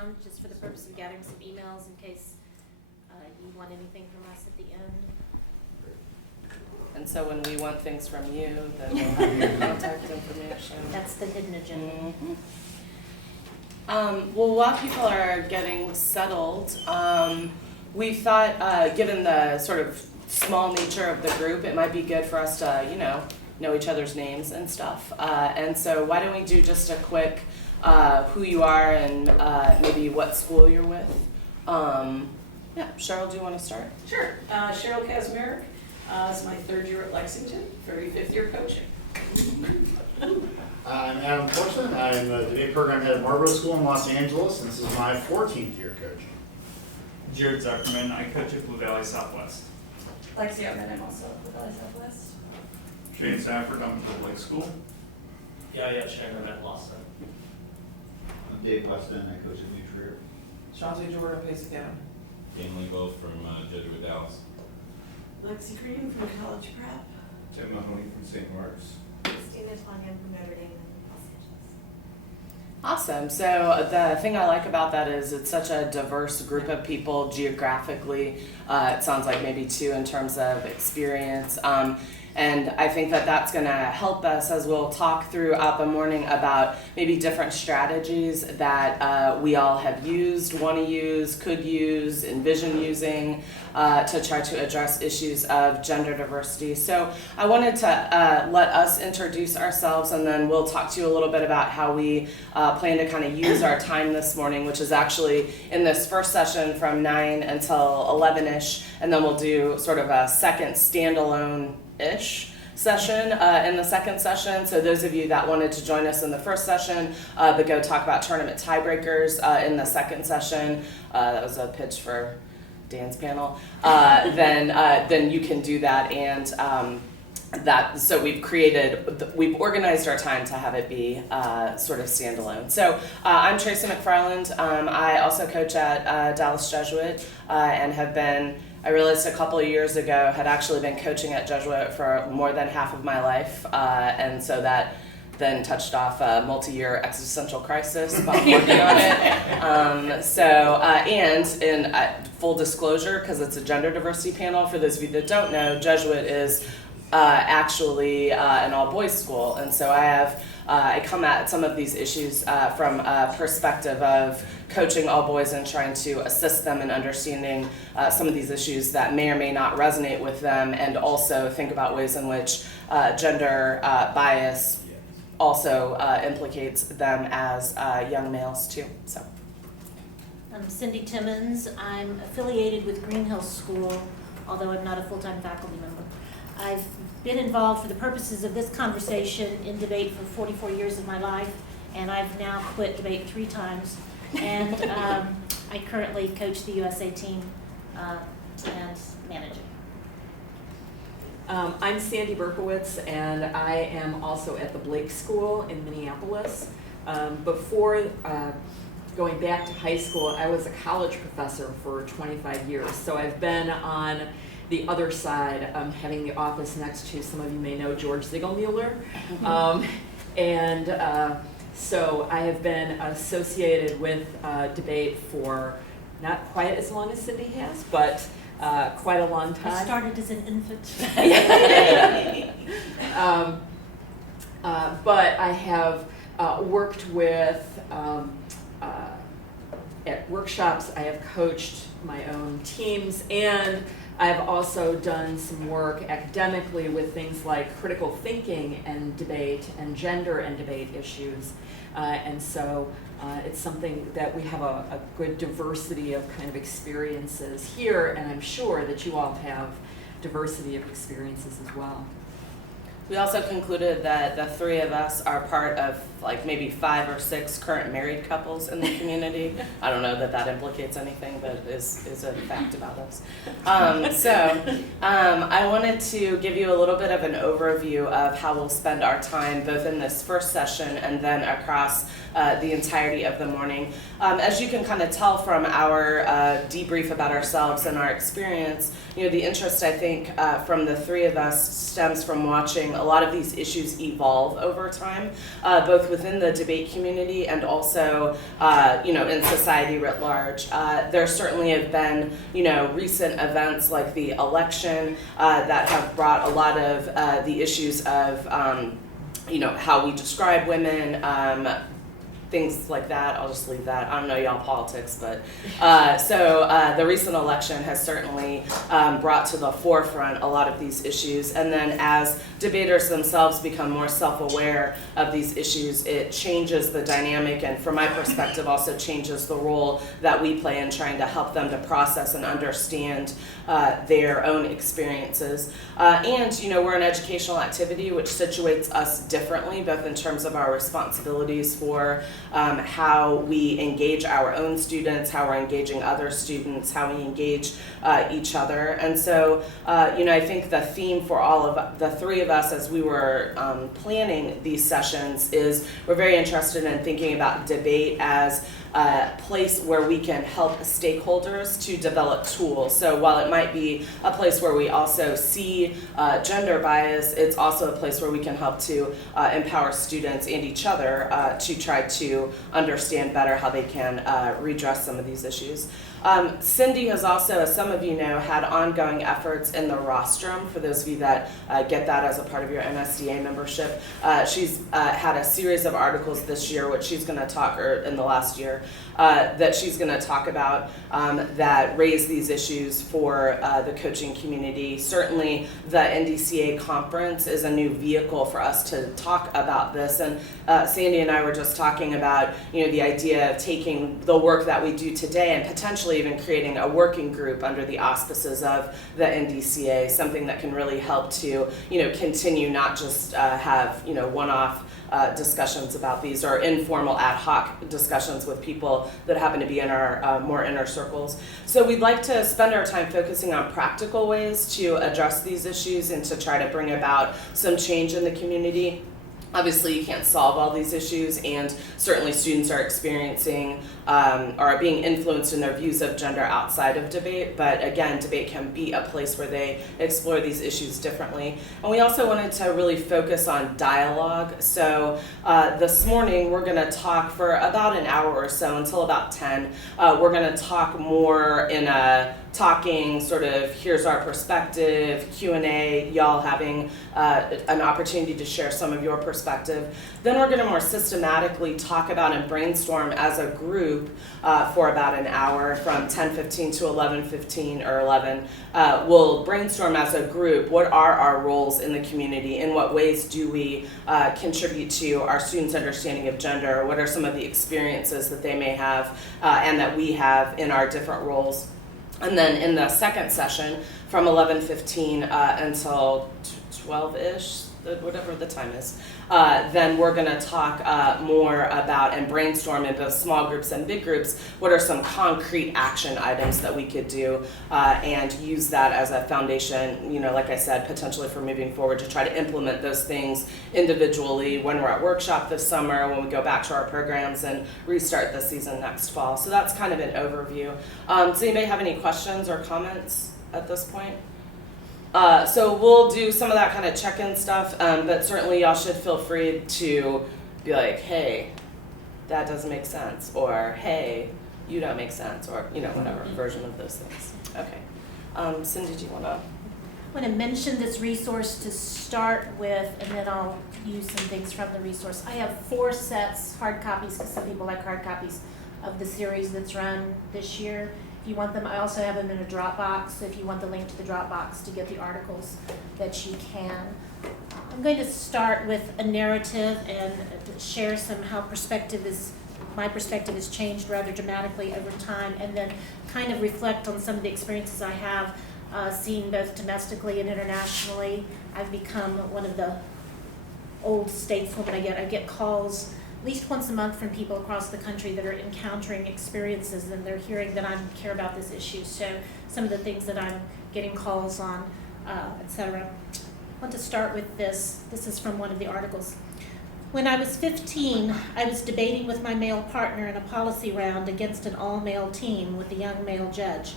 around just for the purpose of gathering some emails in case you want anything from us at the end. And so when we want things from you, then we'll have your contact information. That's the hidden agenda. Well, while people are getting settled, we thought, given the sort of small nature of the group, it might be good for us to, know each other's names and stuff. And so why don't we do just a quick who you are and maybe what school you're with. Yeah, Cheryl, do you want to start? Sure. Cheryl Kazmarek. It's my third year at Lexington, 35th year coaching. I'm Adam Corson. I'm the debate program head at Marlboro School in Los Angeles, and this is my 14th year coaching. Jared Zuckerman, I coach at Blue Valley Southwest. Lexi Upman, I'm also at Blue Valley Southwest. Shane Stafford, I'm at the Lake School. Yeah, Shane, I'm at Lawson. I'm Dave Weston, I coach at New Trier. Shantae Jordan, Pace Academy. Dan Lebo from Jesuit Dallas. Lexi Green from College Prep. Tim Mahoney from St. Mark's. Christina Tanya from Notre Dame in Los Angeles. Awesome. So the thing I like about that is it's such a diverse group of people geographically. It sounds like maybe two in terms of experience. And I think that that's going to help us as we'll talk throughout the morning about maybe different strategies that we all have used, want to use, could use, envision using to try to address issues of gender diversity. So I wanted to let us introduce ourselves, and then we'll talk to you a little bit about how we plan to kind of use our time this morning, which is actually in this first session from 9 until 11-ish, and then we'll do sort of a second standalone-ish session in the second session. So those of you that wanted to join us in the first session, but go talk about tournament tiebreakers in the second session, that was a pitch for Dan's panel, then you can do that. And so we've organized our time to have it be sort of standalone. So I'm Tracy McFarland. I also coach at Dallas Jesuit and have been, I realized a couple of years ago, had actually been coaching at Jesuit for more than half of my life, and so that then touched off a multi-year existential crisis about working on it. And in full disclosure, because it's a gender diversity panel, for those of you that don't know, Jesuit is actually an all-boys school, and so I come at some of these issues from a perspective of coaching all boys and trying to assist them in understanding some of these issues that may or may not resonate with them, and also think about ways in which gender bias also implicates them as young males too. So, I'm Cindi Timmons. I'm affiliated with Greenhill School, although I'm not a full-time faculty member. I've been involved for the purposes of this conversation in debate for 44 years of my life, and I've now quit debate 3 times. And I currently coach the USA team and manage it. I'm Sandy Berkowitz, and I am also at the Blake School in Minneapolis. Before going back to high school, I was a college professor for 25 years, so I've been on the other side, having the office next to, some of you may know, George Ziegelmuller. So I have been associated with debate for not quite as long as Cindi has, but quite a long time. I started as an infant. But I have worked with, at workshops, I have coached my own teams, and I've also done some work academically with things like critical thinking and debate and gender and debate issues. And so it's something that we have a good diversity of kind of experiences here, and I'm sure that you all have diversity of experiences as well. we also concluded that the 3 of us are part of like maybe 5 or 6 current married couples in the community. I don't know that that implicates anything, but is a fact about us. I wanted to give you a little bit of an overview of how we'll spend our time both in this first session and then across the entirety of the morning. As you can kind of tell from our debrief about ourselves and our experience, you know, the interest I think from the 3 of us stems from watching a lot of these issues evolve over time, both both within the debate community and also, in society writ large. There certainly have been, recent events like the election that have brought a lot of the issues of, how we describe women, things like that. I'll just leave that. I don't know y'all politics, but the recent election has certainly brought to the forefront a lot of these issues. And then as debaters themselves become more self-aware of these issues, it changes the dynamic and from my perspective also changes the role that we play in trying to help them to process and understand their own experiences. We're an educational activity which situates us differently, both in terms of our responsibilities for how we engage our own students, how we're engaging other students, how we engage each other. And so, I think the theme for all of the three of us as we were planning these sessions is we're very interested in thinking about debate as a place where we can help stakeholders to develop tools. So while it might be a place where we also see gender bias, it's also a place where we can help to empower students and each other to try to understand better how they can redress some of these issues. Cindi has also, as some of you know, had ongoing efforts in the rostrum. For those of you that get that as a part of your MSDA membership, she's had a series of articles this year, which she's going to talk, or in the last year, that she's going to talk about that raise these issues for the coaching community. Certainly, the NDCA conference is a new vehicle for us to talk about this. And Sandy and I were just talking about, the idea of taking the work that we do today and potentially even creating a working group under the auspices of the NDCA, something that can really help to, continue not just have, one-off discussions about these or informal ad hoc discussions with people that happen to be in our more inner circles. So we'd like to spend our time focusing on practical ways to address these issues and to try to bring about some change in the community. Obviously, you can't solve all these issues, and certainly students are experiencing or being influenced in their views of gender outside of debate. But again, debate can be a place where they explore these issues differently. And we also wanted to really focus on dialogue. So this morning, we're going to talk for about an hour or so until about 10. We're going to talk more in a talking sort of here's our perspective, Q&A, y'all having an opportunity to share some of your perspective. Then we're going to more systematically talk about and brainstorm as a group for about an hour from 10:15 to 11:15 or 11. We'll brainstorm as a group what are our roles in the community, in what ways do we contribute to our students' understanding of gender, what are some of the experiences that they may have and that we have in our different roles. And then in the second session, from 11:15 until 12-ish, whatever the time is, then we're going to talk more about and brainstorm in both small groups and big groups what are some concrete action items that we could do and use that as a foundation, like I said, potentially for moving forward to try to implement those things individually when we're at workshop this summer, when we go back to our programs and restart the season next fall. So that's kind of an overview. Does anybody have any questions or comments at this point? So we'll do some of that kind of check-in stuff, but certainly y'all should feel free to be like, hey, that doesn't make sense, or hey, you don't make sense, or whatever version of those things. Okay. Cindi, do you want to? I want to mention this resource to start with, and then I'll use some things from the resource. I have 4 sets, hard copies, because some people like hard copies, of the series that's run this year. If you want them, I also have them in a Dropbox, so if you want the link to the Dropbox to get the articles that you can. I'm going to start with a narrative and share some how my perspective has changed rather dramatically over time, and then kind of reflect on some of the experiences I have seen both domestically and internationally. I've become one of the old stateswomen. I get calls at least once a month from people across the country that are encountering experiences and they're hearing that I care about this issue. So some of the things that I'm getting calls on, etc. I want to start with this. This is from one of the articles. When I was 15, I was debating with my male partner in a policy round against an all-male team with a young male judge.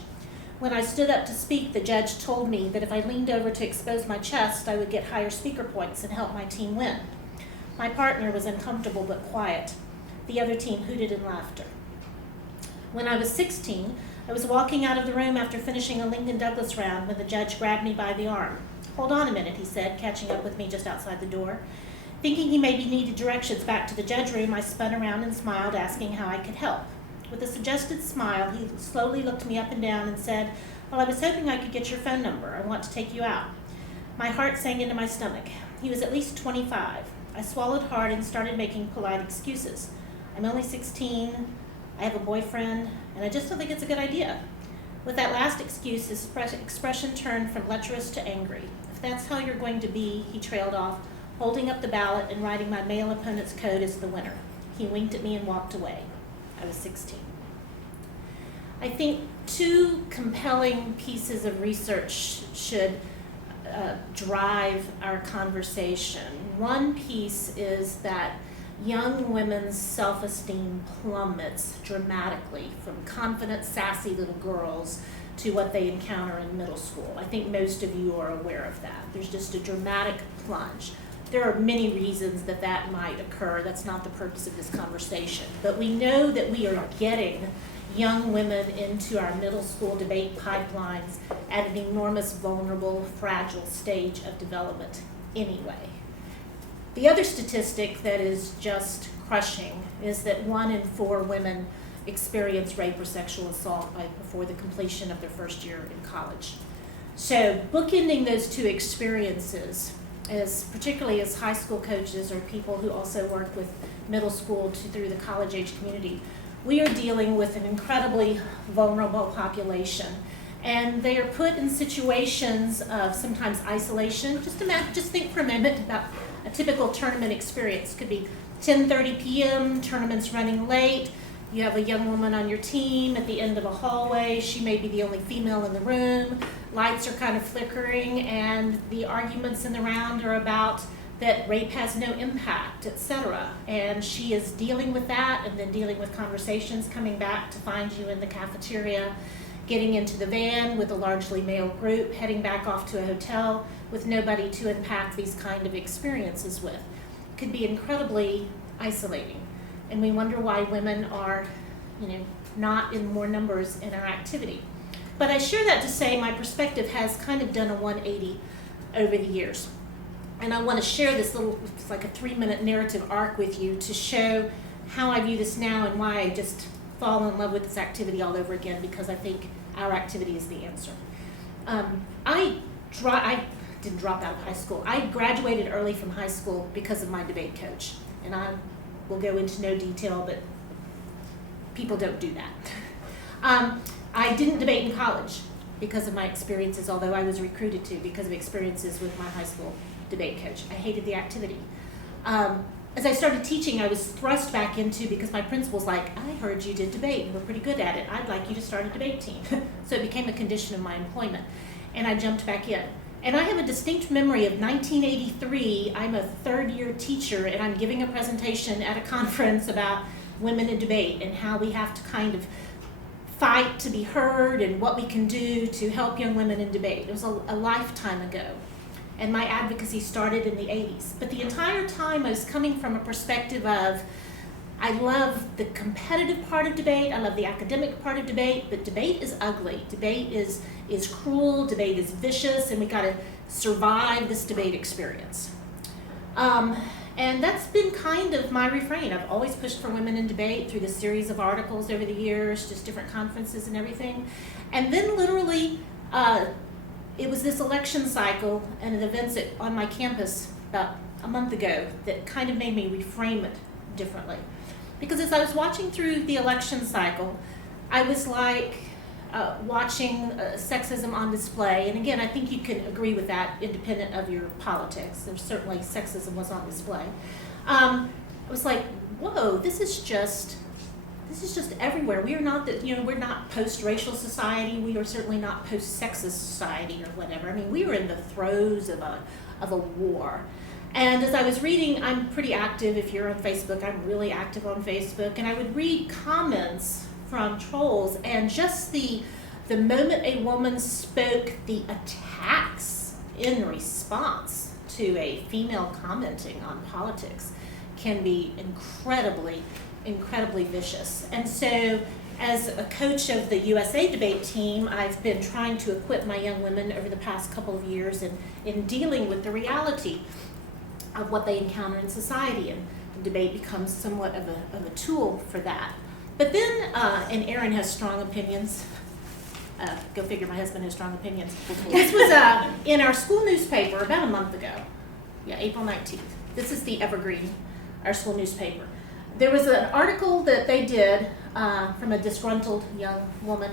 When I stood up to speak, the judge told me that if I leaned over to expose my chest, I would get higher speaker points and help my team win. My partner was uncomfortable but quiet. The other team hooted in laughter. When I was 16, I was walking out of the room after finishing a Lincoln Douglas round when the judge grabbed me by the arm. "Hold on a minute," he said, catching up with me just outside the door. Thinking he maybe needed directions back to the judge room, I spun around and smiled, asking how I could help. With a suggested smile, he slowly looked me up and down and said, "Well, I was hoping I could get your phone number. I want to take you out." My heart sank into my stomach. He was at least 25. I swallowed hard and started making polite excuses. "I'm only 16, I have a boyfriend, and I just don't think it's a good idea." With that last excuse, his expression turned from lecherous to angry. "If that's how you're going to be," he trailed off, holding up the ballot and writing my male opponent's code as the winner. He winked at me and walked away. I was 16. I think two compelling pieces of research should drive our conversation. One piece is that young women's self-esteem plummets dramatically from confident, sassy little girls to what they encounter in middle school. I think most of you are aware of that. There's just a dramatic plunge. There are many reasons that that might occur. That's not the purpose of this conversation. But we know that we are getting young women into our middle school debate pipelines at an enormous, vulnerable, fragile stage of development anyway. The other statistic that is just crushing is that 1 in 4 women experience rape or sexual assault before the completion of their first year in college. So bookending those two experiences, particularly as high school coaches or people who also work with middle school through the college age community, we are dealing with an incredibly vulnerable population. And they are put in situations of sometimes isolation. Just think for a moment about a typical tournament experience. Could be 10:30 p.m., tournament's running late, you have a young woman on your team at the end of a hallway, she may be the only female in the room, lights are kind of flickering, and the arguments in the round are about that rape has no impact, etc. And she is dealing with that and then dealing with conversations, coming back to find you in the cafeteria, getting into the van with a largely male group, heading back off to a hotel with nobody to unpack these kind of experiences with. It could be incredibly isolating. And we wonder why women are, not in more numbers in our activity. But I share that to say my perspective has kind of done a 180 over the years. And I want to share this little, it's like a 3-minute narrative arc with you to show how I view this now and why I just fall in love with this activity all over again, because I think our activity is the answer. I didn't drop out of high school. I graduated early from high school because of my debate coach. And I will go into no detail, but people don't do that. I didn't debate in college because of my experiences, although I was recruited to because of experiences with my high school debate coach. I hated the activity. As I started teaching, I was thrust back into, because my principal's like, "I heard you did debate and were pretty good at it. I'd like you to start a debate team." So it became a condition of my employment. And I jumped back in. And I have a distinct memory of 1983. I'm a third-year teacher, and I'm giving a presentation at a conference about women in debate and how we have to kind of fight to be heard and what we can do to help young women in debate. It was a lifetime ago. And my advocacy started in the 80s. But the entire time I was coming from a perspective of, I love the competitive part of debate, I love the academic part of debate, but debate is ugly. Debate is cruel, debate is vicious, and we gotta survive this debate experience. And that's been kind of my refrain. I've always pushed for women in debate through the series of articles over the years, just different conferences and everything. And then literally, it was this election cycle and an event on my campus about a month ago that kind of made me reframe it differently. Because as I was watching through the election cycle, I was like watching sexism on display. And again, I think you can agree with that independent of your politics. There's certainly sexism was on display. I was like, whoa, this is just everywhere. We are not we're not post-racial society. We are certainly not post-sexist society or whatever. I mean, we were in the throes of a war. And as I was reading, I'm pretty active. If you're on Facebook, I'm really active on Facebook. And I would read comments from trolls, and just the moment a woman spoke, the attacks in response to a female commenting on politics can be incredibly vicious. And so as a coach of the USA debate team, I've been trying to equip my young women over the past couple of years in dealing with the reality of what they encounter in society, and debate becomes somewhat of a tool for that. But then, and Aaron has strong opinions. Go figure, my husband has strong opinions. This was in our school newspaper about a month ago. Yeah, April 19th. This is the Evergreen, our school newspaper. There was an article that they did from a disgruntled young woman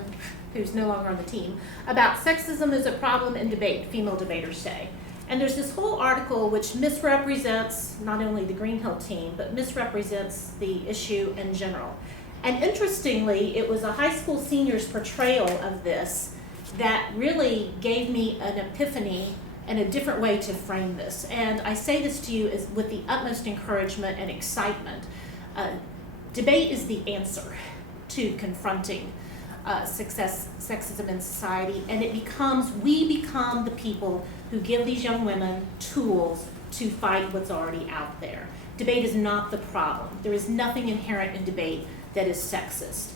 who's no longer on the team about sexism is a problem in debate, female debaters say. And there's this whole article which misrepresents not only the Greenhill team, but misrepresents the issue in general. And interestingly, it was a high school senior's portrayal of this that really gave me an epiphany and a different way to frame this. And I say this to you as with the utmost encouragement and excitement. Debate is the answer to confronting sexism in society, and we become the people who give these young women tools to fight what's already out there. Debate is not the problem. There is nothing inherent in debate that is sexist.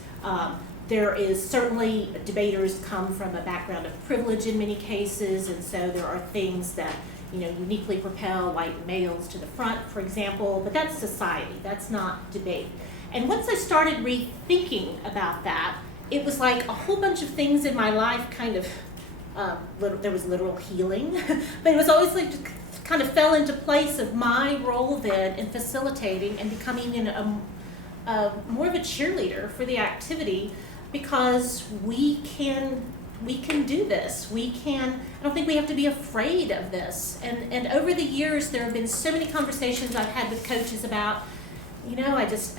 There is certainly, debaters come from a background of privilege in many cases, and so there are things that uniquely propel white males to the front, for example, but that's society, that's not debate. And once I started rethinking about that, it was like a whole bunch of things in my life kind of, there was literal healing, but it was always like kind of fell into place of my role then in facilitating and becoming more of a cheerleader for the activity, because we can do this. I don't think we have to be afraid of this. And over the years, there have been so many conversations I've had with coaches about, I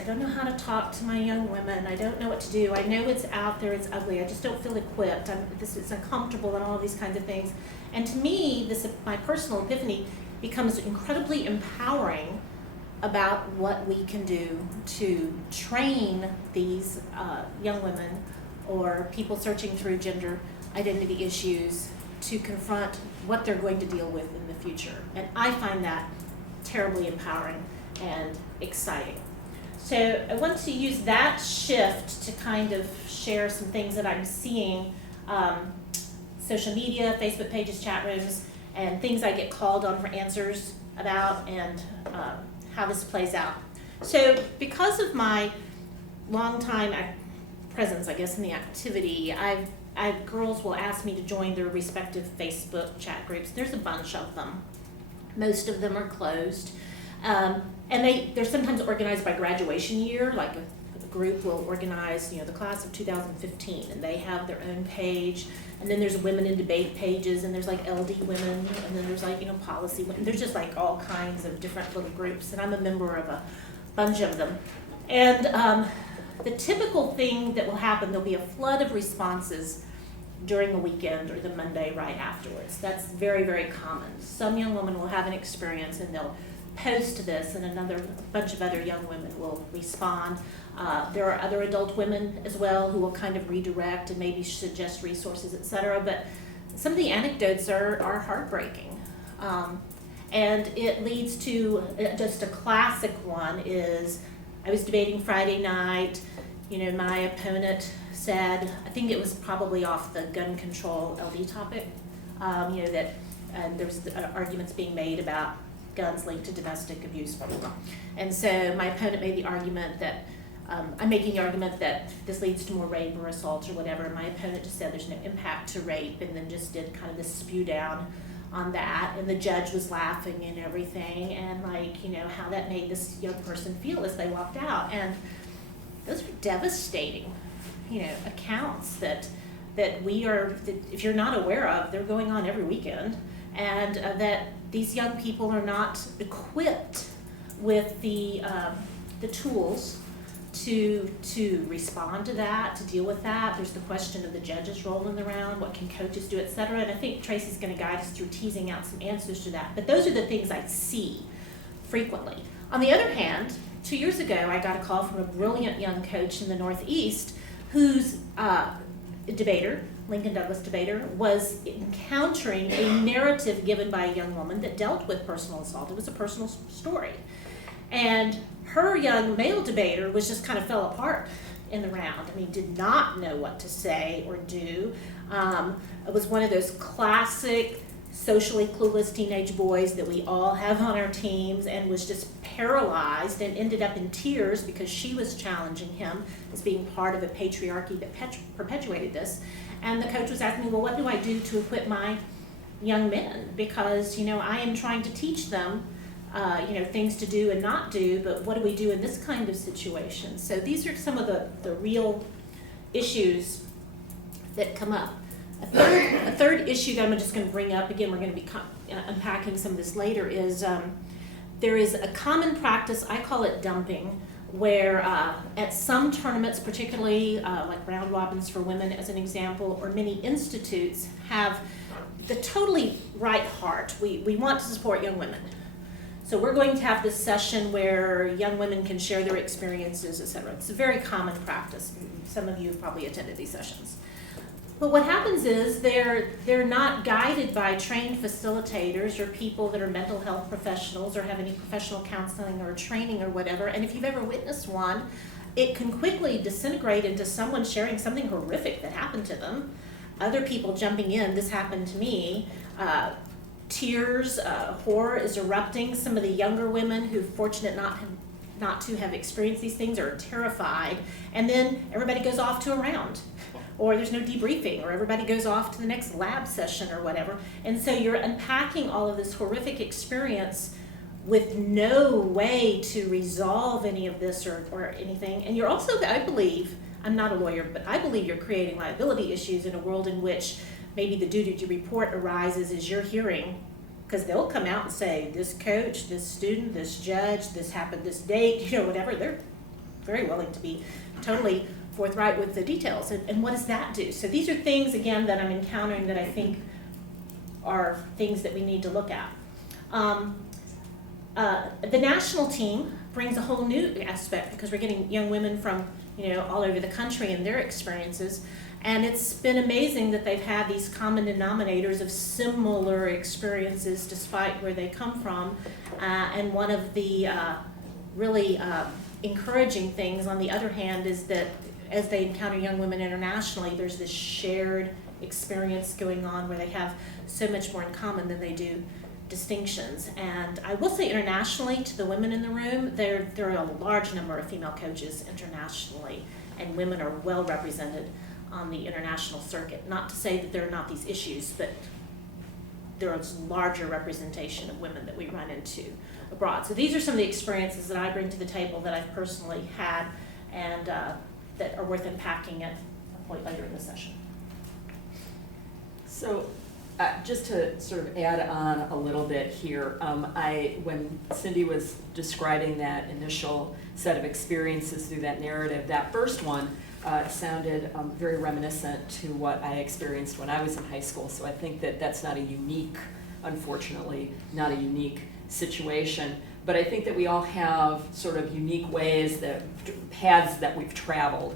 don't know how to talk to my young women. I don't know what to do. I know it's out there, it's ugly. I just don't feel equipped. It's uncomfortable and all of these kinds of things. And to me, my personal epiphany becomes incredibly empowering about what we can do to train these young women or people searching through gender identity issues to confront what they're going to deal with in the future. And I find that terribly empowering and exciting. So I want to use that shift to kind of share some things that I'm seeing, social media, Facebook pages, chat rooms, and things I get called on for answers about, and how this plays out. So because of my long time presence, I guess, in the activity, girls will ask me to join their respective Facebook chat groups. There's a bunch of them. Most of them are closed. And they're sometimes organized by graduation year, like a group will organize, the class of 2015, and they have their own page. And then there's women in debate pages, and there's like LD women, and then there's like, policy women. There's just like all kinds of different little groups, and I'm a member of a bunch of them. And the typical thing that will happen, there'll be a flood of responses during the weekend or the Monday right afterwards. That's very, very common. Some young woman will have an experience and they'll post this, and a bunch of other young women will respond. There are other adult women as well who will kind of redirect and maybe suggest resources, etc. But some of the anecdotes are heartbreaking. And it leads to just a classic one is, I was debating Friday night, my opponent said, I think it was probably off the gun control LD topic, that there was arguments being made about guns linked to domestic abuse, blah, blah, blah. And so my opponent made the argument that, I'm making the argument that this leads to more rape or assault or whatever, and my opponent just said there's no impact to rape, and then just did kind of this spew down on that, and the judge was laughing and everything, and how that made this young person feel as they walked out. And those are devastating, accounts that if you're not aware of, they're going on every weekend, and that these young people are not equipped with the tools to respond to that, to deal with that. There's the question of the judges rolling around, what can coaches do, etc. And I think Tracy's going to guide us through teasing out some answers to that. But those are the things I see frequently. On the other hand, 2 years ago, I got a call from a brilliant young coach in the Northeast whose debater, Lincoln Douglas debater, was encountering a narrative given by a young woman that dealt with personal assault. It was a personal story. And her young male debater was just kind of fell apart in the round. I mean, did not know what to say or do. It was one of those classic socially clueless teenage boys that we all have on our teams, and was just paralyzed and ended up in tears because she was challenging him as being part of a patriarchy that perpetuated this. And the coach was asking me, well, what do I do to equip my young men? Because, I am trying to teach them, things to do and not do, but what do we do in this kind of situation? So these are some of the real issues that come up. A third issue that I'm just going to bring up, again, we're going to be unpacking some of this later, is there is a common practice, I call it dumping, where at some tournaments, particularly like round robins for women as an example, or many institutes have the totally right heart. We want to support young women. So we're going to have this session where young women can share their experiences, etc. It's a very common practice. Some of you have probably attended these sessions. But what happens is they're not guided by trained facilitators or people that are mental health professionals or have any professional counseling or training or whatever. And if you've ever witnessed one, it can quickly disintegrate into someone sharing something horrific that happened to them. Other people jumping in, this happened to me. Tears, horror is erupting. Some of the younger women who fortunate not to have experienced these things are terrified. And then everybody goes off to a round. Or there's no debriefing, or everybody goes off to the next lab session or whatever. And so you're unpacking all of this horrific experience with no way to resolve any of this or anything. And you're also, I believe, I'm not a lawyer, but I believe you're creating liability issues in a world in which maybe the duty to report arises as you're hearing, because they'll come out and say, this coach, this student, this judge, this happened this date, whatever. They're very willing to be totally forthright with the details. And what does that do? So these are things, again, that I'm encountering that I think are things that we need to look at. The national team brings a whole new aspect because we're getting young women from all over the country and their experiences. And it's been amazing that they've had these common denominators of similar experiences despite where they come from. And one of the really encouraging things, on the other hand, is that as they encounter young women internationally, there's this shared experience going on where they have so much more in common than they do distinctions. And I will say internationally, to the women in the room, there are a large number of female coaches internationally, and women are well represented on the international circuit. Not to say that there are not these issues, but there is larger representation of women that we run into abroad. So these are some of the experiences that I bring to the table that I've personally had, and that are worth unpacking at a point later in the session. So just to sort of add on a little bit here, when Cindi was describing that initial set of experiences through that narrative, that first one sounded very reminiscent to what I experienced when I was in high school. So I think that that's not a unique, unfortunately, not a unique situation. But I think that we all have sort of unique paths that we've traveled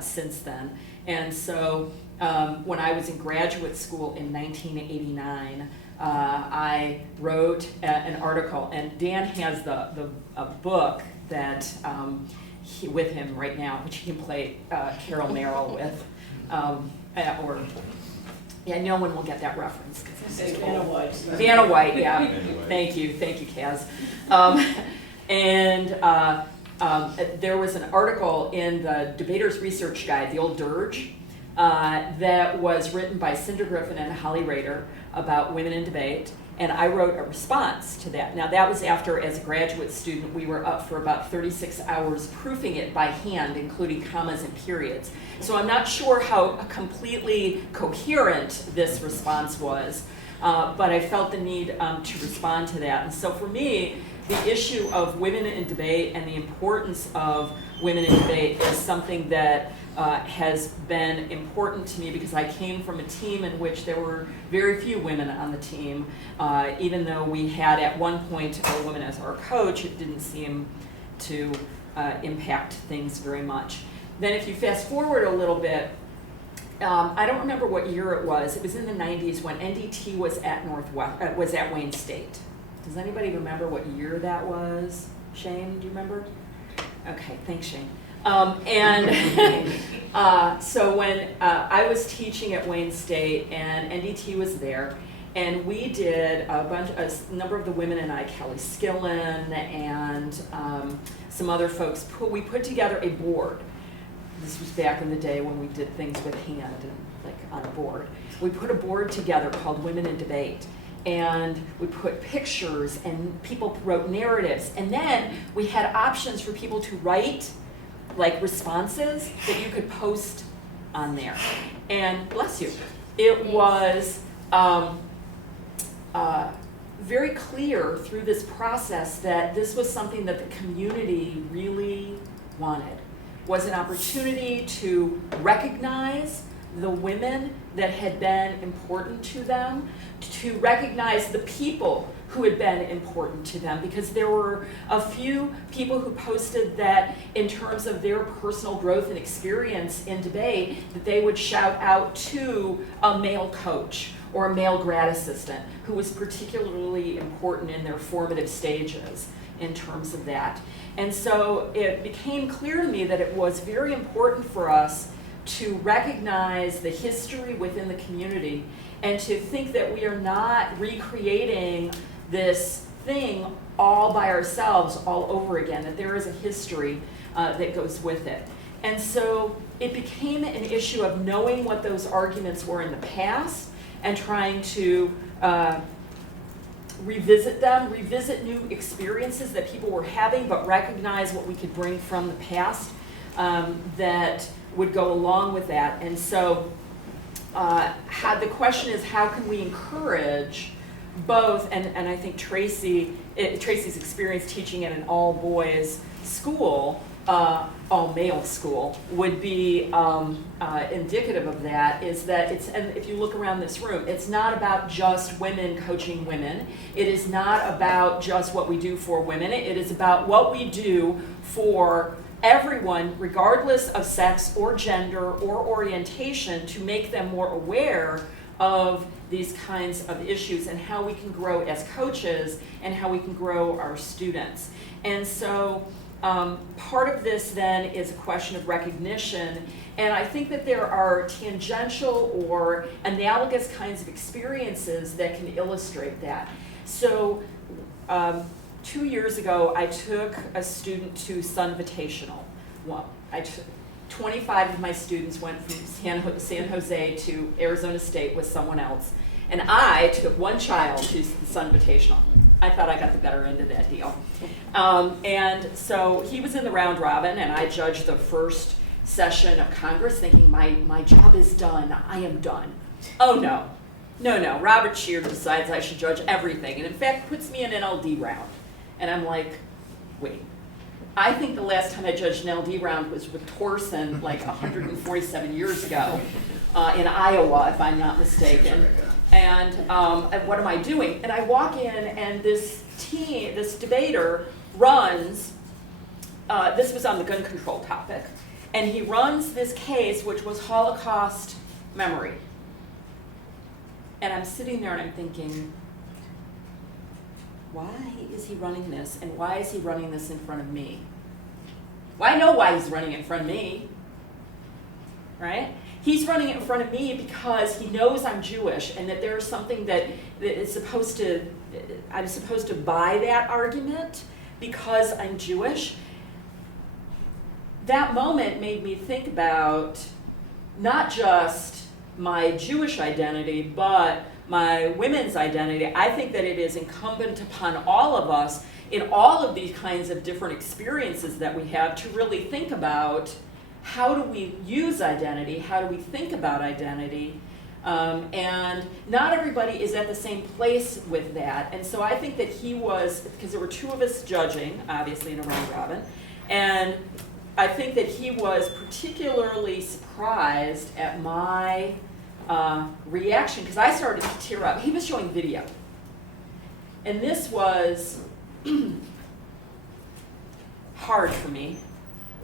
since then. And so when I was in graduate school in 1989, I wrote an article, and Dan has a book that with him right now, which he can play Carol Merrill with, yeah, no one will get that reference. Say Vanna White. Vanna White, yeah. Thank you, Kaz. There was an article in the Debater's Research Guide, the old Dirge, that was written by Cinder Griffin and Holly Rader about women in debate, and I wrote a response to that. Now that was after, as a graduate student, we were up for about 36 hours proofing it by hand, including commas and periods. So I'm not sure how completely coherent this response was, but I felt the need to respond to that. And so for me, the issue of women in debate and the importance of women in debate is something that has been important to me, because I came from a team in which there were very few women on the team. Even though we had at one point a woman as our coach, it didn't seem to impact things very much. Then if you fast forward a little bit, I don't remember what year it was. It was in the 90s when NDT was at Wayne State. Does anybody remember what year that was? Shane, do you remember? Okay, thanks, Shane. So when I was teaching at Wayne State and NDT was there, and we did a number of the women and I, Kelly Skillen and some other folks, we put together a board. This was back in the day when we did things with hand and like on a board. We put a board together called Women in Debate. And we put pictures and people wrote narratives. And then we had options for people to write like responses that you could post on there. And bless you, it was very clear through this process that this was something that the community really wanted, was an opportunity to recognize the women that had been important to them, to recognize the people who had been important to them, because there were a few people who posted that in terms of their personal growth and experience in debate, that they would shout out to a male coach or a male grad assistant who was particularly important in their formative stages in terms of that. And so it became clear to me that it was very important for us to recognize the history within the community and to think that we are not recreating this thing all by ourselves all over again, that there is a history that goes with it. And so it became an issue of knowing what those arguments were in the past and trying to revisit them, revisit new experiences that people were having, but recognize what we could bring from the past that would go along with that. And so the question is, how can we encourage both, and I think Tracy's experience teaching at an all-boys school, all-male school, would be indicative of that, is that and if you look around this room, it's not about just women coaching women. It is not about just what we do for women. It is about what we do for everyone, regardless of sex or gender or orientation, to make them more aware of these kinds of issues and how we can grow as coaches and how we can grow our students. And so part of this then is a question of recognition, and I think that there are tangential or analogous kinds of experiences that can illustrate that. So 2 years ago, I took a student to Sunvitational. Well, 25 of my students went from San Jose to Arizona State with someone else, and I took one child to the Sunvitational. I thought I got the better end of that deal. And so he was in the round robin, and I judged the first session of Congress thinking, my job is done, I am done. Oh no, Robert Scheer decides I should judge everything, and in fact puts me in an LD round. And I'm like, wait, I think the last time I judged an LD round was with Torsen like 147 years ago in Iowa, if I'm not mistaken. And what am I doing? And I walk in, and this debater runs, this was on the gun control topic, and he runs this case, which was Holocaust memory. And I'm sitting there and I'm thinking, why is he running this, and why is he running this in front of me? Well, I know why he's running it in front of me, right? He's running it in front of me because he knows I'm Jewish and that there's something that is I'm supposed to buy that argument because I'm Jewish. That moment made me think about not just my Jewish identity, but my women's identity. I think that it is incumbent upon all of us in all of these kinds of different experiences that we have to really think about how do we use identity, how do we think about identity, and not everybody is at the same place with that. And so I think that he was, because there were two of us judging, obviously in a round robin, and I think that he was particularly surprised at my reaction, because I started to tear up. He was showing video. And this was hard for me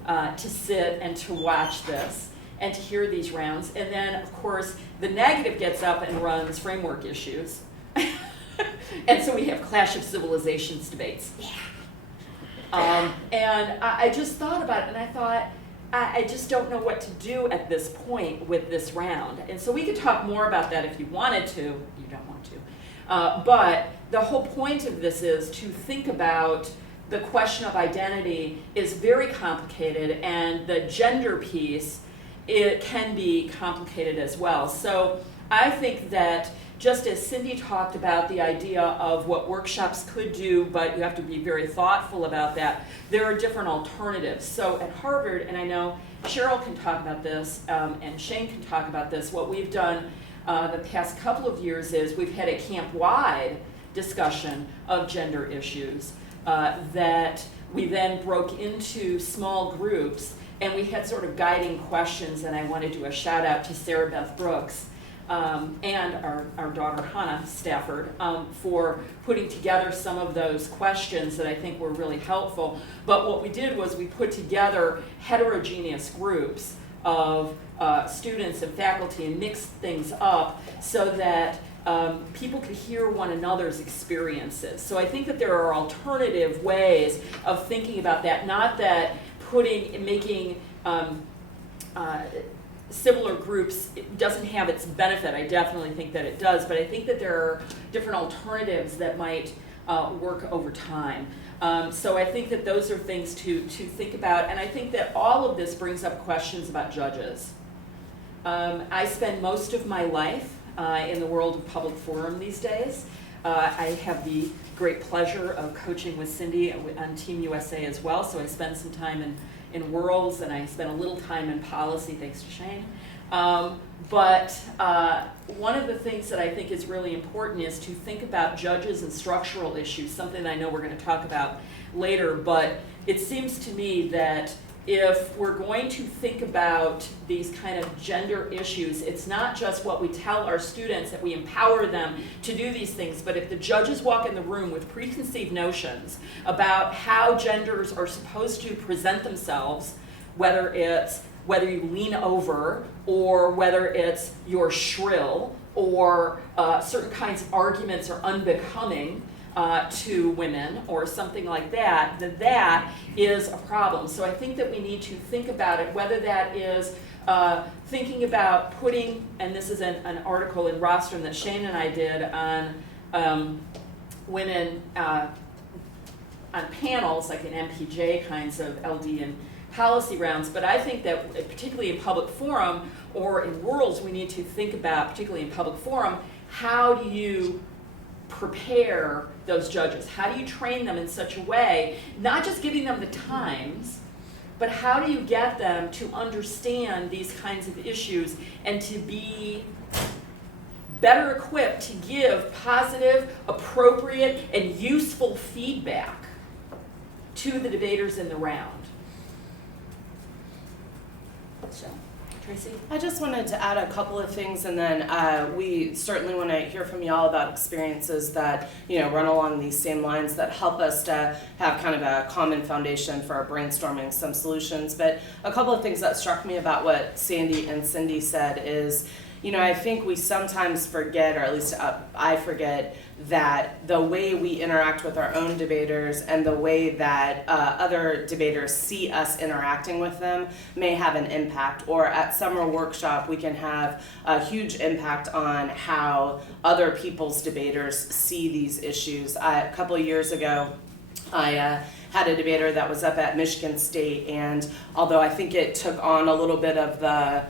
to sit and to watch this and to hear these rounds. And then, of course, the negative gets up and runs framework issues. And so we have Clash of Civilizations debates. Yeah. And I just thought about it, and I thought, I just don't know what to do at this point with this round. And so we could talk more about that if you wanted to. You don't want to. But the whole point of this is to think about the question of identity is very complicated, and the gender piece, it can be complicated as well. So I think that just as Cindi talked about the idea of what workshops could do, but you have to be very thoughtful about that, there are different alternatives. So at Harvard, and I know Cheryl can talk about this, and Shane can talk about this, what we've done the past couple of years is we've had a camp-wide discussion of gender issues that we then broke into small groups, and we had sort of guiding questions, and I want to do a shout out to Sarah Beth Brooks and our daughter Hannah Stafford for putting together some of those questions that I think were really helpful. But what we did was we put together heterogeneous groups of students and faculty and mixed things up so that people could hear one another's experiences. So I think that there are alternative ways of thinking about that, not that making similar groups doesn't have its benefit. I definitely think that it does, but I think that there are different alternatives that might work over time. So I think that those are things to think about, and I think that all of this brings up questions about judges. I spend most of my life in the world of public forum these days. I have the great pleasure of coaching with Cindi on Team USA as well, so I spend some time in worlds, and I spent a little time in policy, thanks to Shane. But one of the things that I think is really important is to think about judges and structural issues, something I know we're going to talk about later, but it seems to me that if we're going to think about these kind of gender issues, it's not just what we tell our students, that we empower them to do these things, but if the judges walk in the room with preconceived notions about how genders are supposed to present themselves, whether you lean over, or whether it's you're shrill, or certain kinds of arguments are unbecoming to women, or something like that, that is a problem. So I think that we need to think about it, whether that is thinking about putting, and this is an article in Rostrum that Shane and I did on women on panels, like in MPJ kinds of LD and policy rounds, but I think that particularly in public forum or in worlds, we need to think about, particularly in public forum, how do you prepare those judges? How do you train them in such a way, not just giving them the times, but how do you get them to understand these kinds of issues and to be better equipped to give positive, appropriate, and useful feedback to the debaters in the round? So, Tracy? I just wanted to add a couple of things, and then we certainly want to hear from y'all about experiences that run along these same lines that help us to have kind of a common foundation for brainstorming some solutions. But a couple of things that struck me about what Sandy and Cindi said is, I think we sometimes forget, or at least I forget, that the way we interact with our own debaters and the way that other debaters see us interacting with them may have an impact. Or at summer workshop, we can have a huge impact on how other people's debaters see these issues. A couple of years ago, I had a debater that was up at Michigan State, and although I think it took on a little bit of the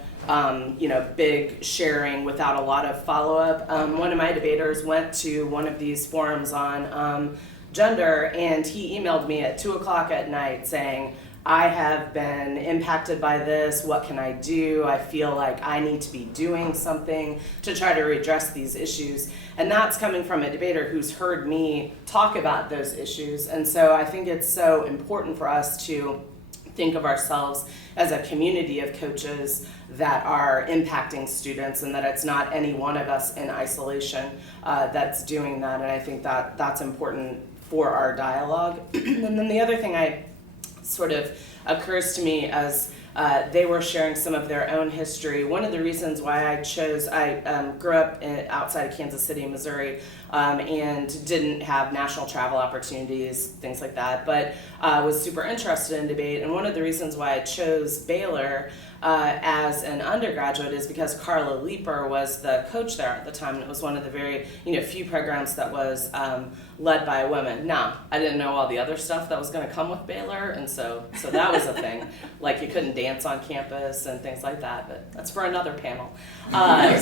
big sharing without a lot of follow-up. One of my debaters went to one of these forums on gender, and he emailed me at 2:00 at night saying, I have been impacted by this, what can I do? I feel like I need to be doing something to try to redress these issues. And that's coming from a debater who's heard me talk about those issues. And so I think it's so important for us to think of ourselves as a community of coaches that are impacting students, and that it's not any one of us in isolation that's doing that. And I think that that's important for our dialogue. And then the other thing sort of occurs to me as they were sharing some of their own history. One of the reasons why I grew up outside of Kansas City, Missouri, and didn't have national travel opportunities, things like that, but was super interested in debate. And one of the reasons why I chose Baylor as an undergraduate is because Carla Leeper was the coach there at the time, and it was one of the very few programs that was led by women. Now, I didn't know all the other stuff that was going to come with Baylor, and so that was a thing. Like you couldn't dance on campus and things like that, but that's for another panel. But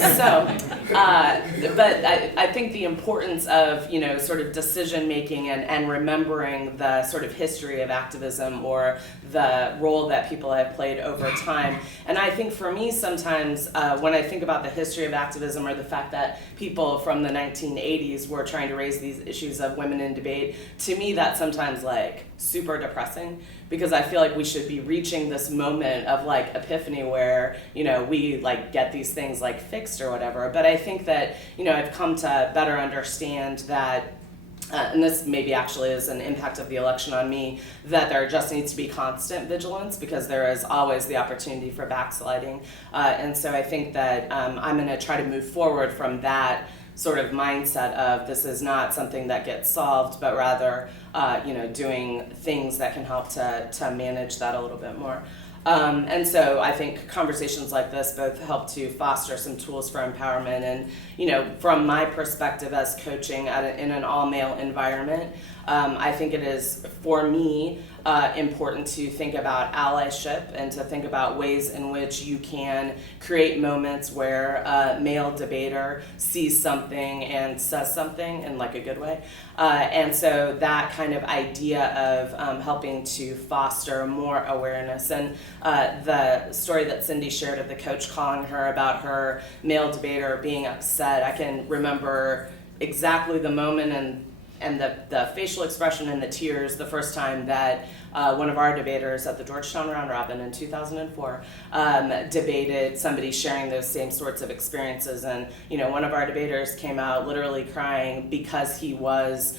I think the importance of sort of decision making and remembering the sort of history of activism or the role that people have played over time. And I think for me sometimes when I think about the history of activism or the fact that people from the 1980s were trying to raise these issues of women in debate, to me that's sometimes like super depressing, because I feel like we should be reaching this moment of like epiphany where we like get these things like fixed or whatever. But I think that I've come to better understand that and this maybe actually is an impact of the election on me, that there just needs to be constant vigilance, because there is always the opportunity for backsliding. And so I think that I'm going to try to move forward from that sort of mindset of this is not something that gets solved, but rather doing things that can help to manage that a little bit more. And so I think conversations like this both help to foster some tools for empowerment. And, from my perspective as coaching in an all-male environment, I think it is, for me, important to think about allyship and to think about ways in which you can create moments where a male debater sees something and says something in like a good way. And so that kind of idea of helping to foster more awareness. And the story that Cindi shared of the coach calling her about her male debater being upset, I can remember exactly the moment and the facial expression and the tears the first time that one of our debaters at the Georgetown Round Robin in 2004 debated somebody sharing those same sorts of experiences. And one of our debaters came out literally crying because he was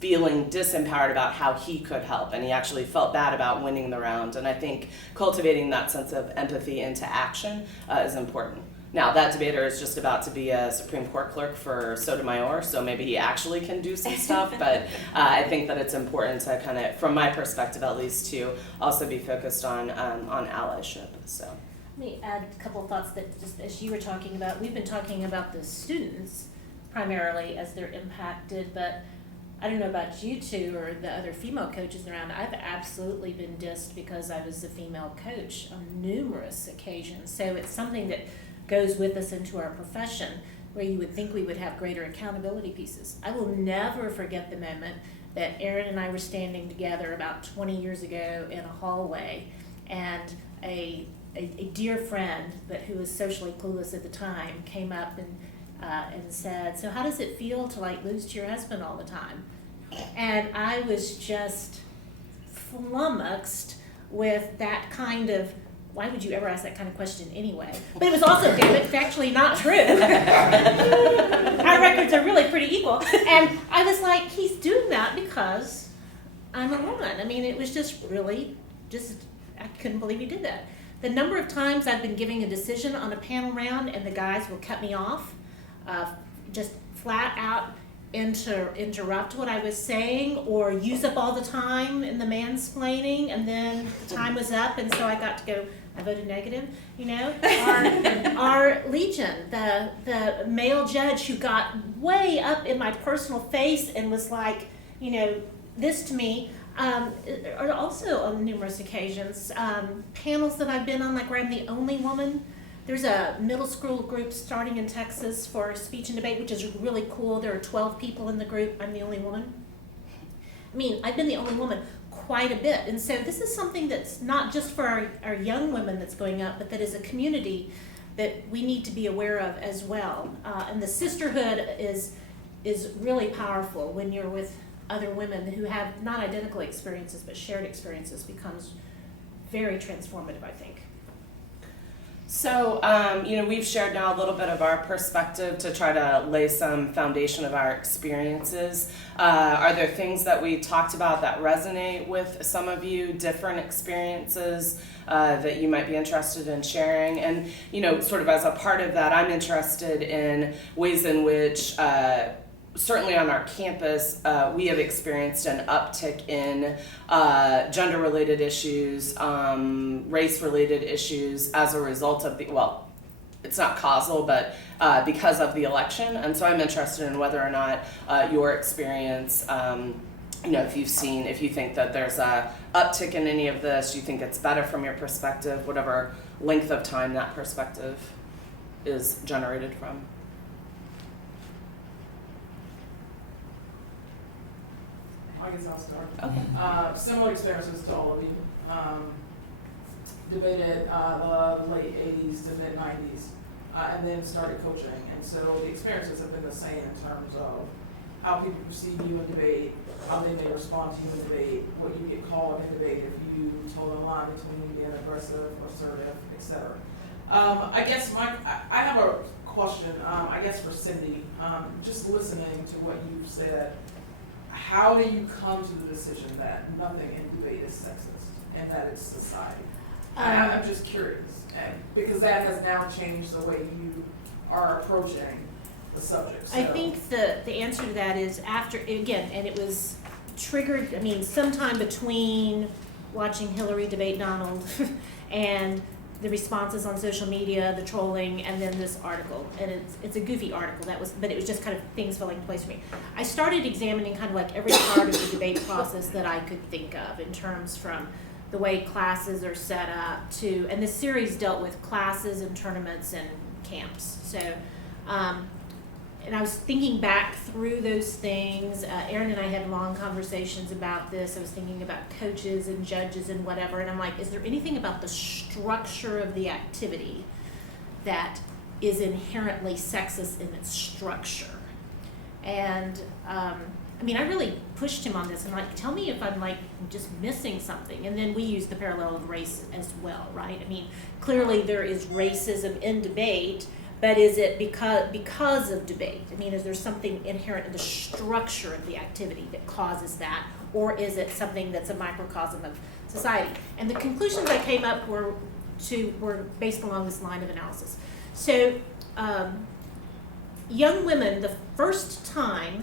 feeling disempowered about how he could help, and he actually felt bad about winning the round. And I think cultivating that sense of empathy into action is important. Now, that debater is just about to be a Supreme Court clerk for Sotomayor, so maybe he actually can do some stuff, but I think that it's important to kind of, from my perspective at least, to also be focused on allyship. So Let me add a couple of thoughts that just as you were talking about, we've been talking about the students primarily as they're impacted, but I don't know about you two or the other female coaches around. I've absolutely been dissed because I was a female coach on numerous occasions. So it's something that goes with us into our profession, where you would think we would have greater accountability pieces. I will never forget the moment that Erin and I were standing together about 20 years ago in a hallway, and a dear friend, but who was socially clueless at the time, came up and said, "So how does it feel to like lose to your husband all the time?" And I was just flummoxed with that kind of, why would you ever ask that kind of question anyway? But it was also, damn it, factually not true. Our records are really pretty equal. And I was like, he's doing that because I'm a woman. I mean, it was just really, I couldn't believe he did that. The number of times I've been giving a decision on a panel round and the guys will cut me off, just flat out interrupt what I was saying, or use up all the time in the mansplaining, and then the time was up, and so I got to go, I voted negative, Our Legion, the male judge who got way up in my personal face and was like, this to me, are also on numerous occasions. Panels that I've been on, like where I'm the only woman. There's a middle school group starting in Texas for speech and debate, which is really cool. There are 12 people in the group. I'm the only woman. I mean, I've been the only woman quite a bit. And so this is something that's not just for our young women that's going up, but that is a community that we need to be aware of as well. And the sisterhood is really powerful when you're with other women who have not identical experiences, but shared experiences becomes very transformative, I think. So, we've shared now a little bit of our perspective to try to lay some foundation of our experiences. Are there things that we talked about that resonate with some of you, different experiences that you might be interested in sharing? And, sort of as a part of that, I'm interested in ways in which certainly on our campus, we have experienced an uptick in gender-related issues, race-related issues as a result of it's not causal, but because of the election. And so I'm interested in whether or not your experience, if you think that there's a uptick in any of this, you think it's better from your perspective, whatever length of time that perspective is generated from. I guess I'll start. Okay. Similar experiences to all of you. Debated the late 80s to mid 90s, and then started coaching. And so the experiences have been the same in terms of how people perceive you in debate, how they may respond to you in debate, what you get called in debate if you toe the line between being aggressive, assertive, etc. I guess I have a question, I guess for Cindi, just listening to what you've said. How do you come to the decision that nothing in debate is sexist and that it's society? I'm just curious, because that has now changed the way you are approaching the subject. So. I think the answer to that is after, again, and it was triggered, sometime between watching Hillary debate Donald and the responses on social media, the trolling, and then this article. And it's a goofy article, but it was just kind of things falling into place for me. I started examining kind of like every part of the debate process that I could think of in terms from the way classes are set up to, and this series dealt with classes and tournaments and camps. So, and I was thinking back through those things. Erin and I had long conversations about this. I was thinking about coaches and judges and whatever, and I'm like, is there anything about the structure of the activity that is inherently sexist in its structure? And I really pushed him on this and tell me if I'm just missing something. And then we used the parallel of race as well, right? Clearly there is racism in debate, but is it because of debate? Is there something inherent in the structure of the activity that causes that? Or is it something that's a microcosm of society? And the conclusions I came up were based along this line of analysis. So young women, the first time,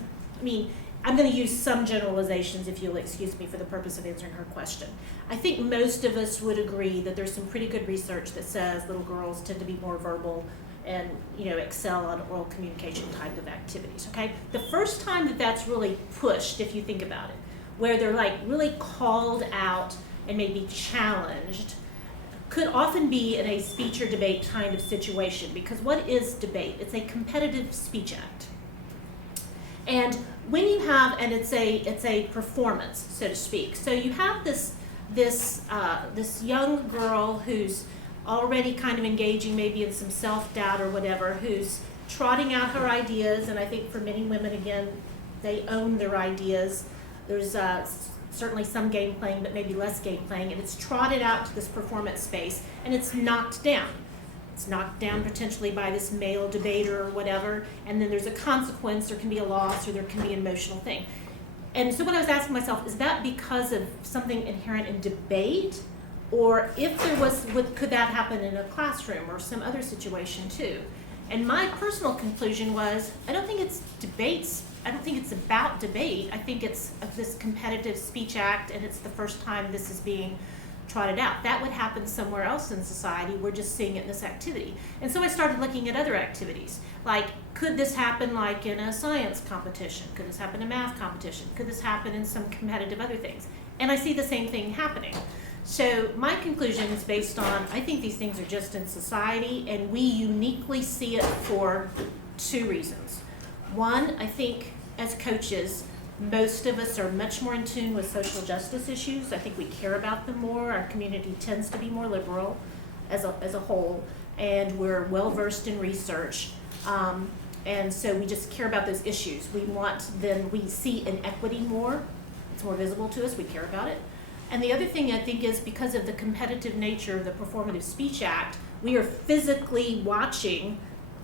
I'm going to use some generalizations, if you'll excuse me, for the purpose of answering her question. I think most of us would agree that there's some pretty good research that says little girls tend to be more verbal and excel on oral communication type of activities, okay? The first time that that's really pushed, if you think about it, where they're really called out and maybe challenged, could often be in a speech or debate kind of situation, because what is debate? It's a competitive speech act. And when you have, and it's a performance, so to speak. So you have this young girl who's already kind of engaging maybe in some self-doubt or whatever, who's trotting out her ideas, and I think for many women, again, they own their ideas. There's certainly some game playing, but maybe less game playing, and it's trotted out to this performance space, and it's knocked down. It's knocked down potentially by this male debater or whatever, and then there's a consequence, there can be a loss, or there can be an emotional thing. And so what I was asking myself, is that because of something inherent in debate? Or if there was, could that happen in a classroom or some other situation too? And my personal conclusion was, I don't think it's debates. I don't think it's about debate. I think it's this competitive speech act, and it's the first time this is being trotted out. That would happen somewhere else in society. We're just seeing it in this activity. And so I started looking at other activities. Could this happen in a science competition? Could this happen in a math competition? Could this happen in some competitive other things? And I see the same thing happening. So my conclusion is based on, I think these things are just in society, and we uniquely see it for two reasons. One, I think as coaches, most of us are much more in tune with social justice issues. I think we care about them more. Our community tends to be more liberal as a whole, and we're well versed in research. And so we just care about those issues. We see inequity more. It's more visible to us. We care about it. And the other thing I think is because of the competitive nature of the Performative Speech Act, we are physically watching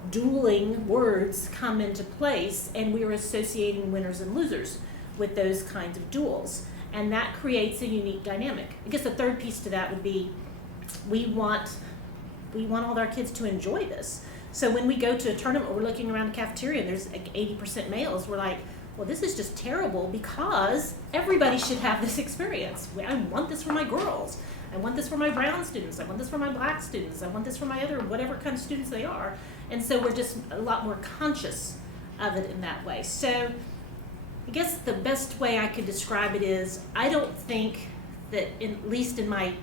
dueling words come into place, and we are associating winners and losers with those kinds of duels. And that creates a unique dynamic. I guess the third piece to that would be we want all our kids to enjoy this. So when we go to a tournament or we're looking around the cafeteria and there's like 80% males, we're like, well, this is just terrible because everybody should have this experience. I want this for my girls. I want this for my brown students. I want this for my black students. I want this for my other whatever kind of students they are. And so we're just a lot more conscious of it in that way. So I guess the best way I could describe it is I don't think that, at least in my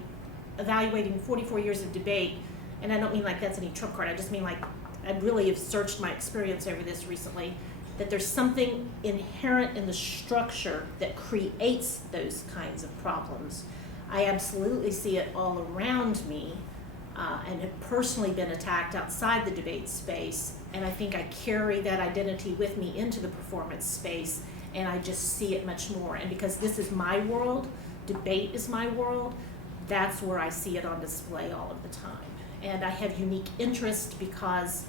evaluating 44 years of debate, and I don't mean like that's any trump card, I just mean like I really have searched my experience over this recently, that there's something inherent in the structure that creates those kinds of problems. I absolutely see it all around me and have personally been attacked outside the debate space, and I think I carry that identity with me into the performance space, and I just see it much more. And because this is my world, debate is my world, that's where I see it on display all of the time. And I have unique interest because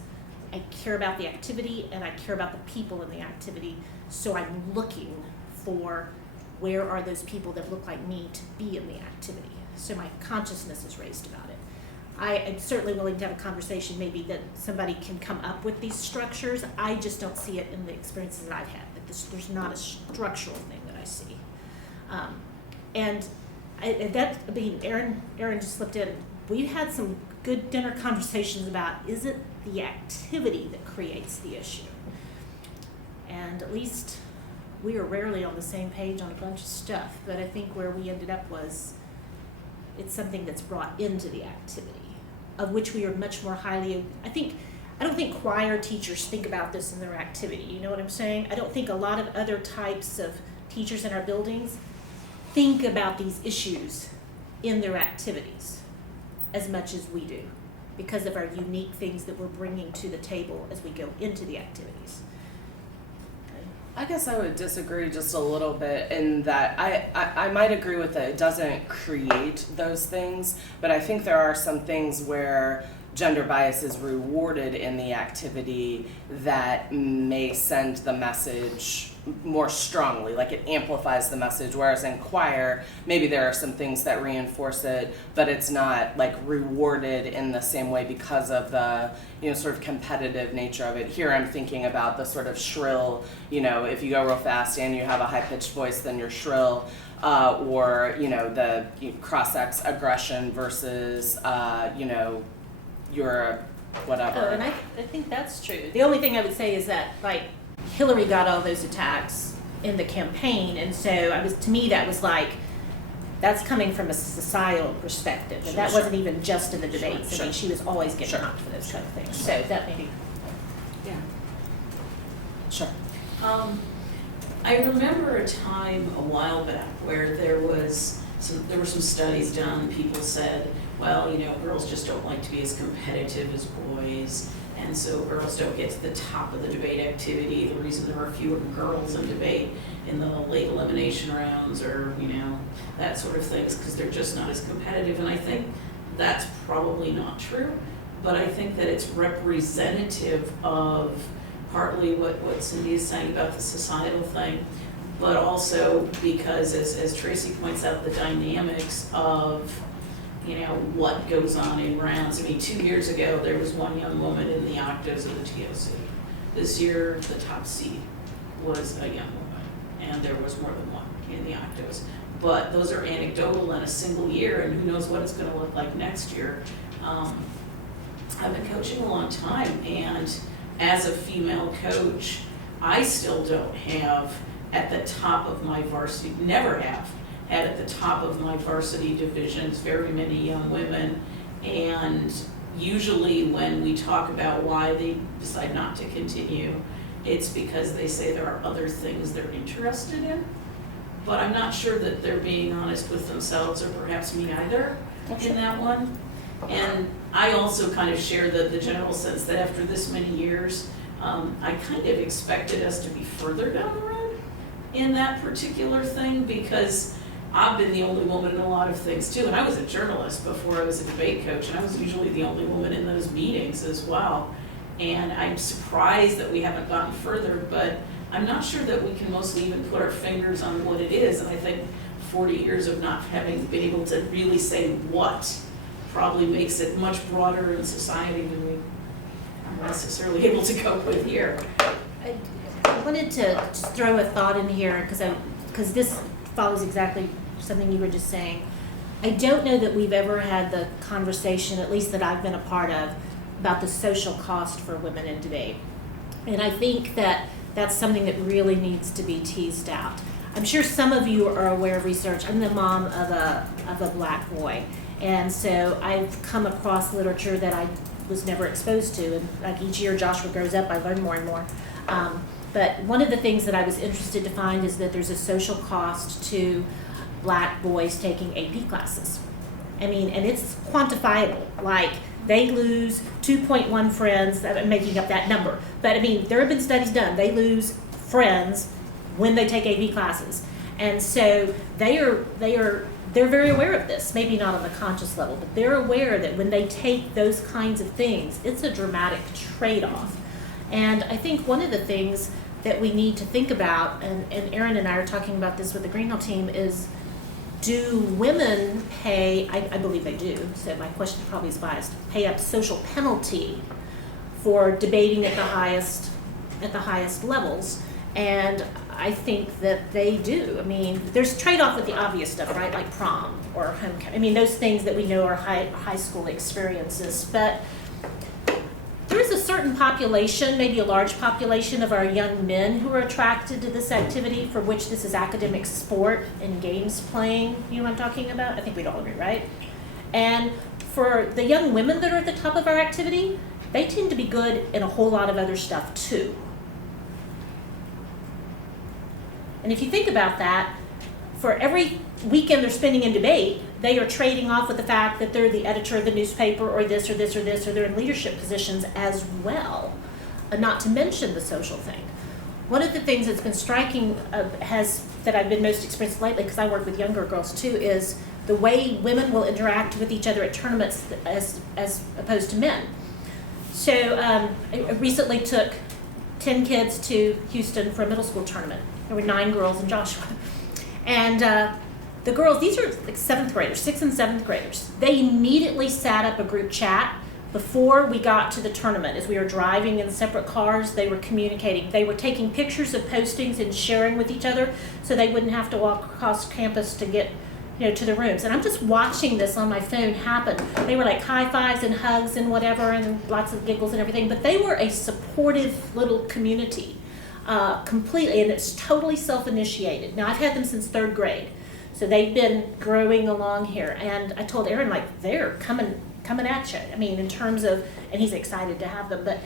I care about the activity and I care about the people in the activity, so I'm looking for where are those people that look like me to be in the activity. So my consciousness is raised about it. I am certainly willing to have a conversation maybe that somebody can come up with these structures. I just don't see it in the experiences that I've had. There's not a structural thing that I see. Aaron just slipped in. We've had some good dinner conversations about, is it the activity that creates the issue? And at least we are rarely on the same page on a bunch of stuff, but I think where we ended up was it's something that's brought into the activity, of which we are much more highly, I don't think choir teachers think about this in their activity, you know what I'm saying? I don't think a lot of other types of teachers in our buildings think about these issues in their activities as much as we do, because of our unique things that we're bringing to the table as we go into the activities. I guess I would disagree just a little bit in that I might agree with it. It doesn't create those things, but I think there are some things where gender bias is rewarded in the activity that may send the message more strongly, like it amplifies the message, whereas in choir, maybe there are some things that reinforce it, but it's not like rewarded in the same way because of the, sort of competitive nature of it. Here I'm thinking about the sort of shrill, if you go real fast and you have a high-pitched voice, then you're shrill, or, the cross-sex aggression versus, your whatever. Oh, and I think that's true. The only thing I would say is that, like, Hillary got all those attacks in the campaign, and so to me that was like, that's coming from a societal perspective, and that wasn't even just in the debates. I mean, she was always getting hot for those kind of things. So that maybe, Yeah. Sure. I remember a time a while back where there were some studies done. People said, well, girls just don't like to be as competitive as boys, and so girls don't get to the top of the debate activity. The reason there are fewer girls in debate in the late elimination rounds or, that sort of things, because they're just not as competitive. And I think that's probably not true, but I think that it's representative of partly what Cindi is saying about the societal thing, but also because, as Tracy points out, the dynamics of what goes on in rounds. I mean, 2 years ago, there was one young woman in the octaves of the TOC. This year, the top seed was a young woman, and there was more than one in the octaves. But those are anecdotal in a single year, and who knows what it's going to look like next year. I've been coaching a long time, and as a female coach, I still don't have at the top of my varsity, never have, had at the top of my varsity divisions very many young women, and usually when we talk about why they decide not to continue, it's because they say there are other things they're interested in, but I'm not sure that they're being honest with themselves, or perhaps me either, in that one. And I also kind of share the general sense that after this many years, I kind of expected us to be further down the road in that particular thing, because I've been the only woman in a lot of things too, and I was a journalist before I was a debate coach, and I was usually the only woman in those meetings as well. And I'm surprised that we haven't gotten further, but I'm not sure that we can mostly even put our fingers on what it is. And I think 40 years of not having been able to really say what probably makes it much broader in society than we are necessarily able to cope with here. I wanted to just throw a thought in here because this follows exactly something you were just saying. I don't know that we've ever had the conversation, at least that I've been a part of, about the social cost for women in debate. And I think that that's something that really needs to be teased out. I'm sure some of you are aware of research. I'm the mom of a black boy, and so I've come across literature that I was never exposed to, and like each year Joshua grows up, I learn more and more. But one of the things that I was interested to find is that there's a social cost to black boys taking AP classes. I mean, and it's quantifiable. Like, they lose 2.1 friends, I'm making up that number, but I mean, there have been studies done. They lose friends when they take AP classes. And so they're very aware of this, maybe not on a conscious level, but they're aware that when they take those kinds of things, it's a dramatic trade-off. And I think one of the things that we need to think about, and Erin and I are talking about this with the Greenhill team, is do women pay, I believe they do, so my question probably is biased, pay a social penalty for debating at the highest levels? And I think that they do. I mean, there's trade-off with the obvious stuff, right? Like prom or homecoming. I mean, those things that we know are high school experiences. But there is a certain population, maybe a large population of our young men who are attracted to this activity, for which this is academic sport and games playing. You know what I'm talking about? I think we'd all agree, right? And for the young women that are at the top of our activity, they tend to be good in a whole lot of other stuff too. And if you think about that, for every weekend they're spending in debate, they are trading off with the fact that they're the editor of the newspaper or this or this or this, or they're in leadership positions as well, not to mention the social thing. One of the things that's been striking that I've been most experienced lately, because I work with younger girls too, is the way women will interact with each other at tournaments as opposed to men. So I recently took 10 kids to Houston for a middle school tournament. There were 9 girls and Joshua. And the girls, these are like 7th graders, 6th and 7th graders. They immediately sat up a group chat before we got to the tournament. As we were driving in separate cars, they were communicating. They were taking pictures of postings and sharing with each other so they wouldn't have to walk across campus to get to the rooms. And I'm just watching this on my phone happen. They were like high fives and hugs and whatever, and lots of giggles and everything. But they were a supportive little community. Completely, and it's totally self-initiated. Now, I've had them since 3rd grade, so they've been growing along here. And I told Erin, like, they're coming at you. I mean, in terms of, and he's excited to have them, but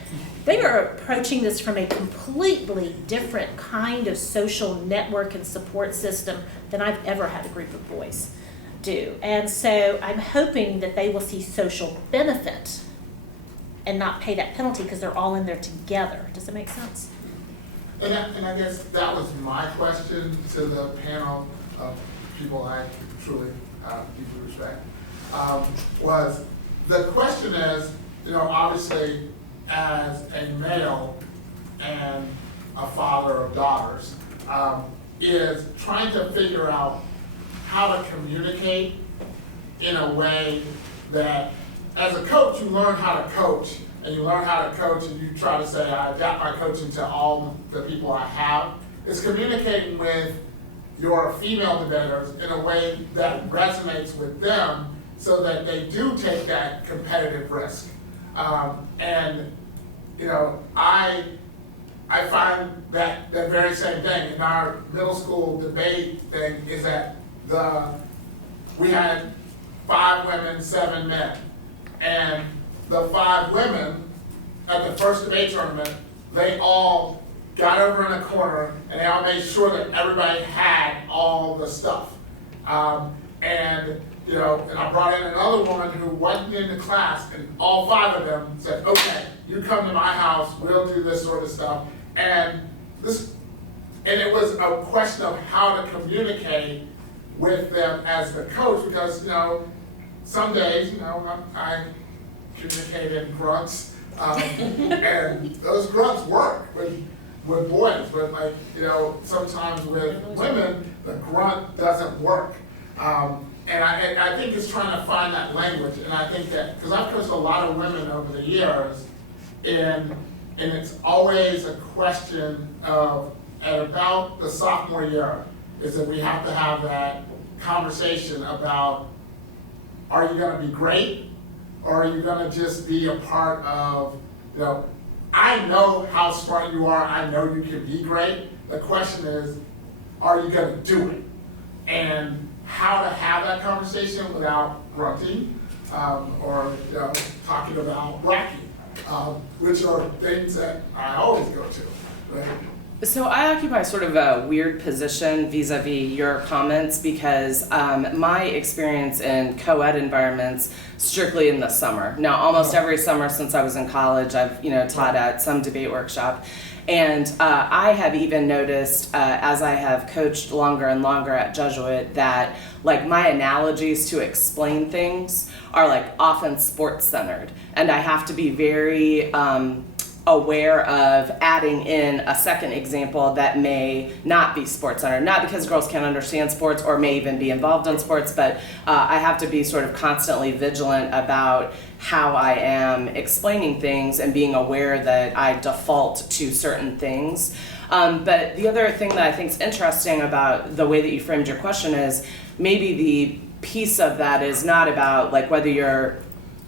they are approaching this from a completely different kind of social network and support system than I've ever had a group of boys do. And so I'm hoping that they will see social benefit and not pay that penalty because they're all in there together. Does that make sense? And I guess that was my question to the panel of people I truly deeply respect, was the question is, obviously as a male and a father of daughters, is trying to figure out how to communicate in a way that, as a coach, you learn how to coach. And you learn how to coach, and you try to say, I adapt my coaching to all the people I have. It's communicating with your female debaters in a way that resonates with them so that they do take that competitive risk. I find that very same thing. In our middle school debate thing is that we had 5 women, 7 men. And the 5 women at the first debate tournament, they all got over in a corner and they all made sure that everybody had all the stuff. And I brought in another woman who wasn't in the class, and all 5 of them said, okay, you come to my house, we'll do this sort of stuff. And it was a question of how to communicate with them as the coach, because, some days, I communicate in grunts, and those grunts work with boys, but sometimes with women, the grunt doesn't work. And I think it's trying to find that language, and I think that, because I've coached a lot of women over the years, and it's always a question of, at about the sophomore year, is that we have to have that conversation about, are you gonna be great, or are you gonna just be a part of, I know how smart you are, I know you can be great. The question is, are you gonna do it? And how to have that conversation without grunting, or talking about whacking, which are things that I always go to, right? So I occupy sort of a weird position vis-a-vis your comments, because my experience in co-ed environments strictly in the summer. Now, almost every summer since I was in college, I've taught at some debate workshop, and I have even noticed as I have coached longer and longer at Jesuit that my analogies to explain things are often sports centered, and I have to be very aware of adding in a second example that may not be sports centered, not because girls can't understand sports or may even be involved in sports, but I have to be sort of constantly vigilant about how I am explaining things and being aware that I default to certain things. But the other thing that I think is interesting about the way that you framed your question is maybe the piece of that is not about whether you're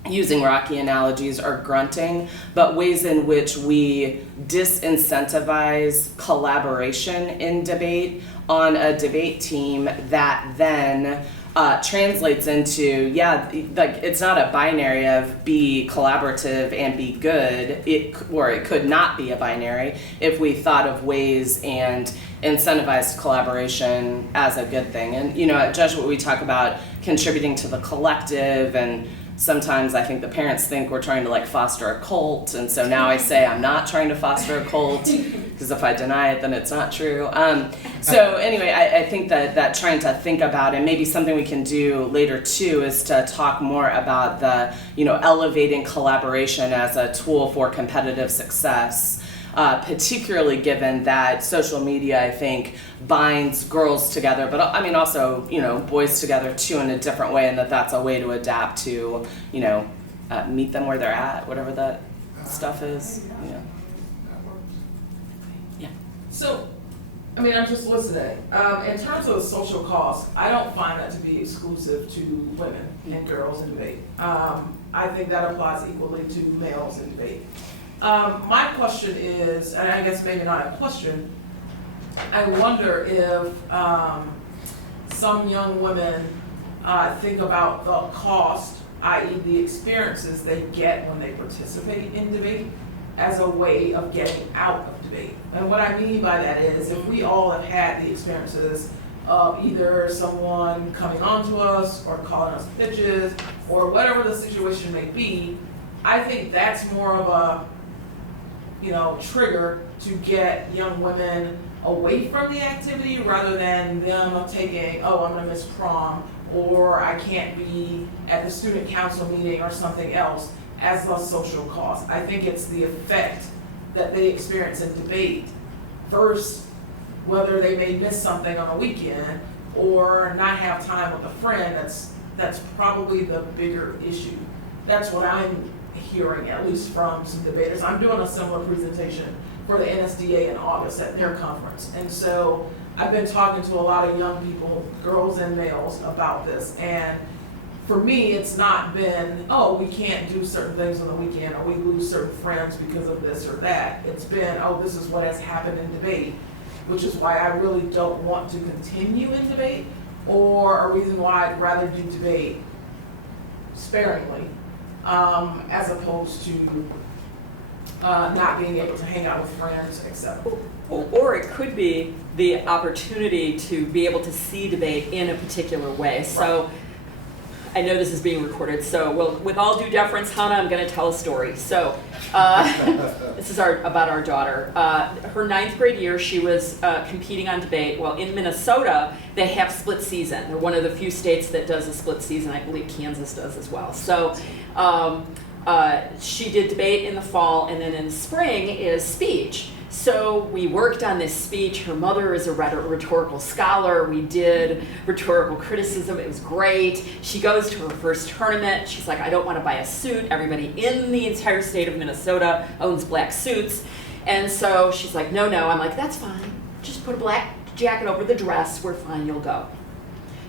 using rocky analogies or grunting, but ways in which we disincentivize collaboration in debate on a debate team that then translates into, it's not a binary of be collaborative and be good, or it could not be a binary if we thought of ways and incentivized collaboration as a good thing. And at Jesuit we talk about contributing to the collective, and sometimes I think the parents think we're trying to foster a cult, and so now I say I'm not trying to foster a cult, because if I deny it, then it's not true. So anyway, I think that trying to think about, and maybe something we can do later too, is to talk more about the elevating collaboration as a tool for competitive success. Particularly given that social media, I think, binds girls together, but I mean also, boys together too in a different way, and that's a way to adapt to, meet them where they're at, whatever that stuff is. Yeah. So, I'm just listening. In terms of the social cost, I don't find that to be exclusive to women and girls in debate. I think that applies equally to males in debate. My question is, and I guess maybe not a question, I wonder if some young women think about the cost, i.e. the experiences they get when they participate in debate, as a way of getting out of debate. And what I mean by that is, if we all have had the experiences of either someone coming on to us or calling us bitches or whatever the situation may be, I think that's more of a trigger to get young women away from the activity rather than them taking, I'm gonna miss prom, or I can't be at the student council meeting or something else as a social cost. I think it's the effect that they experience in debate versus whether they may miss something on a weekend or not have time with a friend. That's probably the bigger issue. That's what I'm hearing, at least from some debaters. I'm doing a similar presentation for the NSDA in August at their conference. And so I've been talking to a lot of young people, girls and males, about this. And for me, it's not been, we can't do certain things on the weekend, or we lose certain friends because of this or that. It's been, this is what has happened in debate, which is why I really don't want to continue in debate, or a reason why I'd rather do debate sparingly, as opposed to not being able to hang out with friends, etc. Or it could be the opportunity to be able to see debate in a particular way. So I know this is being recorded, so with all due deference, Hannah, I'm going to tell a story. So this is about our daughter. Her 9th grade year, she was competing on debate. Well, in Minnesota, they have split season. They're one of the few states that does a split season. I believe Kansas does as well. So she did debate in the fall, and then in the spring is speech. So we worked on this speech. Her mother is a rhetorical scholar. We did rhetorical criticism. It was great. She goes to her first tournament. She's like, I don't want to buy a suit. Everybody in the entire state of Minnesota owns black suits. And so she's like, no. I'm like, that's fine. Just put a black jacket over the dress. We're fine. You'll go.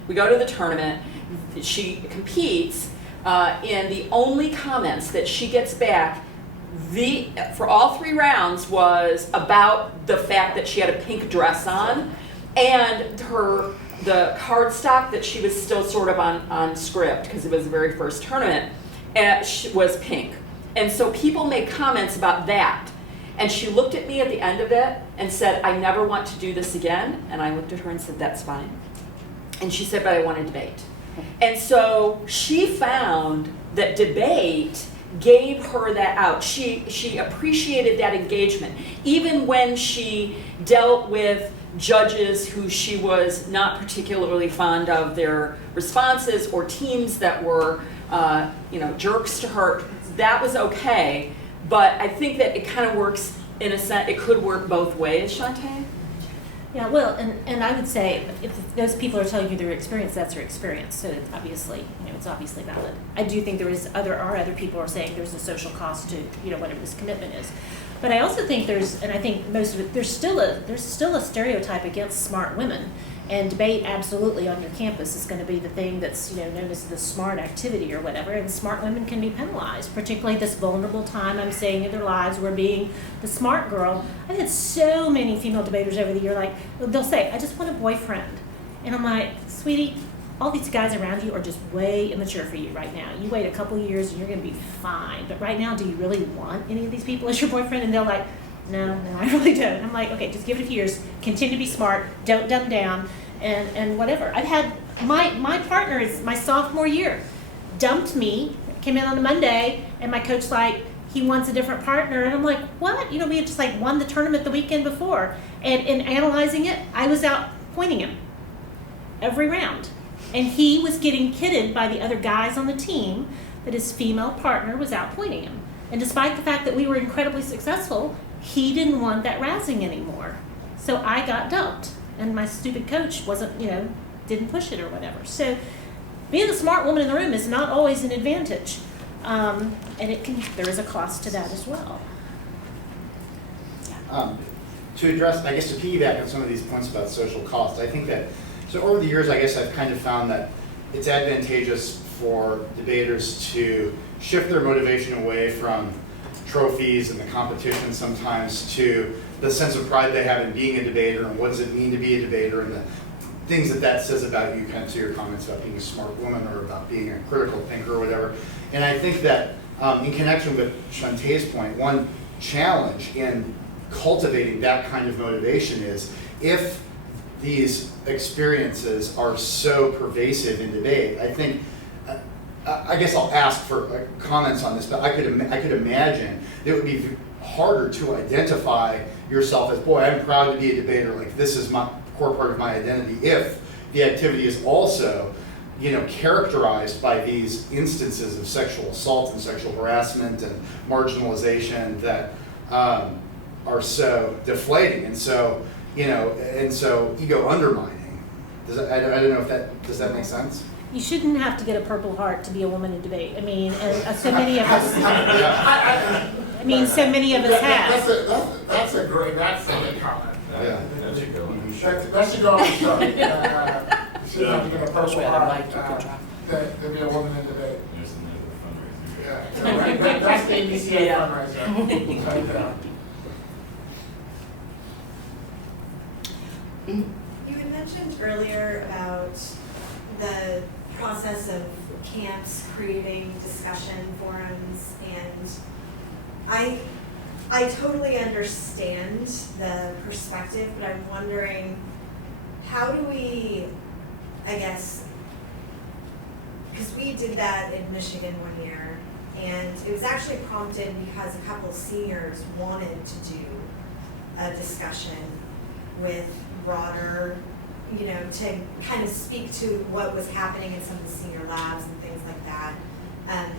We go to the tournament. She competes. And the only comments that she gets back for all 3 rounds was about the fact that she had a pink dress on, and the cardstock that she was still sort of on script, because it was the very first tournament, was pink. And so people made comments about that. And she looked at me at the end of it and said, I never want to do this again. And I looked at her and said, that's fine. And she said, but I want to debate. And so she found that debate gave her that out. She appreciated that engagement. Even when she dealt with judges who she was not particularly fond of their responses, or teams that were jerks to her, that was okay. But I think that it kind of works in a sense, it could work both ways, Shantae? Yeah, well, and I would say if those people are telling you their experience, that's their experience. So it's obviously, it's obviously valid. I do think there are other people are saying there's a social cost to, whatever this commitment is. But I also think I think most of it, there's still a stereotype against smart women. And debate absolutely on your campus is going to be the thing that's known as the smart activity or whatever, and smart women can be penalized, particularly this vulnerable time I'm saying in their lives where being the smart girl. I've had so many female debaters over the year, they'll say, I just want a boyfriend. And I'm like, sweetie, all these guys around you are just way immature for you right now. You wait a couple years and you're going to be fine. But right now, do you really want any of these people as your boyfriend? And they're like, no, I really don't. I'm like, okay, just give it a few years. Continue to be smart. Don't dumb down, and whatever. I've had my partner is my sophomore year, dumped me, came in on a Monday, and my coach he wants a different partner, and I'm like, what? We had just won the tournament the weekend before, and in analyzing it, I was out pointing him every round, and he was getting kidded by the other guys on the team that his female partner was out pointing him, and despite the fact that we were incredibly successful, he didn't want that razzing anymore. So I got dumped. And my stupid coach wasn't, didn't push it or whatever. So being the smart woman in the room is not always an advantage. And there is a cost to that as well. To address, I guess to piggyback on some of these points about social cost, I think that, so over the years, I guess I've kind of found that it's advantageous for debaters to shift their motivation away from trophies and the competition sometimes to the sense of pride they have in being a debater and what does it mean to be a debater and the things that says about you, kind of to your comments about being a smart woman or about being a critical thinker or whatever. And I think that in connection with Shantae's point, one challenge in cultivating that kind of motivation is if these experiences are so pervasive in debate, I guess I'll ask for comments on this, but I could imagine it would be harder to identify yourself as, boy, I'm proud to be a debater, this is my core part of my identity, if the activity is also, characterized by these instances of sexual assault and sexual harassment and marginalization that are so deflating and so, ego undermining. I don't know if does that make sense? You shouldn't have to get a Purple Heart to be a woman in debate. I mean, and so many of us. So many of us have. That's a good comment. Yeah, that should go on. That should go on the show. You shouldn't have to get a Purple Heart to be a woman in debate. There's another fundraiser. Yeah, so, right, that's the ABC fundraiser. You had mentioned earlier about the process of camps creating discussion forums, and I totally understand the perspective, but I'm wondering, how do we, I guess, because we did that in Michigan one year, and it was actually prompted because a couple of seniors wanted to do a discussion with broader, you know, to kind of speak to what was happening in some of the senior labs and things like that.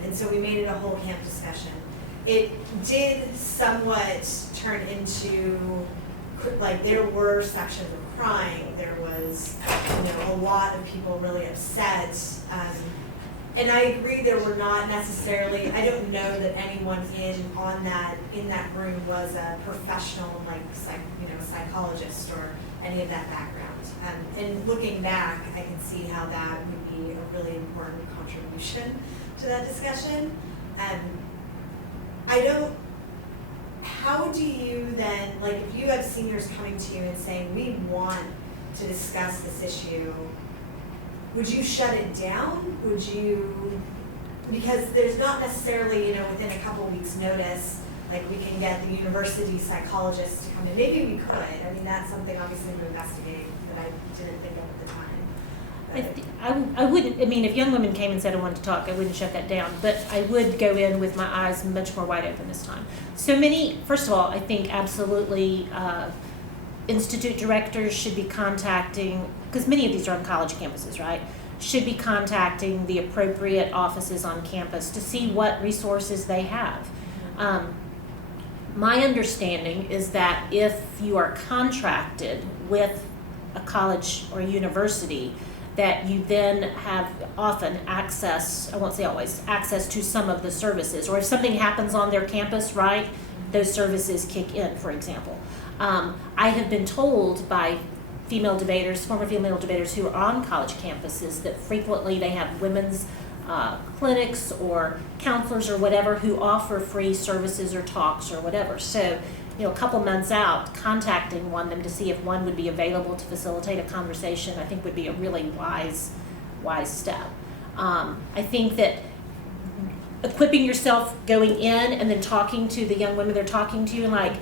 And so we made it a whole camp discussion. It did somewhat turn into, like, there were sections of crying. There was, you know, a lot of people really upset. And I agree there were not necessarily, I don't know that anyone in that room was a professional, like, psychologist or any of that background. And looking back, I can see how that would be a really important contribution to that discussion. How do you then, like, if you have seniors coming to you and saying, we want to discuss this issue, would you shut it down? Would you, because there's not necessarily, you know, within a couple weeks' notice, like, we can get the university psychologist to come in. Maybe we could. I mean, that's something obviously to investigate that I didn't think of at the time. I wouldn't, I mean, if young women came and said I wanted to talk, I wouldn't shut that down, but I would go in with my eyes much more wide open this time. So many, first of all, I think absolutely institute directors should be contacting, because many of these are on college campuses, right? Should be contacting the appropriate offices on campus to see what resources they have. My understanding is that if you are contracted with a college or university, that you then have often access, I won't say always, access to some of the services. Or if something happens on their campus, right, those services kick in, for example. I have been told by female debaters, former female debaters who are on college campuses, that frequently they have women's clinics or counselors or whatever who offer free services or talks or whatever. So, you know, a couple months out, contacting them to see if one would be available to facilitate a conversation, I think would be a really wise step. I think that equipping yourself going in and then talking to the young women they're talking to, and like,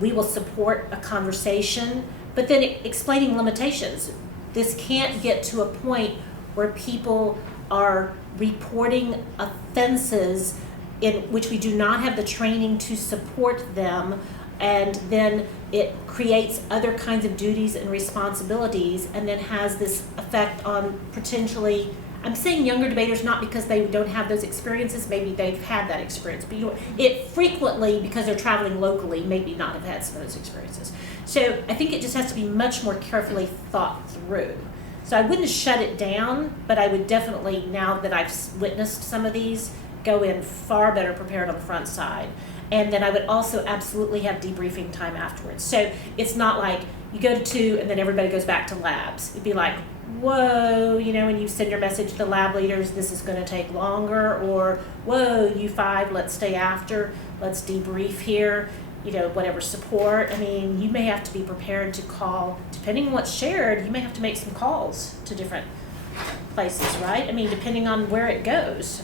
we will support a conversation, but then explaining limitations. This can't get to a point where people are reporting offenses in which we do not have the training to support them, and then it creates other kinds of duties and responsibilities, and then has this effect on potentially, I'm saying younger debaters not because they don't have those experiences, maybe they've had that experience, but you know, it frequently, because they're traveling locally, maybe not have had some of those experiences. So I think it just has to be much more carefully thought through. So I wouldn't shut it down, but I would definitely, now that I've witnessed some of these, go in far better prepared on the front side. And then I would also absolutely have debriefing time afterwards. So it's not like you go to 2 and then everybody goes back to labs. It'd be like, whoa, you know, when you send your message to the lab leaders, this is going to take longer, or whoa, you 5, let's stay after, let's debrief here, you know, whatever support. I mean, you may have to be prepared to call, depending on what's shared, you may have to make some calls to different places, right? I mean, depending on where it goes.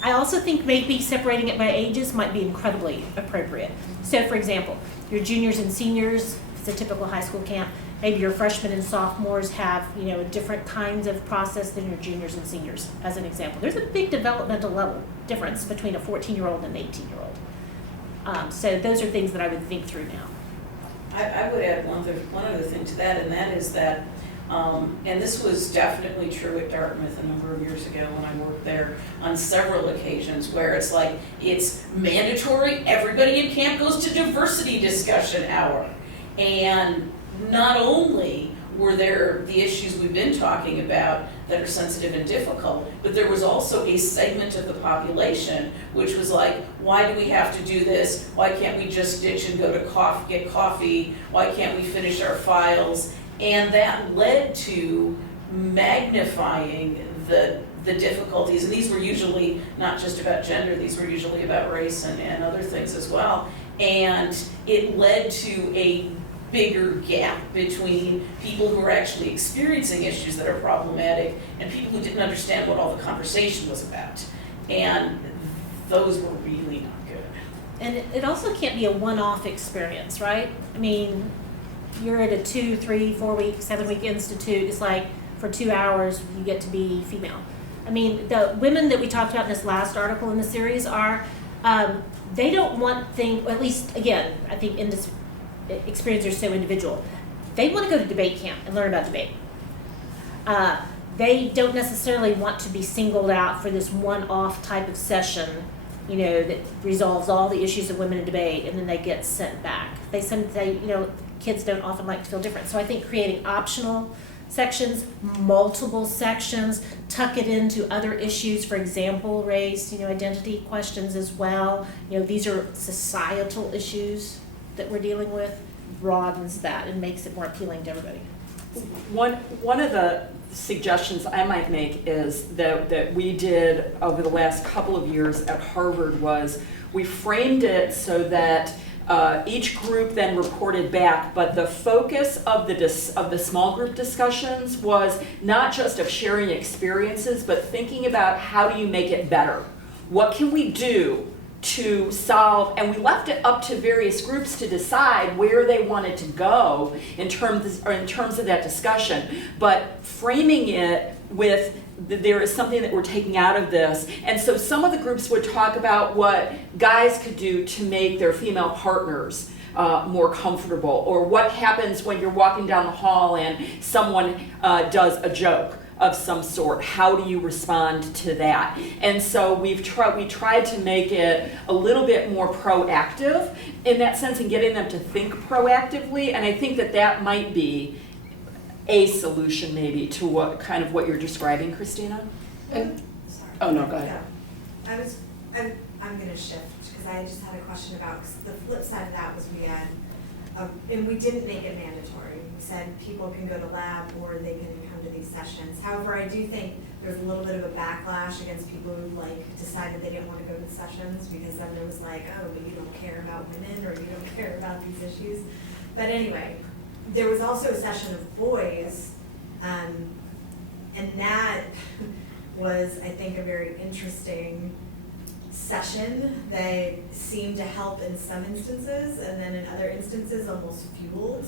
I also think maybe separating it by ages might be incredibly appropriate. So, for example, your juniors and seniors, it's a typical high school camp, maybe your freshmen and sophomores have, you know, different kinds of process than your juniors and seniors, as an example. There's a big developmental level difference between a 14-year-old and an 18-year-old. So those are things that I would think through now. I would add one other thing to that, and that is that, and this was definitely true at Dartmouth a number of years ago when I worked there on several occasions, where it's like, it's mandatory, everybody in camp goes to diversity discussion hour. And not only were there the issues we've been talking about that are sensitive and difficult, but there was also a segment of the population which was like, why do we have to do this? Why can't we just ditch and go to get coffee? Why can't we finish our files? And that led to magnifying the difficulties, and these were usually not just about gender, these were usually about race and other things as well. And it led to a bigger gap between people who are actually experiencing issues that are problematic and people who didn't understand what all the conversation was about. And those were really not good. And it also can't be a one-off experience, right? I mean, you're at a 2, 3, 4 week, 7 week institute. It's like for 2 hours you get to be female. I mean, the women that we talked about in this last article in the series are, they don't want things, at least, again, I think in this experience are so individual. They want to go to debate camp and learn about debate. They don't necessarily want to be singled out for this one-off type of session, you know, that resolves all the issues of women in debate, and then they get sent back. Kids don't often like to feel different. So I think creating optional sections, multiple sections, tuck it into other issues, for example, race, identity questions as well. These are societal issues that we're dealing with, broadens that and makes it more appealing to everybody. One of the suggestions I might make is that we did over the last couple of years at Harvard was we framed it so that each group then reported back, but the focus of the small group discussions was not just of sharing experiences, but thinking about how do you make it better? What can we do to solve, and we left it up to various groups to decide where they wanted to go in terms of that discussion, but framing it with there is something that we're taking out of this. And so some of the groups would talk about what guys could do to make their female partners more comfortable, or what happens when you're walking down the hall and someone does a joke of some sort. How do you respond to that? And so we tried to make it a little bit more proactive in that sense and getting them to think proactively. And I think that might be a solution maybe to what you're describing, Christina. And, Sorry. oh no, go ahead. Yeah. I'm going to shift because I just had a question about, cause the flip side of that was we had, and we didn't make it mandatory. We said people can go to lab or they can come to these sessions. However, I do think there's a little bit of a backlash against people who decided they didn't want to go to the sessions because then there was like, oh, but you don't care about women or you don't care about these issues. But anyway, there was also a session of boys, and that was, I think, a very interesting session. They seemed to help in some instances, and then in other instances almost fueled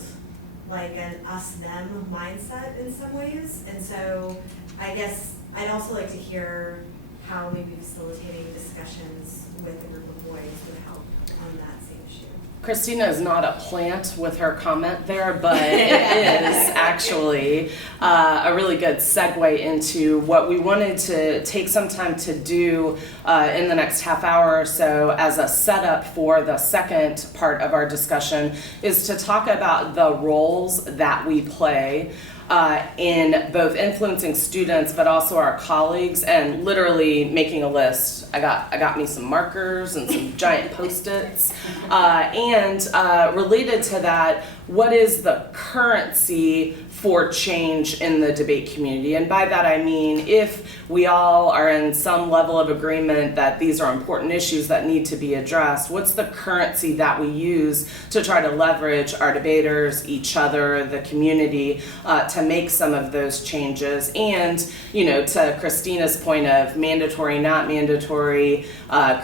like an us-them mindset in some ways. And so I guess I'd also like to hear how maybe facilitating discussions with a group of boys would help on that same issue. Christina is not a plant with her comment there, but it is actually a really good segue into what we wanted to take some time to do in the next half hour or so as a setup for the second part of our discussion is to talk about the roles that we play in both influencing students but also our colleagues, and literally making a list. I got me some markers and some giant Post-its, and related to that, what is the currency for change in the debate community? And by that I mean, if we all are in some level of agreement that these are important issues that need to be addressed, what's the currency that we use to try to leverage our debaters, each other, the community, to make some of those changes? And, to Christina's point of mandatory, not mandatory,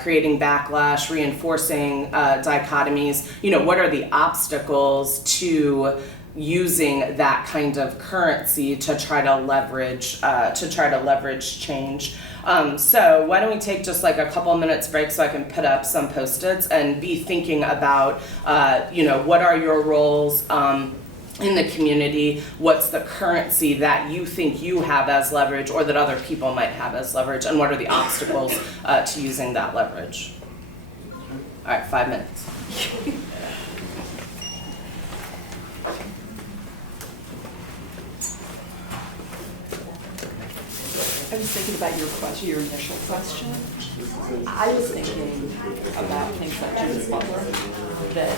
creating backlash, reinforcing dichotomies, what are the obstacles to using that kind of currency to try to leverage change. So why don't we take just like a couple minutes break so I can put up some Post-its and be thinking about, what are your roles in the community? What's the currency that you think you have as leverage or that other people might have as leverage? And what are the obstacles to using that leverage? All right, 5 minutes. I was thinking about your initial question. I was thinking about things like Judith Butler, that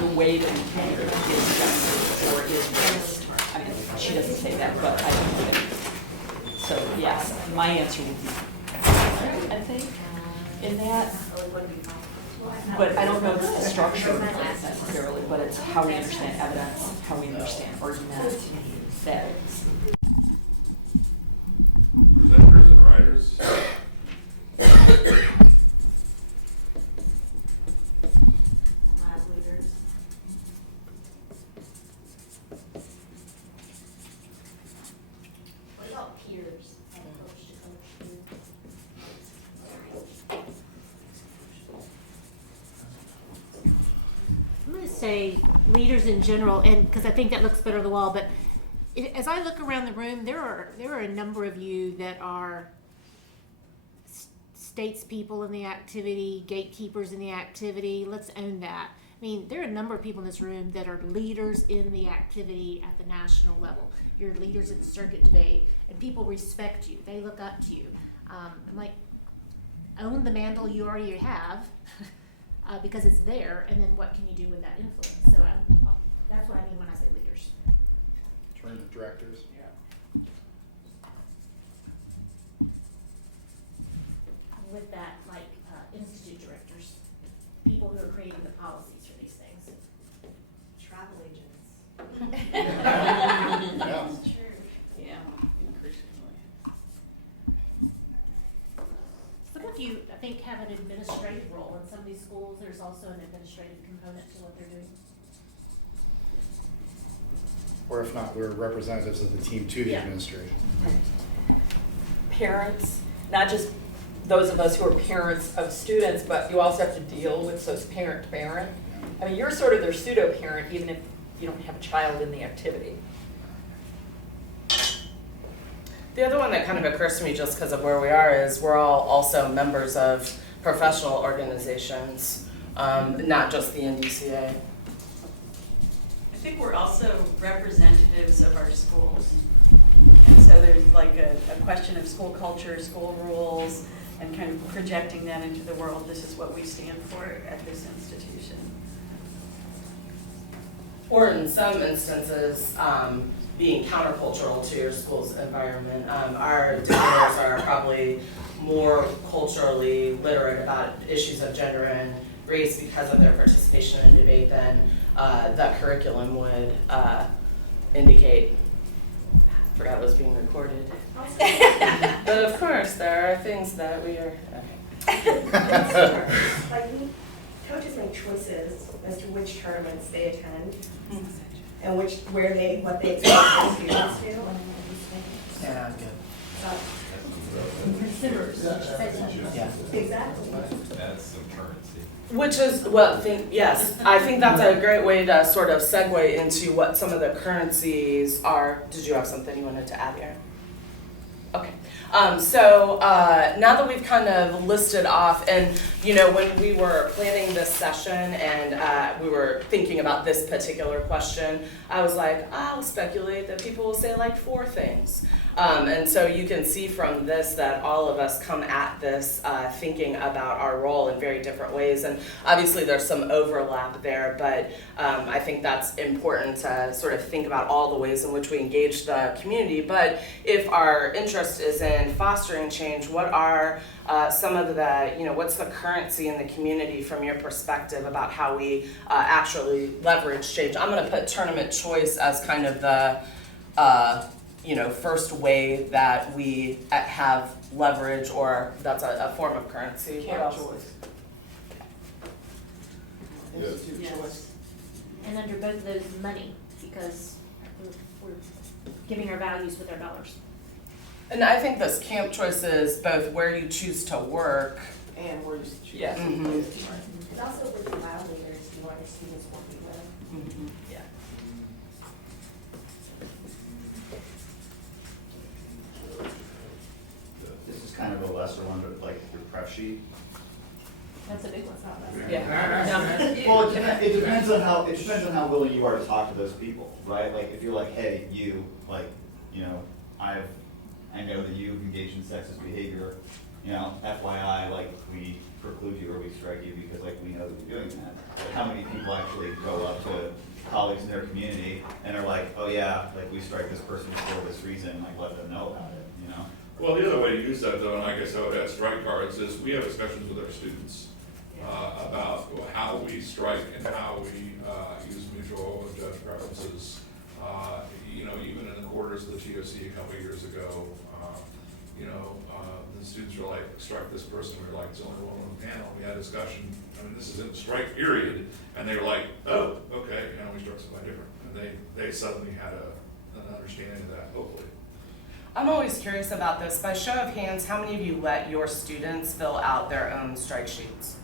the way that we can is gendered or is racist. I mean, she doesn't say that, but I think that. So yes, my answer would be, I think, in that. But I don't know if it's the structure necessarily, but it's how we understand evidence, how we understand argument, that. Presenters and writers. Lab leaders. What about peers? say leaders in general, and because I think that looks better on the wall, but as I look around the room, there are a number of you that are statespeople in the activity, gatekeepers in the activity. Let's own that. I mean, there are a number of people in this room that are leaders in the activity at the national level. You're leaders in the circuit debate, and people respect you. They look up to you. I'm like, own the mantle you already have, because it's there, and then what can you do with that influence? So that's what I mean when I say leaders. Turn to directors. With that, like institute directors, people who are creating the policies for these things. Travel agents. Yeah. True. Yeah, increasingly. Some of you, I think, have an administrative role. In some of these schools, there's also an administrative component to what they're doing. Or if not, we're representatives of the team to the administration. Parents, not just those of us who are parents of students, but you also have to deal with those parent to parent. I mean, you're sort of their pseudo parent, even if you don't have a child in the activity. The other one that kind of occurs to me just because of where we are is we're all also members of professional organizations, not just the NDCA. I think we're also representatives of our schools. And so there's like a question of school culture, school rules, and kind of projecting that into the world. This is what we stand for at this institution. Or in some instances, being countercultural to your school's environment. Our debaters are probably more culturally literate about issues of gender and race because of their participation in debate than the curriculum would indicate. I forgot it was being recorded. But of course, there are things that we are, okay. Like, coaches make choices as to which tournaments they attend and what they expect their students to. Yeah, good. Yeah. Exactly. That's some currency. Which is, well, yes, I think that's a great way to sort of segue into what some of the currencies are. Did you have something you wanted to add here? Okay. So now that we've kind of listed off, and you know, when we were planning this session and we were thinking about this particular question, I was like, I'll speculate that people will say like 4 things. And so you can see from this that all of us come at this thinking about our role in very different ways. And obviously there's some overlap there, but I think that's important to sort of think about all the ways in which we engage the community. But if our interest is in fostering change, what are some of the, you know, what's the currency in the community from your perspective about how we actually leverage change? I'm going to put tournament choice as kind of the you know, first way that we have leverage, or that's a form of currency. What else? Yes. And under both of those, money, because we're giving our values with our dollars. And I think this camp choice is both where you choose to work And where you choose. Yeah. It's also with the mile leaders you want your students working with. Yeah. This is kind of a lesser one, but like your prep sheet. That's a big one. Well, it depends on how willing you are to talk to those people, right? Like if you're like, hey, you, like, you know, I know that you've engaged in sexist behavior, you know, FYI, like we preclude you or we strike you because like we know that you're doing that. But how many people actually go up to colleagues in their community and are like, oh yeah, like we strike this person for this reason, like let them know about it, you know? Well, the other way to use that though, and I guess I would add strike cards, is we have discussions with our students about how we strike and how we use mutual and judge preferences. You know, even in the quarters of the TOC a couple of years ago, you know, the students were like, strike this person. We were like, it's only one on the panel. We had a discussion. I mean, this is in the strike period. And they were like, oh, okay, you know, we struck somebody different. And they suddenly had an understanding of that, hopefully. I'm always curious about this. By show of hands, how many of you let your students fill out their own strike sheets?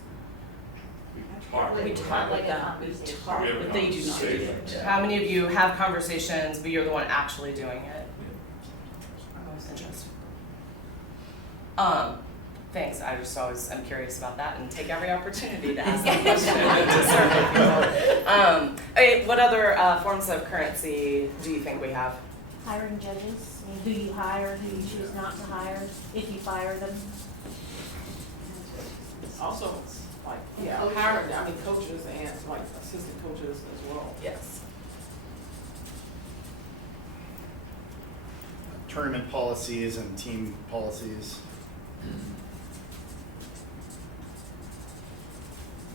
talk. We talk like that, we talk, We have a but they do not do conversation. it. How many of you have conversations, but you're the one actually doing it? Interesting. Thanks, I just always am curious about that and take every opportunity to ask that question to survey people. Okay, what other forms of currency do you think we have? Hiring judges, I mean, who you hire, who you choose not to hire, if you fire them. Also, like, hiring, I mean, coaches and like assistant coaches as well. Yes. Tournament policies and team policies.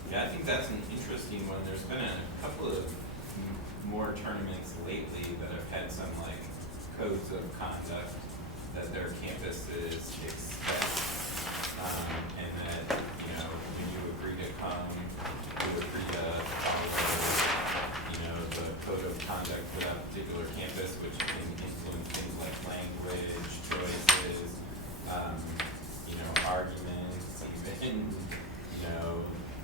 Yeah, I think that's an interesting one. There's been a couple of more tournaments lately that have had some like codes of conduct that their campuses expect, and that, you know, when you agree to come, you agree to follow, the code of conduct for that particular campus, which can influence things like language, choices, arguments, even,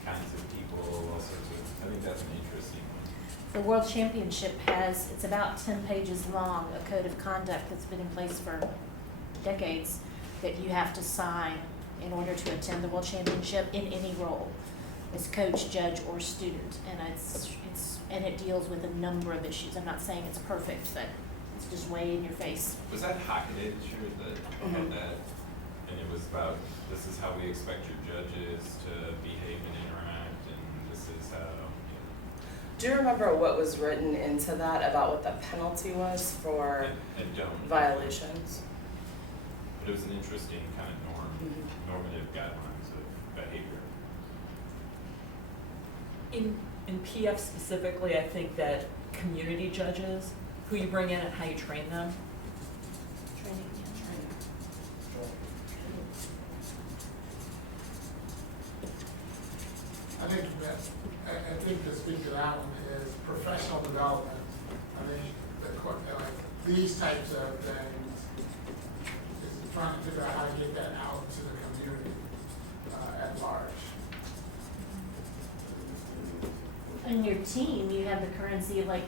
kinds of people, all sorts of, I think that's an interesting one. The World Championship it's about 10 pages long, a code of conduct that's been in place for decades that you have to sign in order to attend the World Championship in any role, as coach, judge, or student. And it deals with a number of issues. I'm not saying it's perfect, but it's just way in your face. Was that Hockaday that had that? And it was about, this is how we expect your judges to behave and interact, and this is how. Do you remember what was written into that about what the penalty was for I don't. violations? But it was an interesting kind of normative guidelines of behavior. In PF specifically, I think that community judges, who you bring in and how you train them. Training. I think to speak to that one is professional development. I think these types of things is trying to figure out how to get that out to the community at large. In your team, you have the currency of like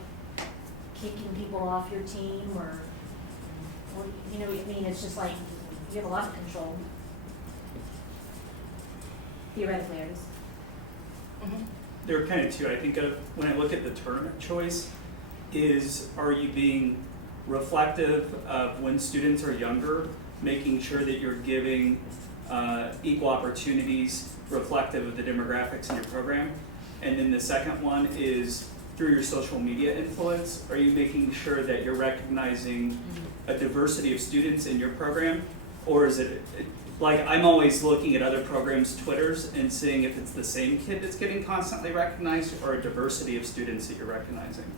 kicking people off your team or you know what I mean? It's just like you have a lot of control. Theoretically, it is. There are kind of two I think of when I look at the tournament choice is, are you being reflective of when students are younger, making sure that you're giving equal opportunities reflective of the demographics in your program? And then the second one is through your social media influence, are you making sure that you're recognizing a diversity of students in your program? Or is it, like I'm always looking at other programs' Twitters and seeing if it's the same kid that's getting constantly recognized or a diversity of students that you're recognizing?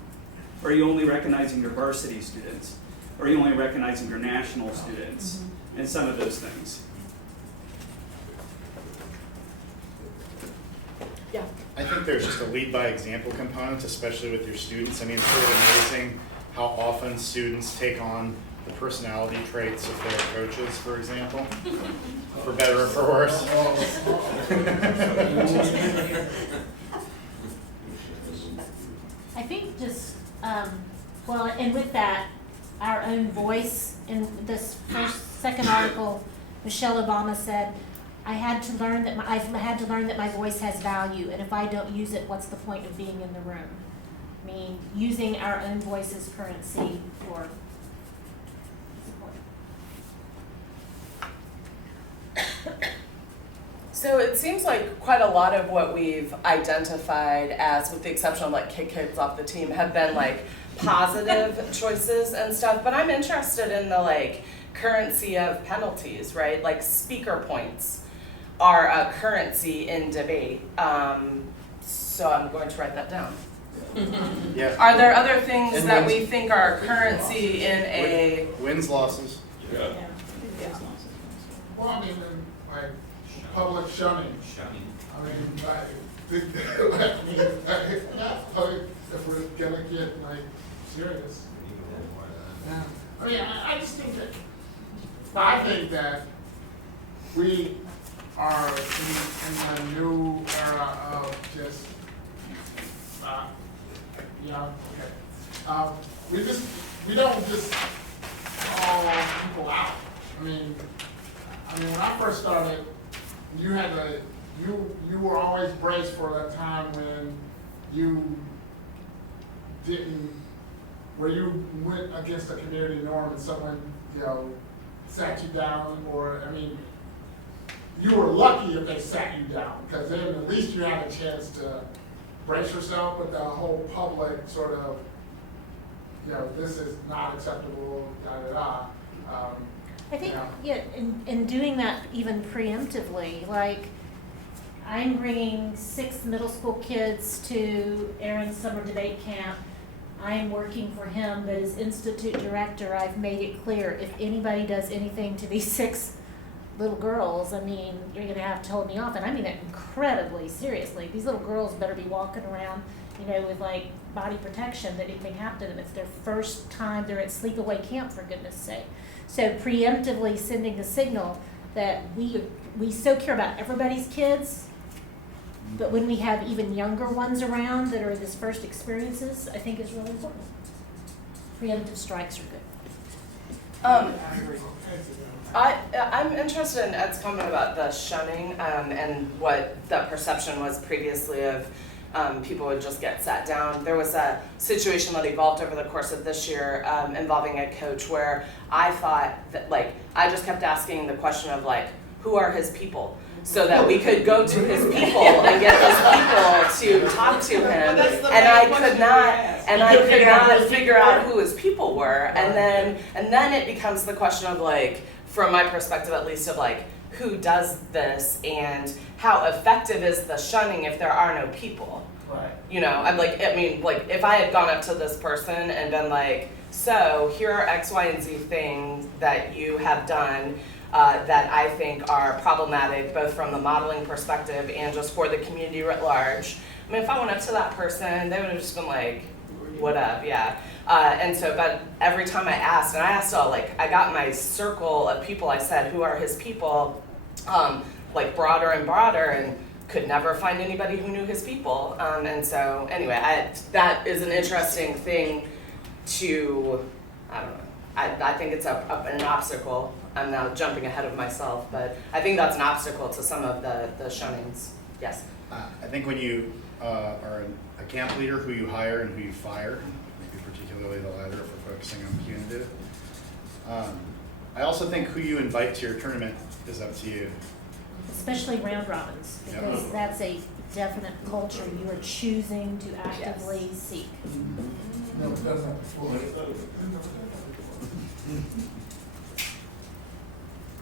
Or are you only recognizing your varsity students? Or are you only recognizing your national students? And some of those things. Yeah. I think there's just a lead by example component, especially with your students. I mean, it's sort of amazing how often students take on the personality traits of their coaches, for example, for better or for worse. I think just, and with that, our own voice in this second article, Michelle Obama said, I've had to learn that my voice has value, and if I don't use it, what's the point of being in the room? I mean, using our own voice as currency for support. So it seems like quite a lot of what we've identified as, with the exception of like kick kids off the team, have been like positive choices and stuff, but I'm interested in the like currency of penalties, right? Like speaker points are a currency in debate. So I'm going to write that down. Yeah. Are there other things And that wins. we think are currency in a... Wins, losses. Yeah. Well, I mean, like public shunning. I mean, if we're gonna get like serious. I mean, I just think that we are in a new era of just Yeah, okay. We don't just call people out. I mean, when I first started, you were always braced for that time when you where you went against a community norm and someone, sat you down, or, you were lucky if they sat you down, because then at least you had a chance to brace yourself, but the whole public sort of, this is not acceptable, da-da-da. I think, in doing that even preemptively, like, I'm bringing 6 middle school kids to Aaron's summer debate camp. I'm working for him, but as institute director, I've made it clear, if anybody does anything to these 6 little girls, you're gonna have to hold me off, and I mean that incredibly seriously. These little girls better be walking around, with like body protection, that anything happened to them. It's their first time they're at sleepaway camp, for goodness sake. So preemptively sending a signal that we so care about everybody's kids, but when we have even younger ones around that are this first experiences, I think is really important. Preemptive strikes are good. I'm interested in Ed's comment about the shunning and what the perception was previously of people would just get sat down. There was a situation that evolved over the course of this year involving a coach where I thought that, I just kept asking the question of, who are his people? So that we could go to his people and get his people to talk to him, and I could not figure out who his people were, and then it becomes the question of, from my perspective at least, of who does this and how effective is the shunning if there are no people. Right. If I had gone up to this person and been so here are X, Y, and Z things that you have done that I think are problematic, both from the modeling perspective and just for the community writ large. If I went up to that person, they would have just been what up, yeah. But every time I asked, and I asked I got my circle of people, I said, who are his people, broader and broader, and could never find anybody who knew his people. That is an interesting thing to, I don't know, I think it's an obstacle. I'm now jumping ahead of myself, but I think that's an obstacle to some of the shunnings. Yes? I think when you are a camp leader, who you hire and who you fire, maybe particularly the latter if we're focusing on punitive. I also think who you invite to your tournament is up to you. Especially round robins, because that's a definite culture you are choosing to actively seek. No, it doesn't.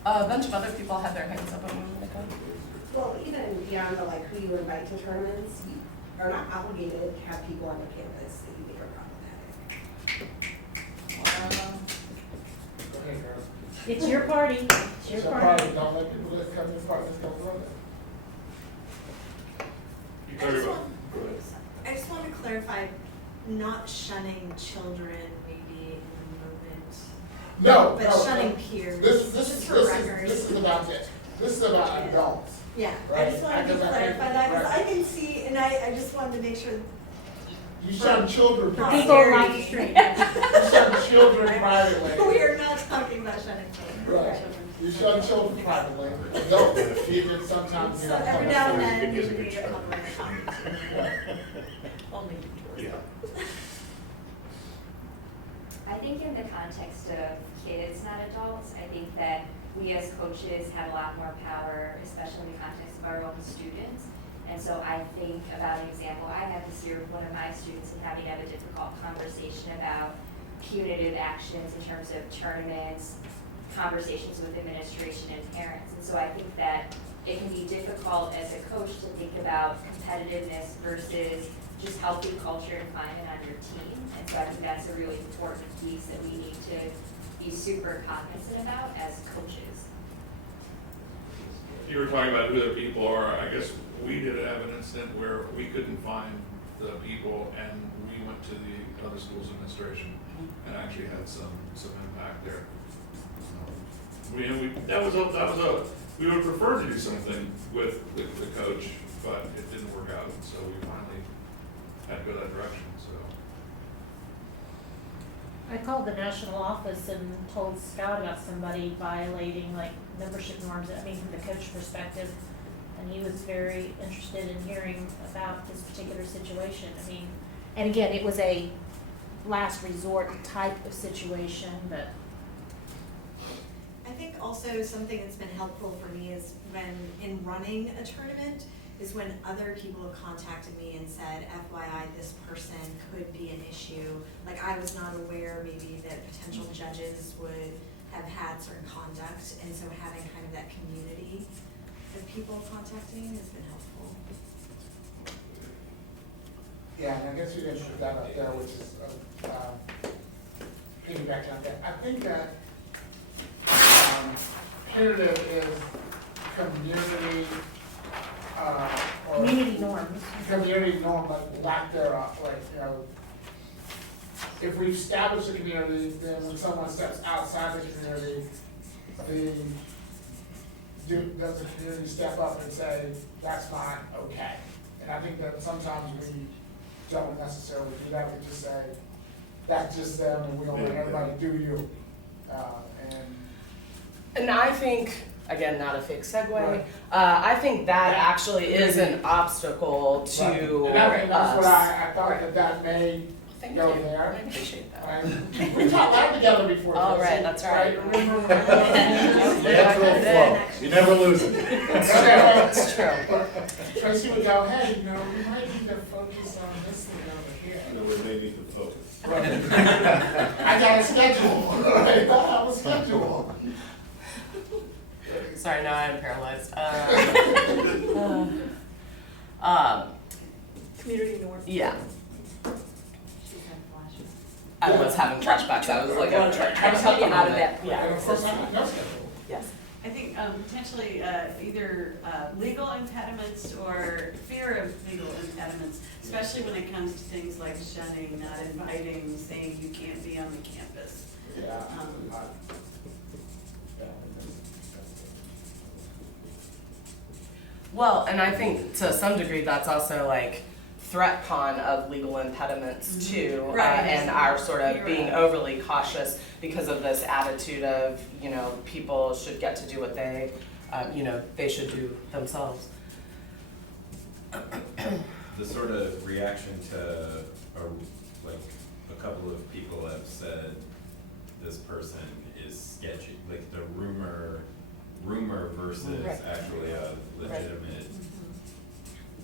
A bunch of other people had their hands up. Well, even beyond the who you invite to tournaments, you are not obligated to have people on your campus that you think are problematic. Go ahead, girl. It's your party. It's your party. Don't let people that come to your party go through it. I just want to clarify, not shunning children maybe in the moment. No, but shunning peers. This is about this. This is about adults. Yeah, right? I just wanted to clarify that, because I can see, and I just wanted to make sure. You shun children privately. People like the street. You shun children privately. We are not talking about shunning children. Right. You shun children privately. Adults, you can sometimes. So every now and then you need a public comment. Only Yeah. I think in the context of kids, not adults, I think that we as coaches have a lot more power, especially in the context of our own students. And so I think about an example I had this year with one of my students and having to have a difficult conversation about punitive actions in terms of tournaments, conversations with administration and parents. And so I think that it can be difficult as a coach to think about competitiveness versus just healthy culture and climate on your team. And so I think that's a really important piece that we need to be super cognizant about as coaches. You were talking about who the people are. I guess we did have an incident where we couldn't find the people, and we went to the other school's administration and actually had some impact there. We would prefer to do something with the coach, but it didn't work out. So we finally had to go that direction, so. I called the national office and told Scott about somebody violating like membership norms, I mean, from the coach perspective. And he was very interested in hearing about this particular situation. I mean, and again, it was a last resort type of situation, but. I think also something that's been helpful for me is when in running a tournament is when other people have contacted me and said, FYI, this person could be an issue. Like I was not aware maybe that potential judges would have had certain conduct, and so having kind of that community of people contacting has been helpful. Yeah, and I guess we didn't put that up there, which is piggybacking on that. I think that punitive is community or Community norms. community norm, like lack thereof, like, you know, if we establish a community, then when someone steps outside the community, does the community step up and say, that's not okay? And I think that sometimes we don't necessarily do that, we just say, that's just them, and we don't let everybody do you. And I think, again, not a fake segue, Right. I think that Yeah. actually is an obstacle to Right. And that's what us. I thought that may Thank go you. there. I appreciate that. Right? We taught that together before. Oh, Tracy, right, that's right. Remember? Natural flow, you never lose it. That's true. Tracy would go, hey, you know, we might need to focus on this thing over here. And then we may need to focus. Right. I got a schedule, right? I have a schedule. Sorry, now I'm paralyzed. Community norm. Yeah. I was having flashbacks. I was like, I'm trying to get out of that. And of course, I have no schedule. Yes. I think potentially either legal impediments or fear of legal impediments, especially when it comes to things like shunning, not inviting, saying you can't be on the campus. Yeah. well, and I think to some degree that's also like threat con of legal impediments too, Right. and our sort of You're being right. overly cautious because of this attitude of, you know, people should get to do what they, you know, they should do themselves. The sort of reaction to, like, a couple of people have said this person is sketchy, like the rumor versus Right. actually a legitimate.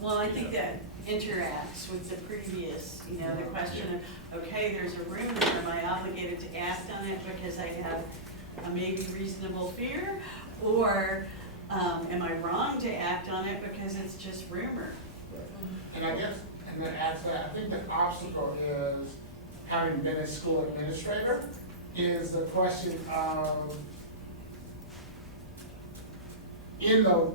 Well, I think that interacts with the previous, you know, the question of, okay, there's a rumor, am I obligated to act on it because I have a maybe reasonable fear? Or am I wrong to act on it because it's just rumor? And I guess, and then add to that, I think the obstacle is, having been a school administrator, is the question of, in the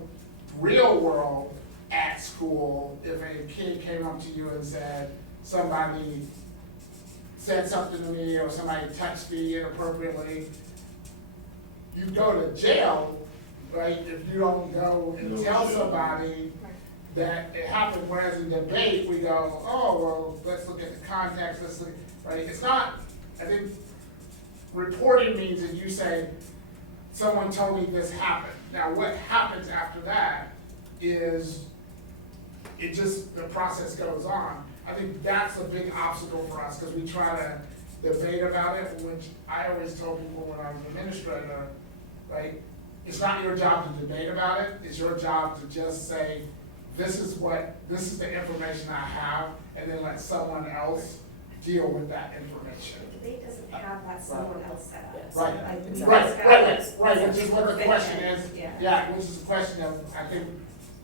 real world at school, if a kid came up to you and said, somebody said something to me or somebody touched me inappropriately, you go to jail, right, if you don't go and tell somebody that it happened, whereas in debate, we go, oh, well, let's look at the context, let's look, right? It's not, I think, reporting means that you say, someone told me this happened. Now, what happens after that is, it just, the process goes on. I think that's a big obstacle for us, because we try to debate about it, which I always told people when I was an administrator, right? It's not your job to debate about it, it's your job to just say, this is the information I have, and then let someone else deal with that information. The debate doesn't have that someone else set up. Right, Like, we right, just got right, which is what the question is, Yeah. which is the question of, I think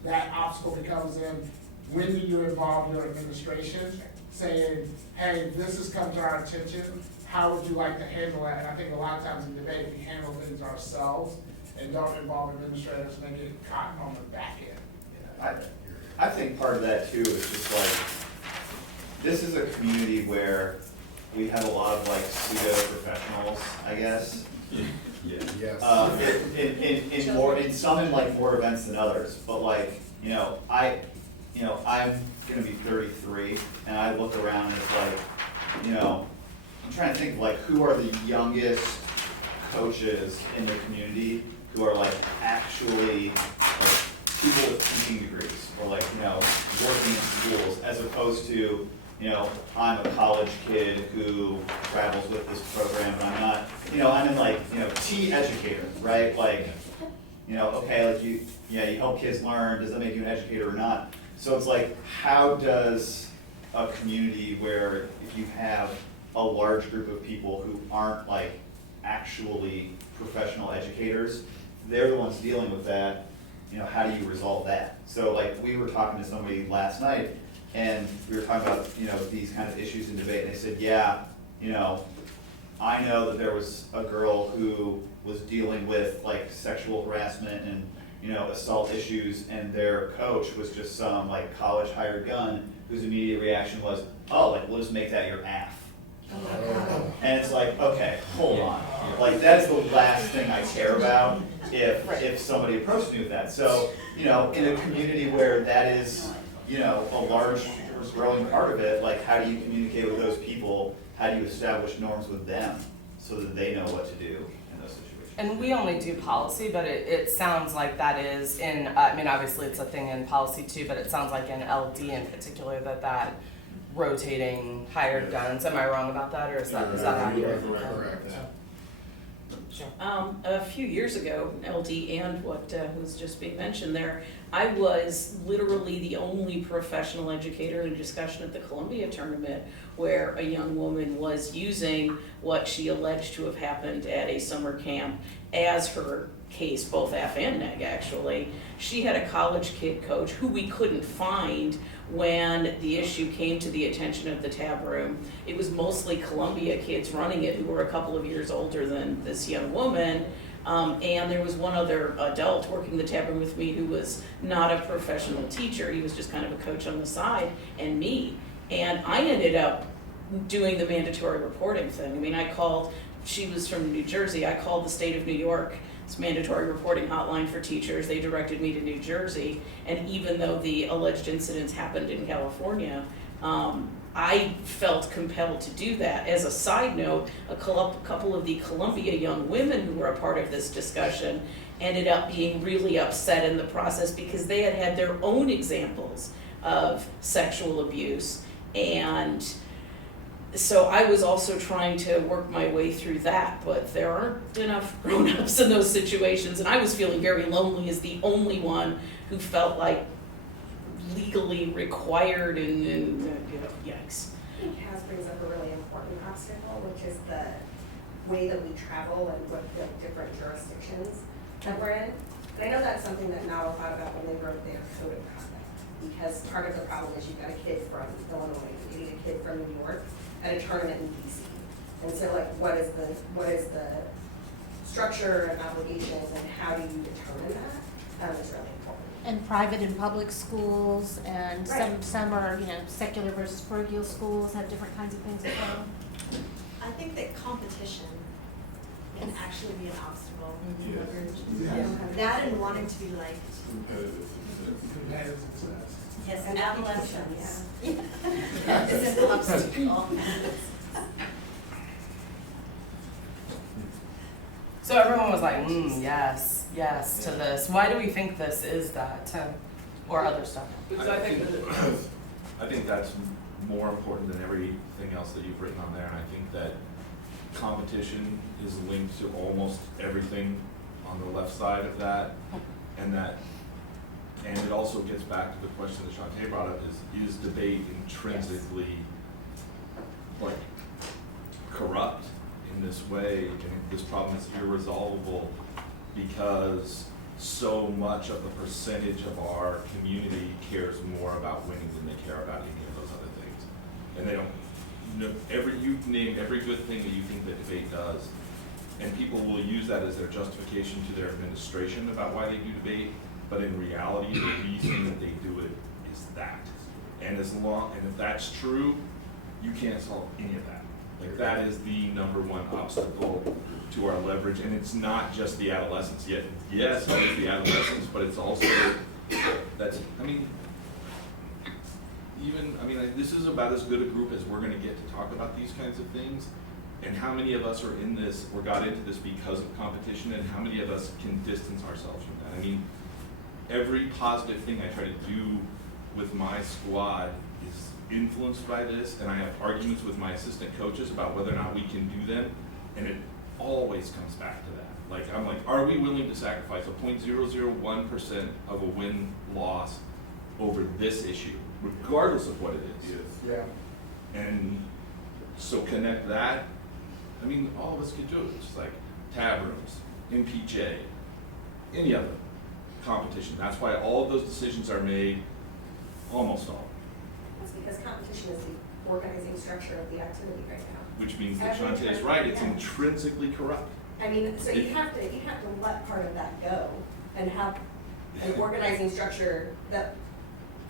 that obstacle becomes in, when do you involve your administration, saying, hey, this has come to our attention, how would you like to handle that? And I think a lot of times in debate, we handle things ourselves and don't involve administrators, and they get caught on the back end. I think part of that too is just like, this is a community where we have a lot of like pseudo professionals, I guess. Yeah. Yes. In some like more events than others, but like, you know, you know, I'm gonna be 33, and I look around and it's like, you know, I'm trying to think of like who are the youngest coaches in the community who are like actually like people with teaching degrees or like, you know, working in schools, as opposed to, you know, I'm a college kid who travels with this program and I'm not, you know, I'm in like, you know, T educator, right? Like, you know, okay, like you help kids learn, does that make you an educator or not? So it's like, how does a community where if you have a large group of people who aren't like actually professional educators, they're the ones dealing with that, you know, how do you resolve that? So like, we were talking to somebody last night and we were talking about, you know, these kind of issues in debate, and they said, yeah, you know, I know that there was a girl who was dealing with like sexual harassment and, you know, assault issues, and their coach was just some like college hired gun whose immediate reaction was, oh, like we'll just make that your AF. And it's like, okay, hold on. Like that's the last thing I care about if somebody approached me with that. So, you know, in a community where that is, you know, a large growing part of it, like how do you communicate with those people? How do you establish norms with them so that they know what to do in those situations? And we only do policy, but it sounds like that is in, I mean, obviously it's a thing in policy too, but it sounds like in LD in particular that rotating hired guns, am I wrong about that, or is that accurate? Correct. A few years ago, LD and what was just being mentioned there, I was literally the only professional educator in a discussion at the Columbia tournament where a young woman was using what she alleged to have happened at a summer camp as her case, both AF and NEG actually. She had a college kid coach who we couldn't find when the issue came to the attention of the tab room. It was mostly Columbia kids running it who were a couple of years older than this young woman. And there was one other adult working the tab room with me who was not a professional teacher. He was just kind of a coach on the side, and me. And I ended up doing the mandatory reporting thing. I mean, she was from New Jersey. I called the state of New York. It's mandatory reporting hotline for teachers. They directed me to New Jersey. And even though the alleged incidents happened in California, I felt compelled to do that. As a side note, a couple of the Columbia young women who were a part of this discussion ended up being really upset in the process because they had had their own examples of sexual abuse. And so I was also trying to work my way through that, but there aren't enough grown-ups in those situations, and I was feeling very lonely as the only one who felt like legally required and you know, yikes. I think Kaz brings up a really important obstacle, which is the way that we travel and what the different jurisdictions that we're in. And I know that's something that Nalo thought about when they wrote their code of conduct, because part of the problem is you've got a kid from Illinois, you're getting a kid from New York at a tournament in DC. And so like what is the structure and obligations and how do you determine that? Is really important. And private and public schools, and Right. some are, you know, secular versus parochial schools have different kinds of things as well. I think that competition can actually be an obstacle. Yes. That and wanting to be liked. Competitive success. Yes, And adolescence. Yeah. It's an obstacle. So everyone was like, yes to this. Why do we think this is that, or other stuff? Because I think that I think that's more important than everything else that you've written on there, and I think that competition is linked to almost everything on the left side of that, and it also gets back to the question that Shantae brought up, is debate intrinsically like corrupt in this way, and this problem is irresolvable because so much of the percentage of our community cares more about winning than they care about any of those other things. And they don't, you name every good thing that you think that debate does, and people will use that as their justification to their administration about why they do debate, but in reality, the reason that they do it is that. And if that's true, you can't solve any of that. Like that is the number one obstacle to our leverage, and it's not just the adolescents yet. Yes, it's the adolescents, but it's also even, I mean, this is about as good a group as we're gonna get to talk about these kinds of things. And how many of us are in this, or got into this because of competition, and how many of us can distance ourselves from that? I mean, every positive thing I try to do with my squad is influenced by this, and I have arguments with my assistant coaches about whether or not we can do them, and it always comes back to that. Like, I'm like, are we willing to sacrifice a 0.001% of a win-loss over this issue, regardless of what it is? Yeah. And so connect that. I mean, all of us could do it. It's like tab rooms, MPJ, any other competition. That's why all of those decisions are made, almost all. That's because competition is the organizing structure of the activity right now. Which means that Shantae is right, it's Yeah. intrinsically corrupt. I mean, so you have to let part of that go and have an organizing structure that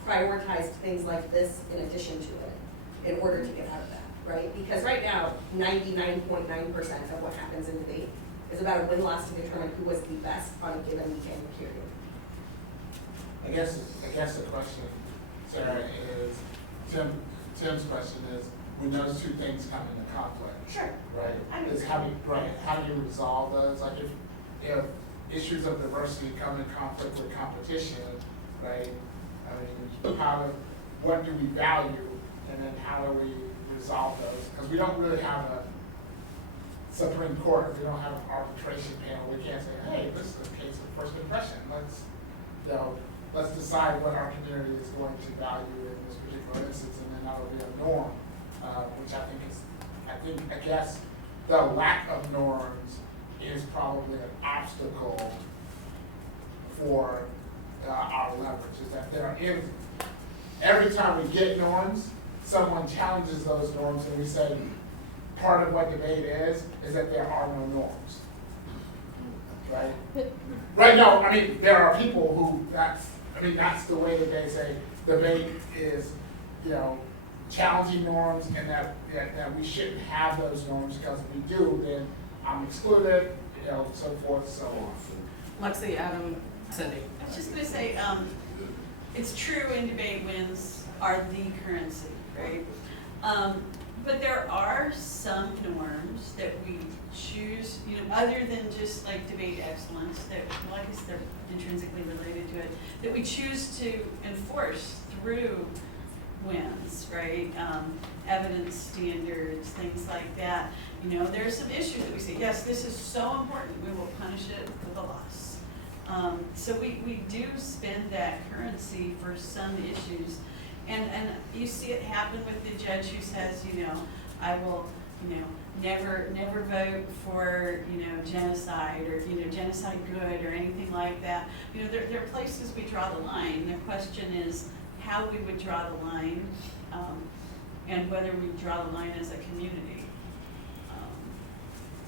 prioritized things like this in addition to it in order to get out of that, right? Because right now, 99.9% of what happens in debate is about a win-loss to determine who was the best on a given weekend period. I guess the question, Sarah, is, Tim's question is, when those two things come into conflict. Sure. Right? Is how do you resolve those? Like if issues of diversity come in conflict with competition, right? I mean, what do we value, and then how do we resolve those? Because we don't really have a Supreme Court. We don't have an arbitration panel. We can't say, hey, this is a case of first impression. Let's decide what our community is going to value in this particular instance, and then that'll be a norm, which I guess the lack of norms is probably an obstacle for our leverage. Is that every time we get norms, someone challenges those norms, and we say part of what debate is that there are no norms, right? Right, no, I mean, there are people who, that's the way that they say debate is, challenging norms, and that we shouldn't have those norms, because if we do, then I'm excluded, so forth, so on. Lexi, Adam, Cindy. I was just gonna say, it's true in debate wins are the currency, right? But there are some norms that we choose, other than just like debate excellence, that, well, I guess they're intrinsically related to it, that we choose to enforce through wins, right? Evidence standards, things like that. There are some issues that we say, yes, this is so important, we will punish it with a loss. So we do spend that currency for some issues. And you see it happen with the judge who says, I will, never vote for, genocide or, genocide good or anything like that. There are places we draw the line. The question is how we would draw the line, and whether we draw the line as a community.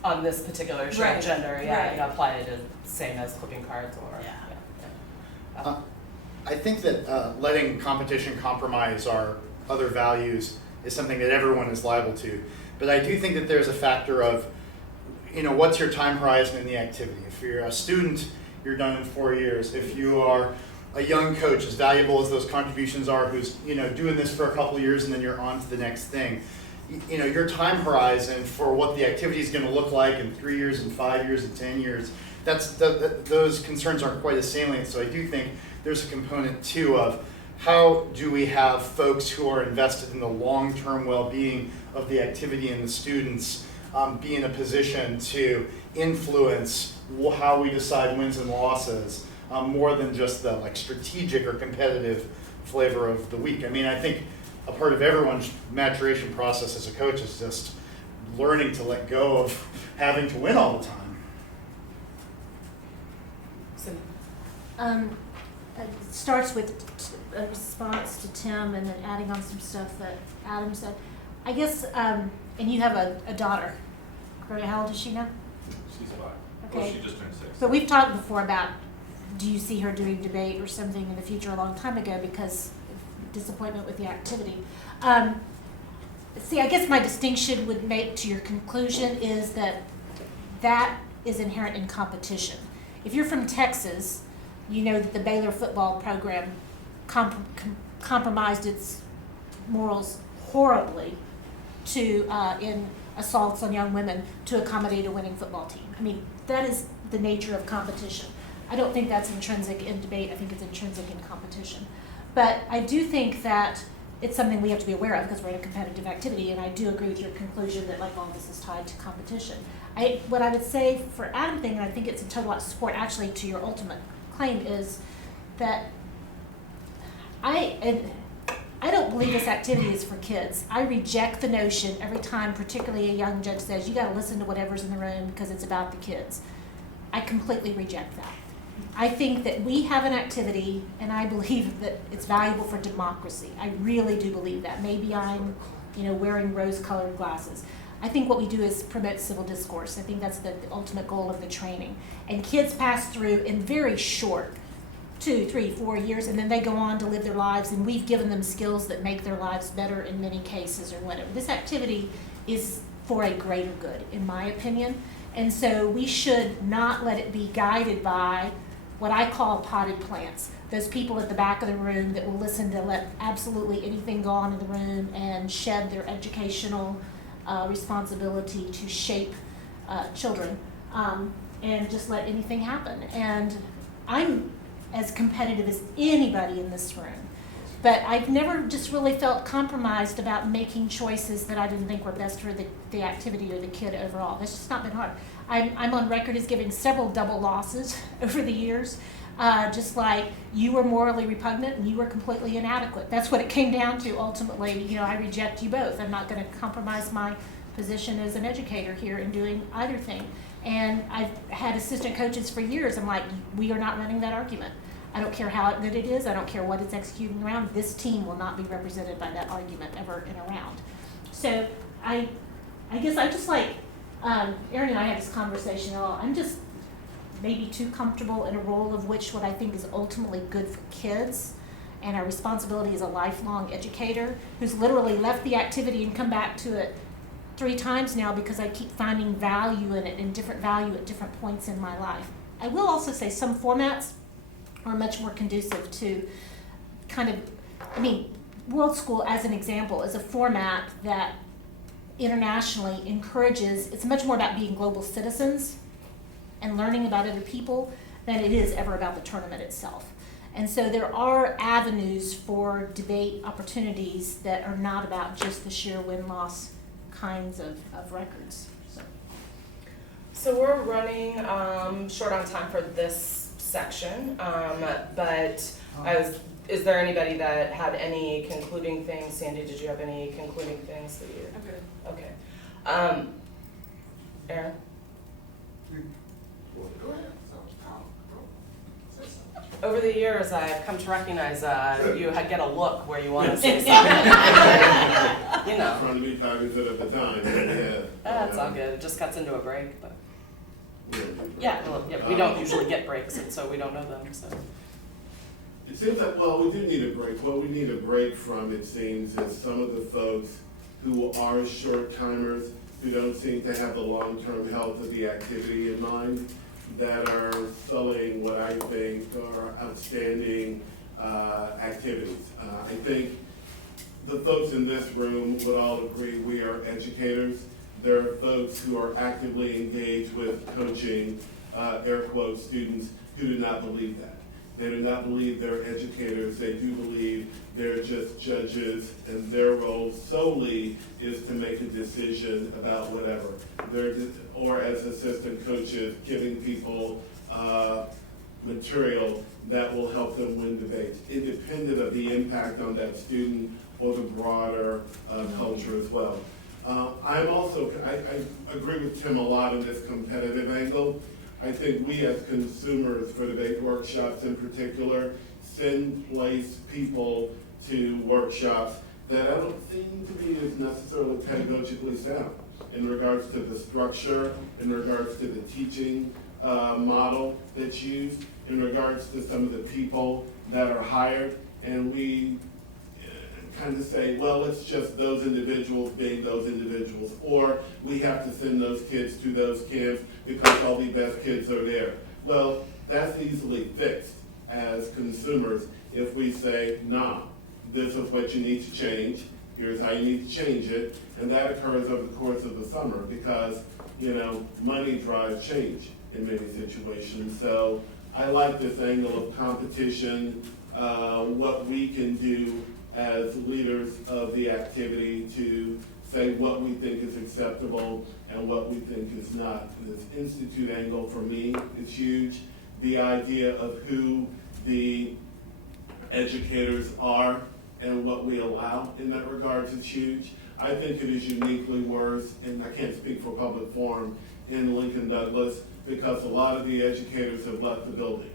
On this particular issue Right. of gender, Right. apply it as same as clipping cards or. I think that letting competition compromise our other values is something that everyone is liable to. But I do think that there's a factor of, what's your time horizon in the activity? If you're a student, you're done in 4 years. If you are a young coach, as valuable as those contributions are, who's doing this for a couple of years and then you're on to the next thing, your time horizon for what the activity is going to look like in 3 years and 5 years and 10 years, those concerns aren't quite as salient. So I do think there's a component too of how do we have folks who are invested in the long-term well-being of the activity and the students be in a position to influence how we decide wins and losses more than just the strategic or competitive flavor of the week. I mean, I think a part of everyone's maturation process as a coach is just learning to let go of having to win all the time. It starts with a response to Tim and then adding on some stuff that Adam said. I guess, and you have a daughter, correct? How old is she now? She's 5. Okay. Well, she just turned 6. But we've talked before about, do you see her doing debate or something in the future a long time ago because of disappointment with the activity. See, I guess my distinction would make to your conclusion is that is inherent in competition. If you're from Texas, you know that the Baylor football program compromised its morals horribly to in assaults on young women to accommodate a winning football team. I mean, that is the nature of competition. I don't think that's intrinsic in debate. I think it's intrinsic in competition. But I do think that it's something we have to be aware of because we're in a competitive activity, and I do agree with your conclusion that like all this is tied to competition. What I would say for Adam thing, and I think it's in total support actually to your ultimate claim, is that I don't believe this activity is for kids. I reject the notion every time, particularly a young judge says, you gotta listen to whatever's in the room because it's about the kids. I completely reject that. I think that we have an activity, and I believe that it's valuable for democracy. I really do believe that. Maybe I'm, wearing rose-colored glasses. I think what we do is promote civil discourse. I think that's the ultimate goal of the training. And kids pass through in very short 2, 3, 4 years, and then they go on to live their lives, and we've given them skills that make their lives better in many cases or whatever. This activity is for a greater good, in my opinion. And so we should not let it be guided by what I call potted plants. Those people at the back of the room that will listen to let absolutely anything go on in the room and shed their educational responsibility to shape children and just let anything happen. And I'm as competitive as anybody in this room, but I've never just really felt compromised about making choices that I didn't think were best for the activity or the kid overall. That's just not been hard. I'm on record as giving several double losses over the years, just like you were morally repugnant and you were completely inadequate. That's what it came down to ultimately. I reject you both. I'm not going to compromise my position as an educator here in doing either thing. And I've had assistant coaches for years. I'm like, we are not running that argument. I don't care how good it is. I don't care what it's executing around. This team will not be represented by that argument ever in a round. So I guess I just like, Erin and I had this conversation. I'm just maybe too comfortable in a role of which what I think is ultimately good for kids, and our responsibility as a lifelong educator who's literally left the activity and come back to it 3 times now because I keep finding value in it and different value at different points in my life. I will also say some formats are much more conducive to World School as an example is a format that internationally encourages, it's much more about being global citizens and learning about other people than it is ever about the tournament itself. And so there are avenues for debate opportunities that are not about just the sheer win-loss kinds of records. So we're running short on time for this section, but is there anybody that had any concluding things? Sandy, did you have any concluding things that you? I'm good. Okay. Erin? Over the years, I've come to recognize you get a look where you want to say something. Trying to be cognizant of the time. Yeah. That's all good. It just cuts into a break, but yeah, we don't usually get breaks, and so we don't know them. So it seems that we do need a break. What we need a break from, it seems, is some of the folks who are short timers, who don't seem to have the long-term health of the activity in mind, that are selling what I think are outstanding activities. I think the folks in this room would all agree we are educators. There are folks who are actively engaged with coaching, air quote, students who do not believe that. They do not believe they're educators. They do believe they're just judges, and their role solely is to make a decision about whatever. Or as assistant coaches, giving people material that will help them win debates, independent of the impact on that student or the broader culture as well. I agree with Tim a lot in this competitive angle. I think we as consumers for debate workshops in particular place people to workshops that I don't seem to be as necessarily pedagogically sound in regards to the structure, in regards to the teaching model that's used, in regards to some of the people that are hired, and we kind of say, well, it's just those individuals being those individuals, or we have to send those kids to those camps because all the best kids are there. Well, that's easily fixed as consumers if we say, nah, this is what you need to change, here's how you need to change it, and that occurs over the course of the summer because, you know, money drives change in many situations. So I like this angle of competition, what we can do as leaders of the activity to say what we think is acceptable and what we think is not. This institute angle for me is huge. The idea of who the educators are and what we allow in that regard is huge. I think it is uniquely worse, and I can't speak for public forum, in Lincoln Douglas because a lot of the educators have left the building.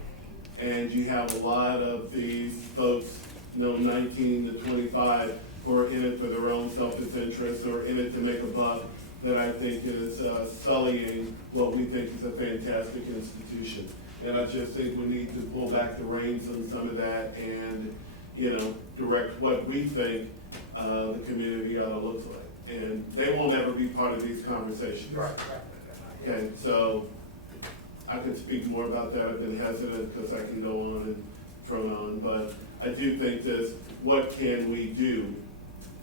And you have a lot of these folks, 19 to 25, who are in it for their own selfish interest or in it to make a buck that I think is sullying what we think is a fantastic institution. And I just think we need to pull back the reins on some of that and, direct what we think the community ought to look like. And they won't ever be part of these conversations. Right. Okay, so I could speak more about that. I've been hesitant because I can go on and drone on, but I do think this, what can we do,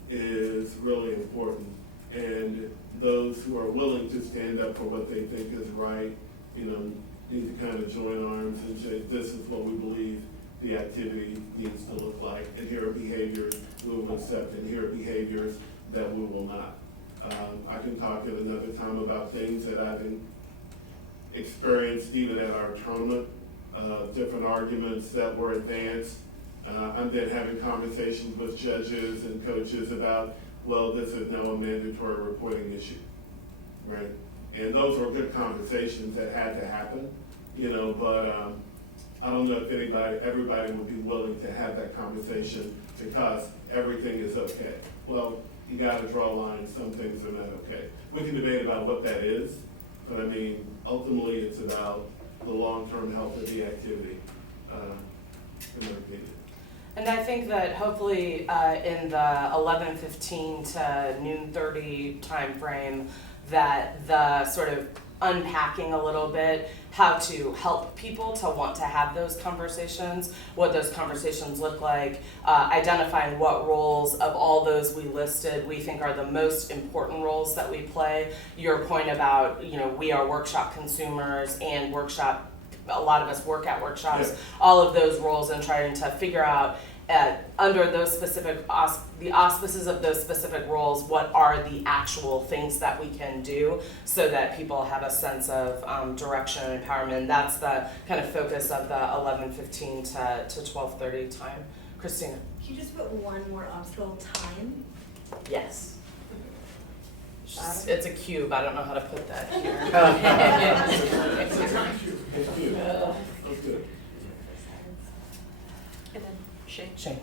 is really important. And those who are willing to stand up for what they think is right, need to kind of join arms and say, this is what we believe the activity needs to look like, and here are behaviors we will accept, and here are behaviors that we will not. I can talk at another time about things that I've experienced even at our tournament, different arguments that were advanced. I'm then having conversations with judges and coaches about, well, this is now a mandatory reporting issue, right? And those were good conversations that had to happen, but I don't know if everybody would be willing to have that conversation because everything is okay. Well, you gotta draw lines, some things are not okay. We can debate about what that is, but ultimately it's about the long-term health of the activity, in my opinion. And I think that hopefully in the 11:15 to noon 30 timeframe, that the sort of unpacking a little bit how to help people to want to have those conversations, what those conversations look like, identifying what roles of all those we listed we think are the most important roles that we play. Your point about, we are workshop consumers and a lot of us work at workshops, yeah. All of those roles, and trying to figure out under those specific the auspices of those specific roles, what are the actual things that we can do so that people have a sense of direction and empowerment. That's the kind of focus of the 11:15 to 12:30 time. Christina. Can you just put one more obstacle, time? Yes. It's a cube. I don't know how to put that here. It's a time cube. It's a cube. That's good. And then Shane.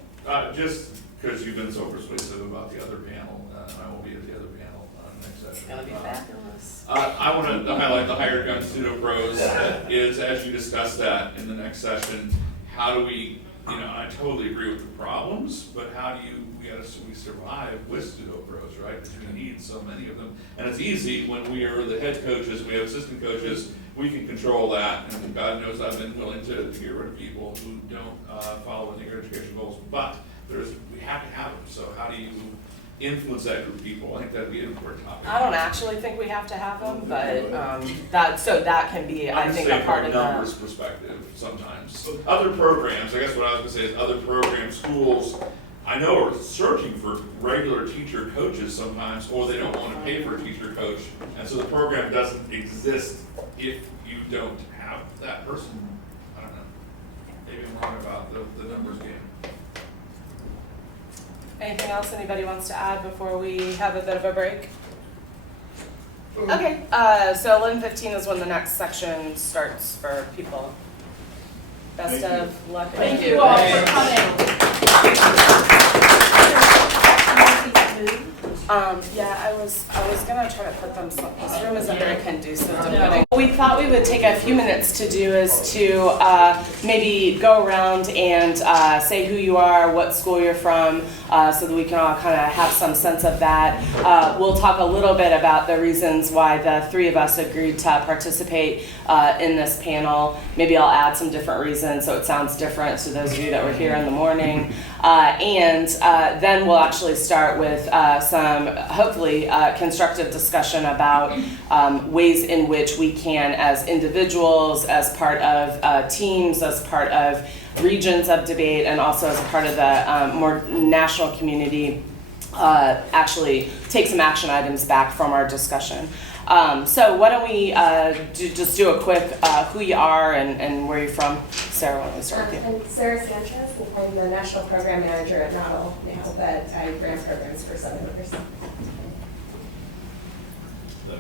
Just because you've been so persuasive about the other panel, I will be at the other panel next session. It's gonna be fabulous. I want to highlight the hired gun pseudo pros is, as you discussed that in the next session, how do we, I totally agree with the problems, but how do we survive with pseudo pros, right? Because we need so many of them. And it's easy when we are the head coaches, we have assistant coaches, we can control that, and God knows I've been willing to get rid of people who don't follow the Negro education goals, but we have to have them. So how do you influence that group of people? I think that'd be an important topic. I don't actually think we have to have them, but that can be, I think, a part of the numbers perspective sometimes. Other programs, I guess what I was going to say is other programs, schools, I know are searching for regular teacher coaches sometimes, or they don't want to pay for a teacher coach, and so the program doesn't exist if you don't have that person. I don't know. Maybe I'm wrong about the numbers game. Anything else anybody wants to add before we have a bit of a break? Okay, so 11:15 is when the next section starts for people. Best of luck. Thank you all for coming. Yeah, I was gonna try to put them. This room isn't very conducive to putting. What we thought we would take a few minutes to do is to maybe go around and say who you are, what school you're from, so that we can all kind of have some sense of that. We'll talk a little bit about the reasons why the three of us agreed to participate in this panel. Maybe I'll add some different reasons so it sounds different to those of you that were here in the morning. And then we'll actually start with some, hopefully, constructive discussion about ways in which we can, as individuals, as part of teams, as part of regions of debate, and also as a part of the more national community, actually take some action items back from our discussion. So why don't we just do a quick who you are and where you're from. Sarah, why don't we start with you? I'm Sarah Sanchez. I'm the National Program Manager at NODL now, but I ran programs for 7 years. That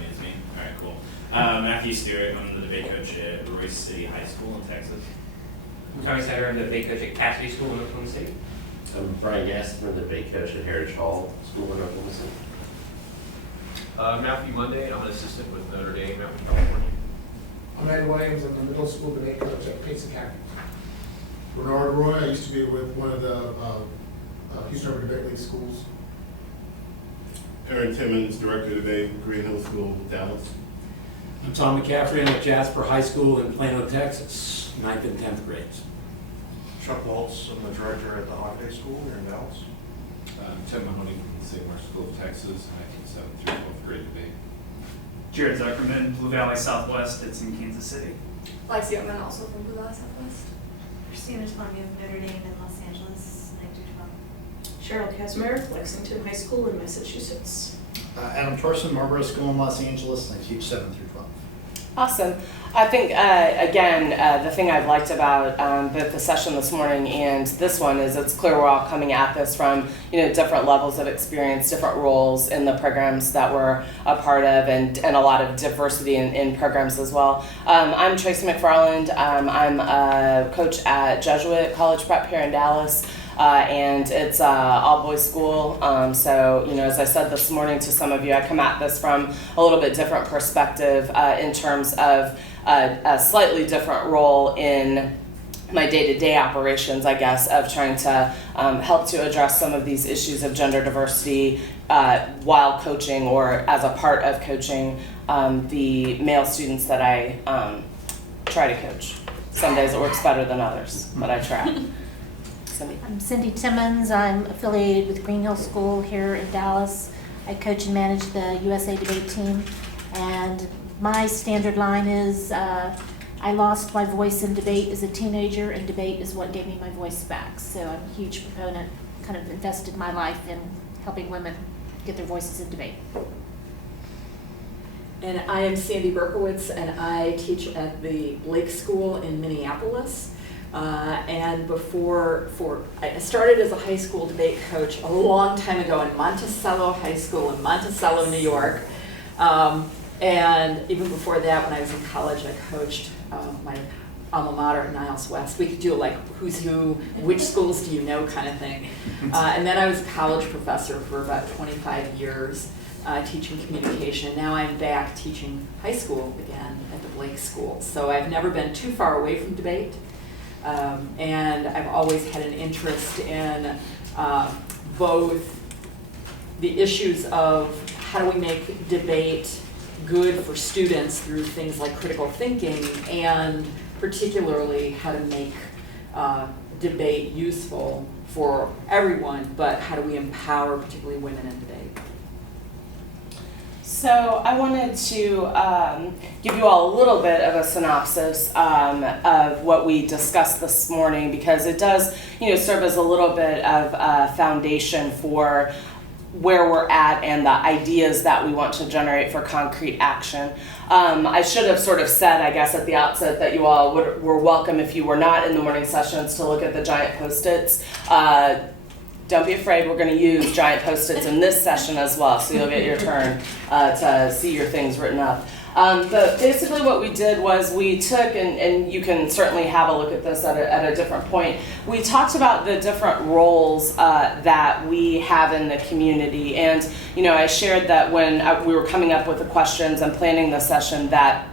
means me. All right, cool. Matthew Stewart. I'm the debate coach at Royce City High School in Texas. I'm Tommy Sandra. I'm the debate coach at Cassidy School in Oklahoma City. I'm Brian Gass. I'm the debate coach at Heritage Hall School in Oklahoma City. Matthew Monday. I'm an assistant with Notre Dame out in California. I'm Ed Williams. I'm the middle school debate coach at Pace Academy. Bernard Roy. I used to be with one of the Houston Urban Debate League schools. Aaron Timmons, Director of Debate, Greenhill School, Dallas. I'm Tom McCaffrey. I'm at Jasper High School in Plano, Texas, 9th and 10th grades. Chuck Waltz, I'm the director at the Holiday School here in Dallas. Tim Mahoney from the Seymour School of Texas, and I teach 7th through 12th grade debate. Jared Zuckerman, Blue Valley Southwest. It's in Kansas City. Lexi Oman, also from Blue Valley Southwest. Christina Columbia of Notre Dame in Los Angeles, 9 through 12. Cheryl Casimir, Lexington High School in Massachusetts. Adam Torson, Marlboro School in Los Angeles, and I teach 7 through 12. Awesome. I think, again, the thing I've liked about both the session this morning and this one is it's clear we're all coming at this from, different levels of experience, different roles in the programs that we're a part of, and a lot of diversity in programs as well. I'm Tracy McFarland. I'm a coach at Jesuit College Prep here in Dallas. And it's all-boys school. So, as I said this morning to some of you, I come at this from a little bit different perspective in terms of a slightly different role in my day-to-day operations, I guess, of trying to help to address some of these issues of gender diversity while coaching or as a part of coaching the male students that I try to coach. Some days it works better than others, but I try. I'm Cindi Timmons. I'm affiliated with Greenhill School here in Dallas. I coach and manage the USA debate team. And my standard line is, I lost my voice in debate as a teenager, and debate is what gave me my voice back. So I'm a huge proponent, kind of invested my life in helping women get their voices in debate. And I am Sandy Berkowitz, and I teach at the Blake School in Minneapolis. And I started as a high school debate coach a long time ago in Monticello High School in Monticello, New York. And even before that, when I was in college, I coached my alma mater at Niles West. We could do like who's who, which schools do you know kind of thing. And then I was a college professor for about 25 years, teaching communication. Now I'm back teaching high school again at the Blake School. So I've never been too far away from debate. And I've always had an interest in both the issues of how do we make debate good for students through things like critical thinking, and particularly how to make debate useful for everyone, but how do we empower particularly women in debate. So I wanted to give you all a little bit of a synopsis of what we discussed this morning, because it does, serve as a little bit of a foundation for where we're at and the ideas that we want to generate for concrete action. I should have sort of said, I guess, at the outset that you all were welcome, if you were not in the morning sessions, to look at the giant Post-its. Don't be afraid, we're going to use giant Post-its in this session as well, so you'll get your turn to see your things written up. But basically what we did was we took, and you can certainly have a look at this at a different point, we talked about the different roles that we have in the community. And, I shared that when we were coming up with the questions and planning the session that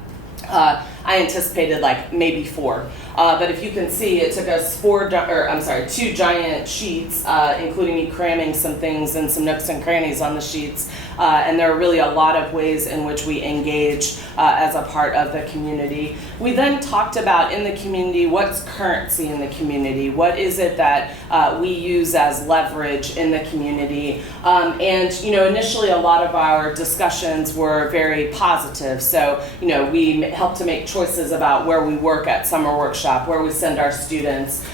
I anticipated like maybe 4. But if you can see, it took us 2 giant sheets, including me cramming some things and some nooks and crannies on the sheets. And there are really a lot of ways in which we engage as a part of the community. We then talked about in the community, what's currency in the community? What is it that we use as leverage in the community? And initially a lot of our discussions were very positive. So, we helped to make choices about where we work at summer workshop, where we send our students,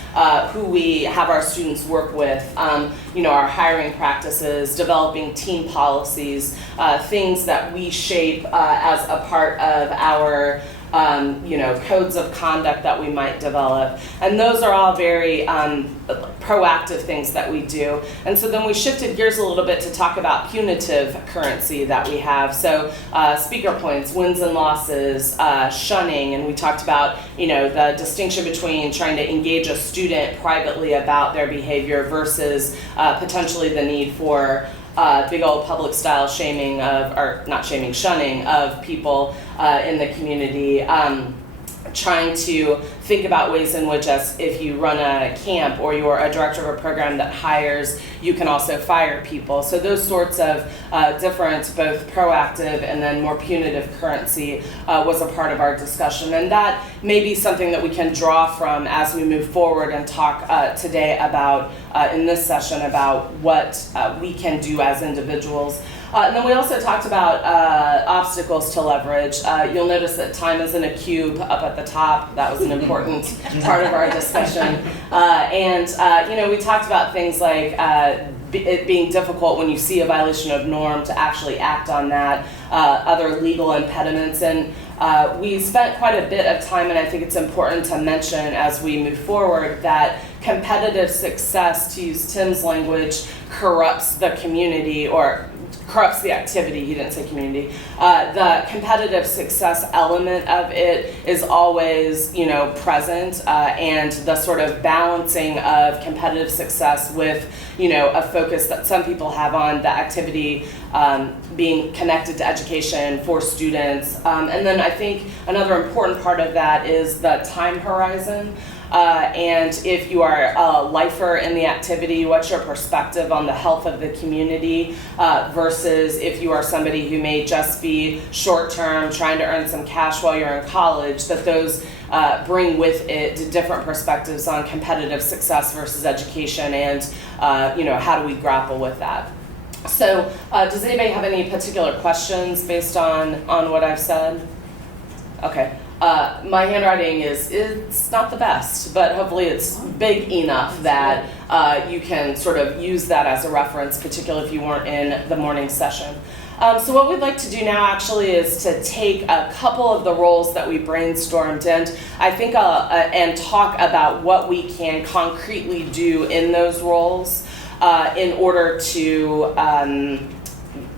who we have our students work with, our hiring practices, developing team policies, things that we shape as a part of our codes of conduct that we might develop. And those are all very proactive things that we do. And so then we shifted gears a little bit to talk about punitive currency that we have. So speaker points, wins and losses, shunning, and we talked about, the distinction between trying to engage a student privately about their behavior versus potentially the need for big old public style shunning of people in the community, trying to think about ways in which, as if you run a camp or you're a director of a program that hires, you can also fire people. So those sorts of different, both proactive and then more punitive currency was a part of our discussion. And that may be something that we can draw from as we move forward and talk today about, in this session, about what we can do as individuals. And then we also talked about obstacles to leverage. You'll notice that time is in a cube up at the top. That was an important part of our discussion. We talked about things like it being difficult when you see a violation of norm to actually act on that, other legal impediments. And we spent quite a bit of time, and I think it's important to mention as we move forward that competitive success, to use Tim's language, corrupts the community, or corrupts the activity. He didn't say community. The competitive success element of it is always, present, and the sort of balancing of competitive success with, a focus that some people have on the activity being connected to education for students. And then I think another important part of that is the time horizon. And if you are a lifer in the activity, what's your perspective on the health of the community versus if you are somebody who may just be short-term, trying to earn some cash while you're in college, that those bring with it different perspectives on competitive success versus education, and how do we grapple with that? So does anybody have any particular questions based on what I've said? Okay. My handwriting it's not the best, but hopefully it's big enough that you can sort of use that as a reference, particularly if you weren't in the morning session. So what we'd like to do now actually is to take a couple of the roles that we brainstormed and and talk about what we can concretely do in those roles in order to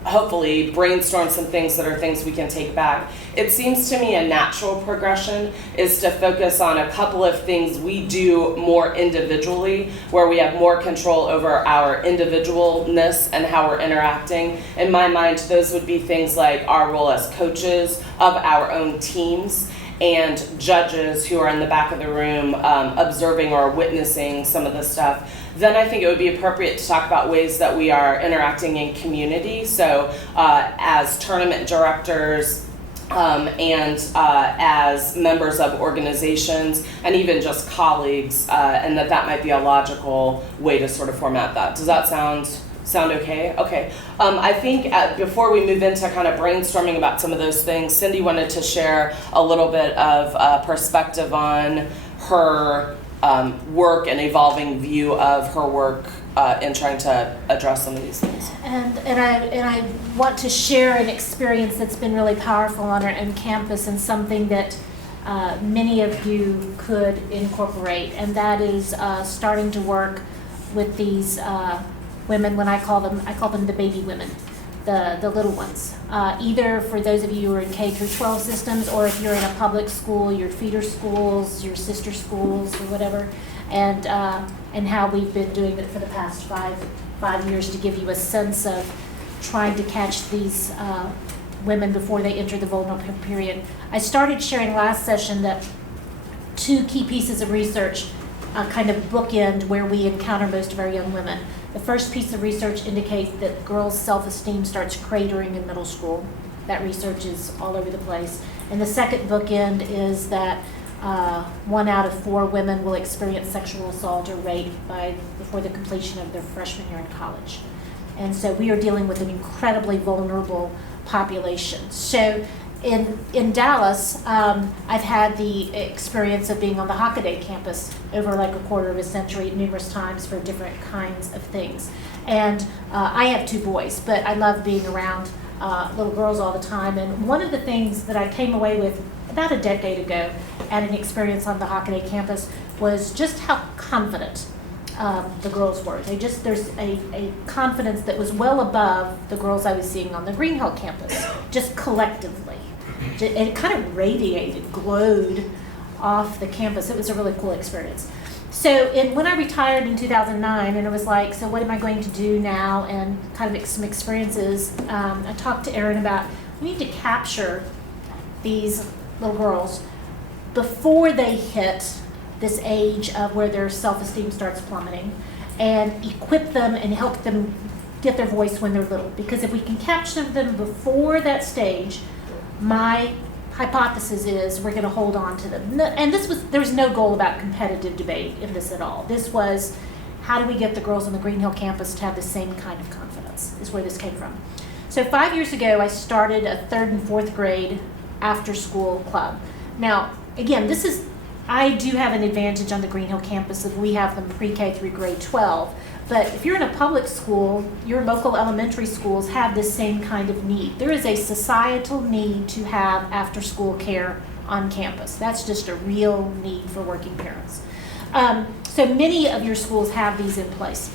hopefully brainstorm some things that are things we can take back. It seems to me a natural progression is to focus on a couple of things we do more individually, where we have more control over our individualness and how we're interacting. In my mind, those would be things like our role as coaches of our own teams and judges who are in the back of the room observing or witnessing some of this stuff. Then I think it would be appropriate to talk about ways that we are interacting in community. So as tournament directors and as members of organizations and even just colleagues, and that might be a logical way to sort of format that. Does that sound okay? Okay. I think before we move into kind of brainstorming about some of those things, Cindi wanted to share a little bit of perspective on her work and evolving view of her work in trying to address some of these things. And I want to share an experience that's been really powerful on our own campus and something that many of you could incorporate, and that is starting to work with these women. When I call them the baby women, the little ones. Either for those of you who are in K through 12 systems, or if you're in a public school, your feeder schools, your sister schools, or whatever, and how we've been doing it for the past five years to give you a sense of trying to catch these women before they enter the vulnerable period. I started sharing last session that 2 key pieces of research kind of bookend where we encounter most of our young women. The first piece of research indicates that girls' self-esteem starts cratering in middle school. That research is all over the place. And the second bookend is that 1 out of 4 women will experience sexual assault or rape before the completion of their freshman year in college. And so we are dealing with an incredibly vulnerable population. So in Dallas, I've had the experience of being on the Hockaday campus over like a quarter of a century, numerous times for different kinds of things. And I have 2 boys, but I love being around little girls all the time. And one of the things that I came away with about a decade ago at an experience on the Hockaday campus was just how confident the girls were. There's a confidence that was well above the girls I was seeing on the Greenhill campus, just collectively. It kind of radiated, glowed off the campus. It was a really cool experience. So when I retired in 2009, and it was like, so what am I going to do now? And kind of some experiences, I talked to Erin about, we need to capture these little girls before they hit this age of where their self-esteem starts plummeting, and equip them and help them get their voice when they're little. Because if we can capture them before that stage, my hypothesis is we're going to hold on to them. And there was no goal about competitive debate in this at all. This was, how do we get the girls on the Greenhill campus to have the same kind of confidence, is where this came from. So 5 years ago, I started a 3rd and 4th grade after-school club. Now, again, I do have an advantage on the Greenhill campus if we have them pre-K through grade 12. But if you're in a public school, your local elementary schools have this same kind of need. There is a societal need to have after-school care on campus. That's just a real need for working parents. So many of your schools have these in place.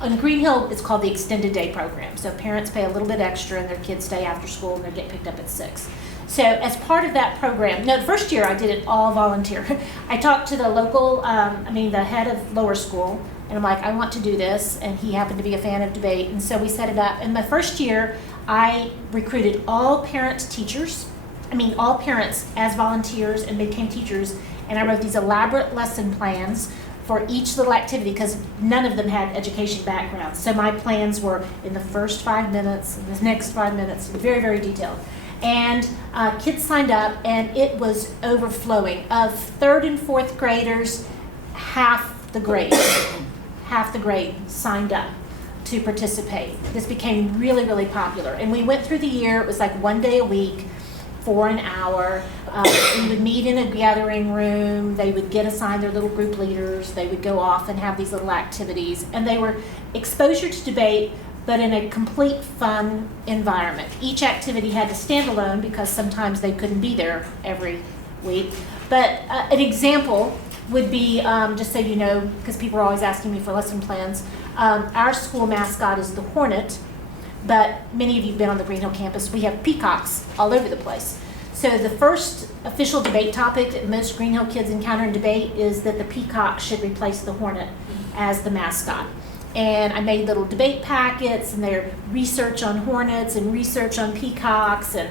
On Greenhill, it's called the extended day program. So parents pay a little bit extra and their kids stay after school and they get picked up at 6. So as part of that program, the first year I did it all volunteer. I talked to the local, the head of lower school, and I'm like, I want to do this, and he happened to be a fan of debate, and so we set it up. In the first year, I recruited all parents as volunteers and became teachers, and I wrote these elaborate lesson plans for each little activity because none of them had education backgrounds. So my plans were in the first 5 minutes, in the next 5 minutes, very, very detailed. And kids signed up, and it was overflowing. Of 3rd and 4th graders, half the grade signed up to participate. This became really, really popular. And we went through the year. It was like 1 day a week for an hour. We would meet in a gathering room. They would get assigned their little group leaders. They would go off and have these little activities. And they were exposure to debate, but in a complete fun environment. Each activity had to stand alone because sometimes they couldn't be there every week. But an example would be, just so you know, because people are always asking me for lesson plans, our school mascot is the Hornet, but many of you have been on the Greenhill campus. We have peacocks all over the place. So the first official debate topic that most Greenhill kids encounter in debate is that the peacock should replace the Hornet as the mascot. And I made little debate packets, and their research on hornets and research on peacocks and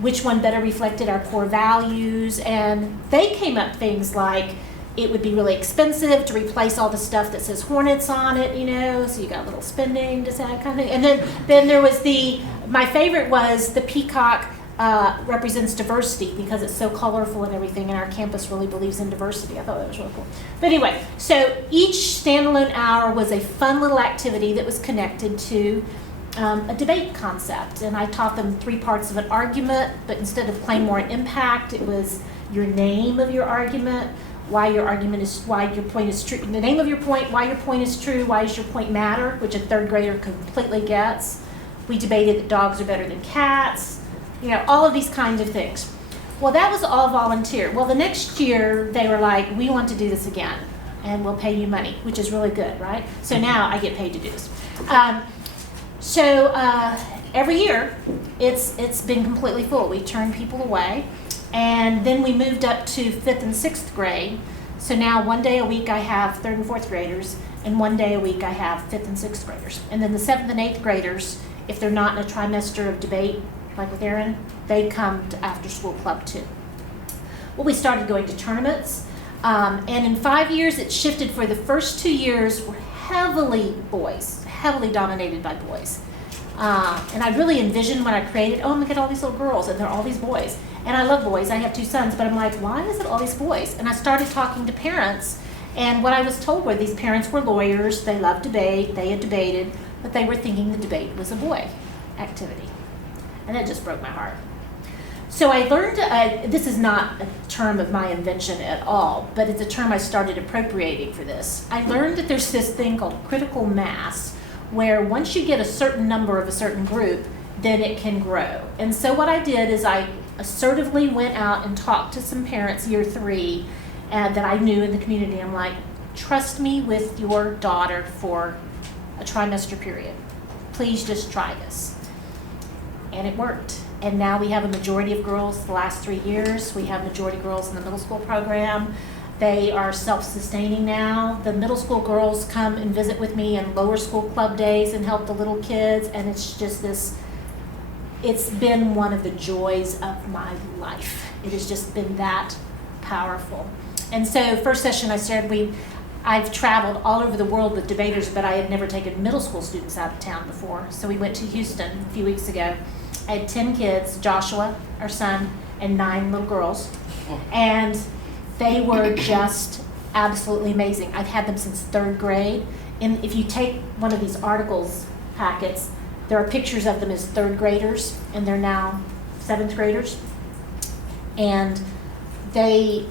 which one better reflected our core values. And they came up things like it would be really expensive to replace all the stuff that says hornets on it, so you got a little spending, just that kind of thing. And then there was my favorite was the peacock represents diversity because it's so colorful and everything, and our campus really believes in diversity. I thought that was really cool. But anyway, so each standalone hour was a fun little activity that was connected to a debate concept. And I taught them 3 parts of an argument, but instead of claim, warrant, impact, it was your name of your argument, why your point is true, the name of your point, why your point is true, why does your point matter, which a 3rd grader completely gets. We debated that dogs are better than cats, all of these kinds of things. Well, that was all volunteer. Well, the next year they were like, we want to do this again, and we'll pay you money, which is really good, right? So now I get paid to do this. Every year it's been completely full. We turn people away. And then we moved up to 5th and 6th grade. So now 1 day a week I have 3rd and 4th graders, and 1 day a week I have 5th and 6th graders. And then the 7th and 8th graders, if they're not in a trimester of debate like with Aaron, they come to after school club too. Well, we started going to tournaments, and in 5 years it shifted. For the first 2 years were heavily boys, heavily dominated by boys. And I really envisioned when I created, oh, I'm gonna get all these little girls, and they're all these boys. And I love boys, I have 2 sons, but I'm like, why is it all these boys? And I started talking to parents, and what I was told were these parents were lawyers, they loved debate, they had debated, but they were thinking the debate was a boy activity. And that just broke my heart. So I learned, this is not a term of my invention at all, but it's a term I started appropriating for this. I learned that there's this thing called critical mass, where once you get a certain number of a certain group, then it can grow. And so what I did is I assertively went out and talked to some parents year 3 that I knew in the community. I'm like, trust me with your daughter for a trimester period. Please just try this. And it worked. And now we have a majority of girls the last 3 years. We have majority girls in the middle school program. They are self-sustaining now. The middle school girls come and visit with me in lower school club days and help the little kids. And it's just this, it's been one of the joys of my life. It has just been that powerful. And so first session I said I've traveled all over the world with debaters, but I had never taken middle school students out of town before. So we went to Houston a few weeks ago. I had 10 kids, Joshua, our son, and 9 little girls. And they were just absolutely amazing. I've had them since 3rd grade. And if you take one of these articles packets, there are pictures of them as 3rd graders, and they're now 7th graders. And they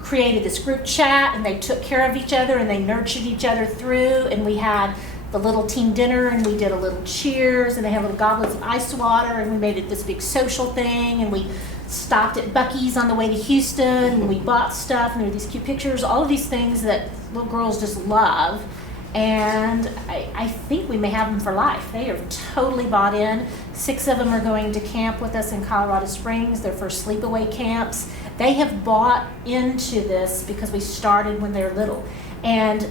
created this group chat, and they took care of each other, and they nurtured each other through, and we had the little team dinner, and we did a little cheers, and they had little goblets of ice water, and we made it this big social thing, and we stopped at Buc-ee's on the way to Houston, and we bought stuff, and there were these cute pictures, all of these things that little girls just love. And I think we may have them for life. They are totally bought in. 6 of them are going to camp with us in Colorado Springs, their first sleepaway camps. They have bought into this because we started when they're little. And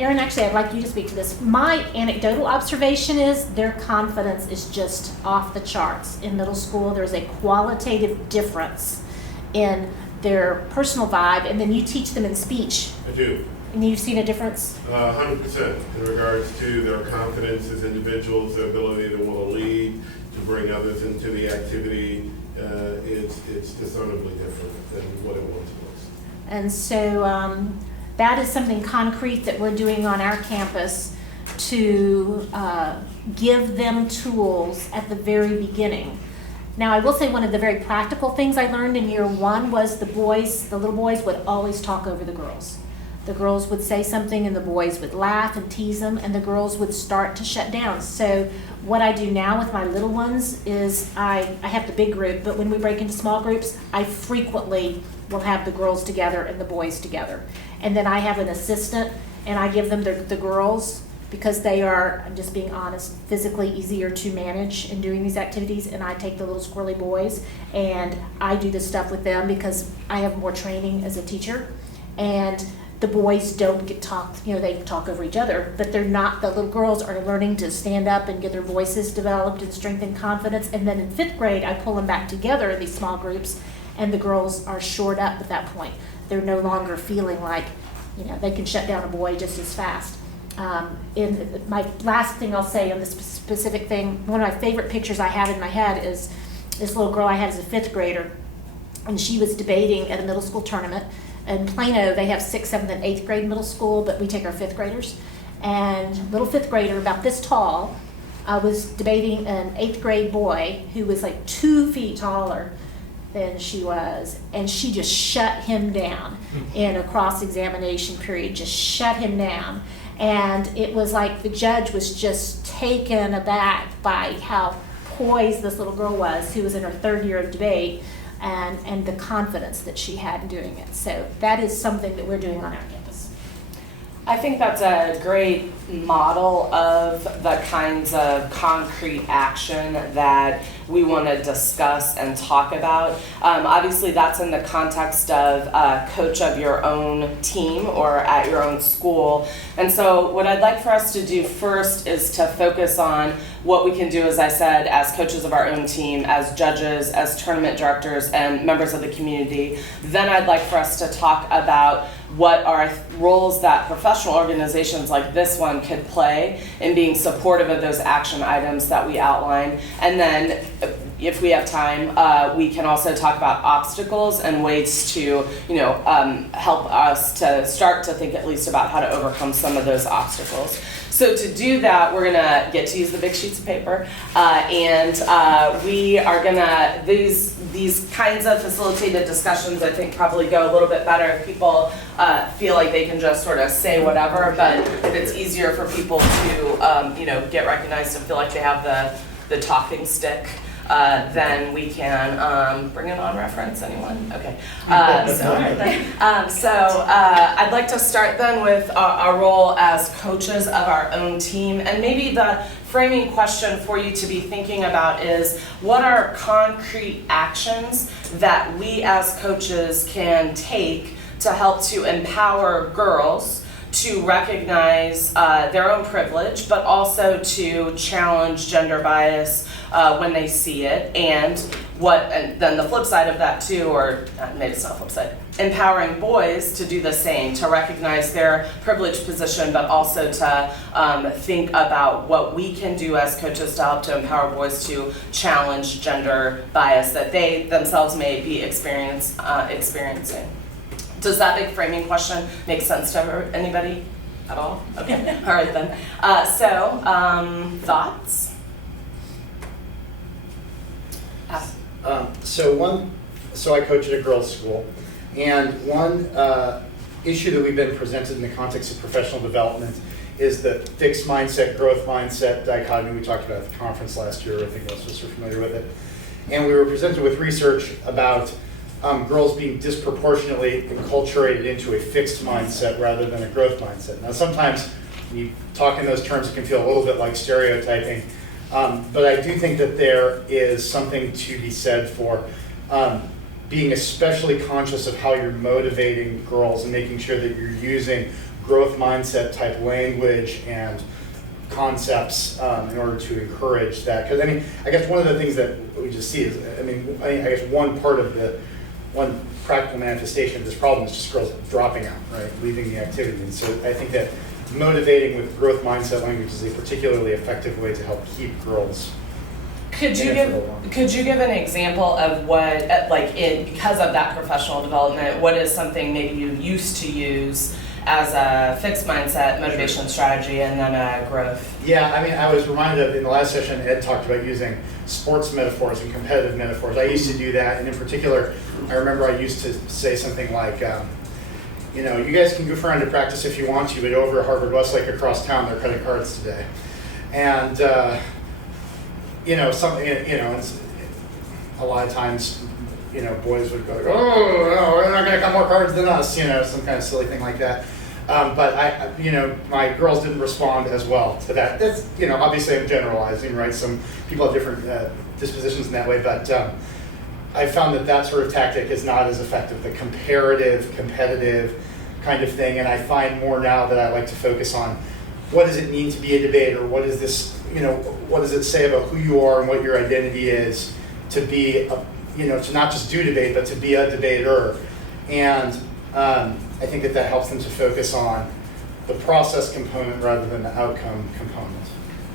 Erin, actually, I'd like you to speak to this. My anecdotal observation is their confidence is just off the charts in middle school. There's a qualitative difference in their personal vibe, and then you teach them in speech. I do. And you've seen a difference? 100% in regards to their confidence as individuals, their ability to want to lead, to bring others into the activity. It's discernibly different than what it once was. And so that is something concrete that we're doing on our campus to give them tools at the very beginning. Now, I will say one of the very practical things I learned in year 1 was the little boys would always talk over the girls. The girls would say something and the boys would laugh and tease them, and the girls would start to shut down. So what I do now with my little ones is I have the big group, but when we break into small groups, I frequently will have the girls together and the boys together. And then I have an assistant, and I give them the girls because they are, I'm just being honest, physically easier to manage in doing these activities, and I take the little squirrely boys and I do the stuff with them because I have more training as a teacher. And the boys don't get talked, they talk over each other, but they're not, the little girls are learning to stand up and get their voices developed and strengthen confidence. And then in 5th grade, I pull them back together in these small groups, and the girls are shored up at that point. They're no longer feeling like, they can shut down a boy just as fast. In my last thing I'll say on this specific thing, one of my favorite pictures I have in my head is this little girl I had as a 5th grader, and she was debating at a middle school tournament. In Plano, they have 6th, 7th, and 8th grade middle school, but we take our 5th graders. And little 5th grader, about this tall, was debating an 8th grade boy who was like 2 feet taller than she was, and she just shut him down in a cross-examination period, just shut him down. And it was like the judge was just taken aback by how poised this little girl was, who was in her 3rd year of debate, and the confidence that she had in doing it. So that is something that we're doing on our campus. I think that's a great model of the kinds of concrete action that we want to discuss and talk about. Obviously, that's in the context of a coach of your own team or at your own school. And so what I'd like for us to do first is to focus on what we can do, as I said, as coaches of our own team, as judges, as tournament directors, and members of the community. Then I'd like for us to talk about what are roles that professional organizations like this one could play in being supportive of those action items that we outline. And then if we have time, we can also talk about obstacles and ways to, help us to start to think at least about how to overcome some of those obstacles. So to do that, we're gonna get to use the big sheets of paper, and we are gonna, these kinds of facilitated discussions, I think, probably go a little bit better if people feel like they can just sort of say whatever, but if it's easier for people to, get recognized and feel like they have the talking stick, then we can bring it on reference. Anyone? Okay. So I'd like to start then with our role as coaches of our own team, and maybe the framing question for you to be thinking about is, what are concrete actions that we as coaches can take to help to empower girls to recognize their own privilege, but also to challenge gender bias when they see it, and then the flip side of that too, or maybe it's not flip side, empowering boys to do the same, to recognize their privileged position, but also to think about what we can do as coaches to help to empower boys to challenge gender bias that they themselves may be experiencing. Does that big framing question make sense to anybody at all? Okay, all right then. Thoughts? So I coach at a girls' school, and one issue that we've been presented in the context of professional development is the fixed mindset, growth mindset dichotomy we talked about at the conference last year. I think most of us are familiar with it. And we were presented with research about girls being disproportionately enculturated into a fixed mindset rather than a growth mindset. Now, sometimes when you talk in those terms, it can feel a little bit like stereotyping, but I do think that there is something to be said for being especially conscious of how you're motivating girls and making sure that you're using growth mindset type language and concepts in order to encourage that. Because I guess one of the things that we just see is, I guess one practical manifestation of this problem is just girls dropping out, right, leaving the activity. And so I think that motivating with growth mindset language is a particularly effective way to help keep girls. Could you give an example of what, because of that professional development, what is something maybe you used to use as a fixed mindset motivation strategy and then a growth? Yeah, I was reminded of, in the last session, Ed talked about using sports metaphors and competitive metaphors. I used to do that, and in particular, I remember I used to say something like, you guys can goof around to practice if you want to, but over at Harvard Westlake across town, they're cutting cards today. And, it's a lot of times, boys would go, oh, no, they're not going to cut more cards than us, some kind of silly thing like that. But my girls didn't respond as well to that. That's, obviously I'm generalizing, right? Some people have different dispositions in that way, but I found that sort of tactic is not as effective, the comparative, competitive kind of thing. And I find more now that I like to focus on what does it mean to be a debater? What is this, what does it say about who you are and what your identity is to be, to not just do debate, but to be a debater. And I think that helps them to focus on the process component rather than the outcome component.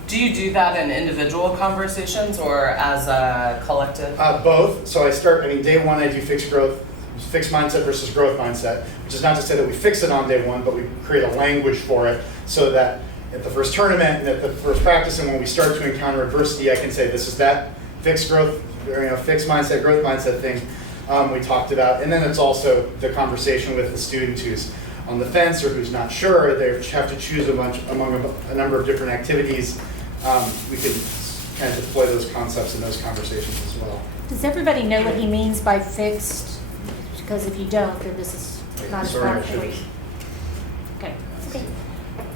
Do you do that in individual conversations or as a collective? Both. So day one I do fixed mindset versus growth mindset, which is not to say that we fix it on day one, but we create a language for it so that at the first tournament and at the first practice and when we start to encounter adversity, I can say this is that fixed mindset, growth mindset thing we talked about. And then it's also the conversation with the student who's on the fence or who's not sure. They have to choose among a number of different activities. We can kind of deploy those concepts in those conversations as well. Does everybody know what he means by fixed? Because if you don't, then this is not a problem. Okay.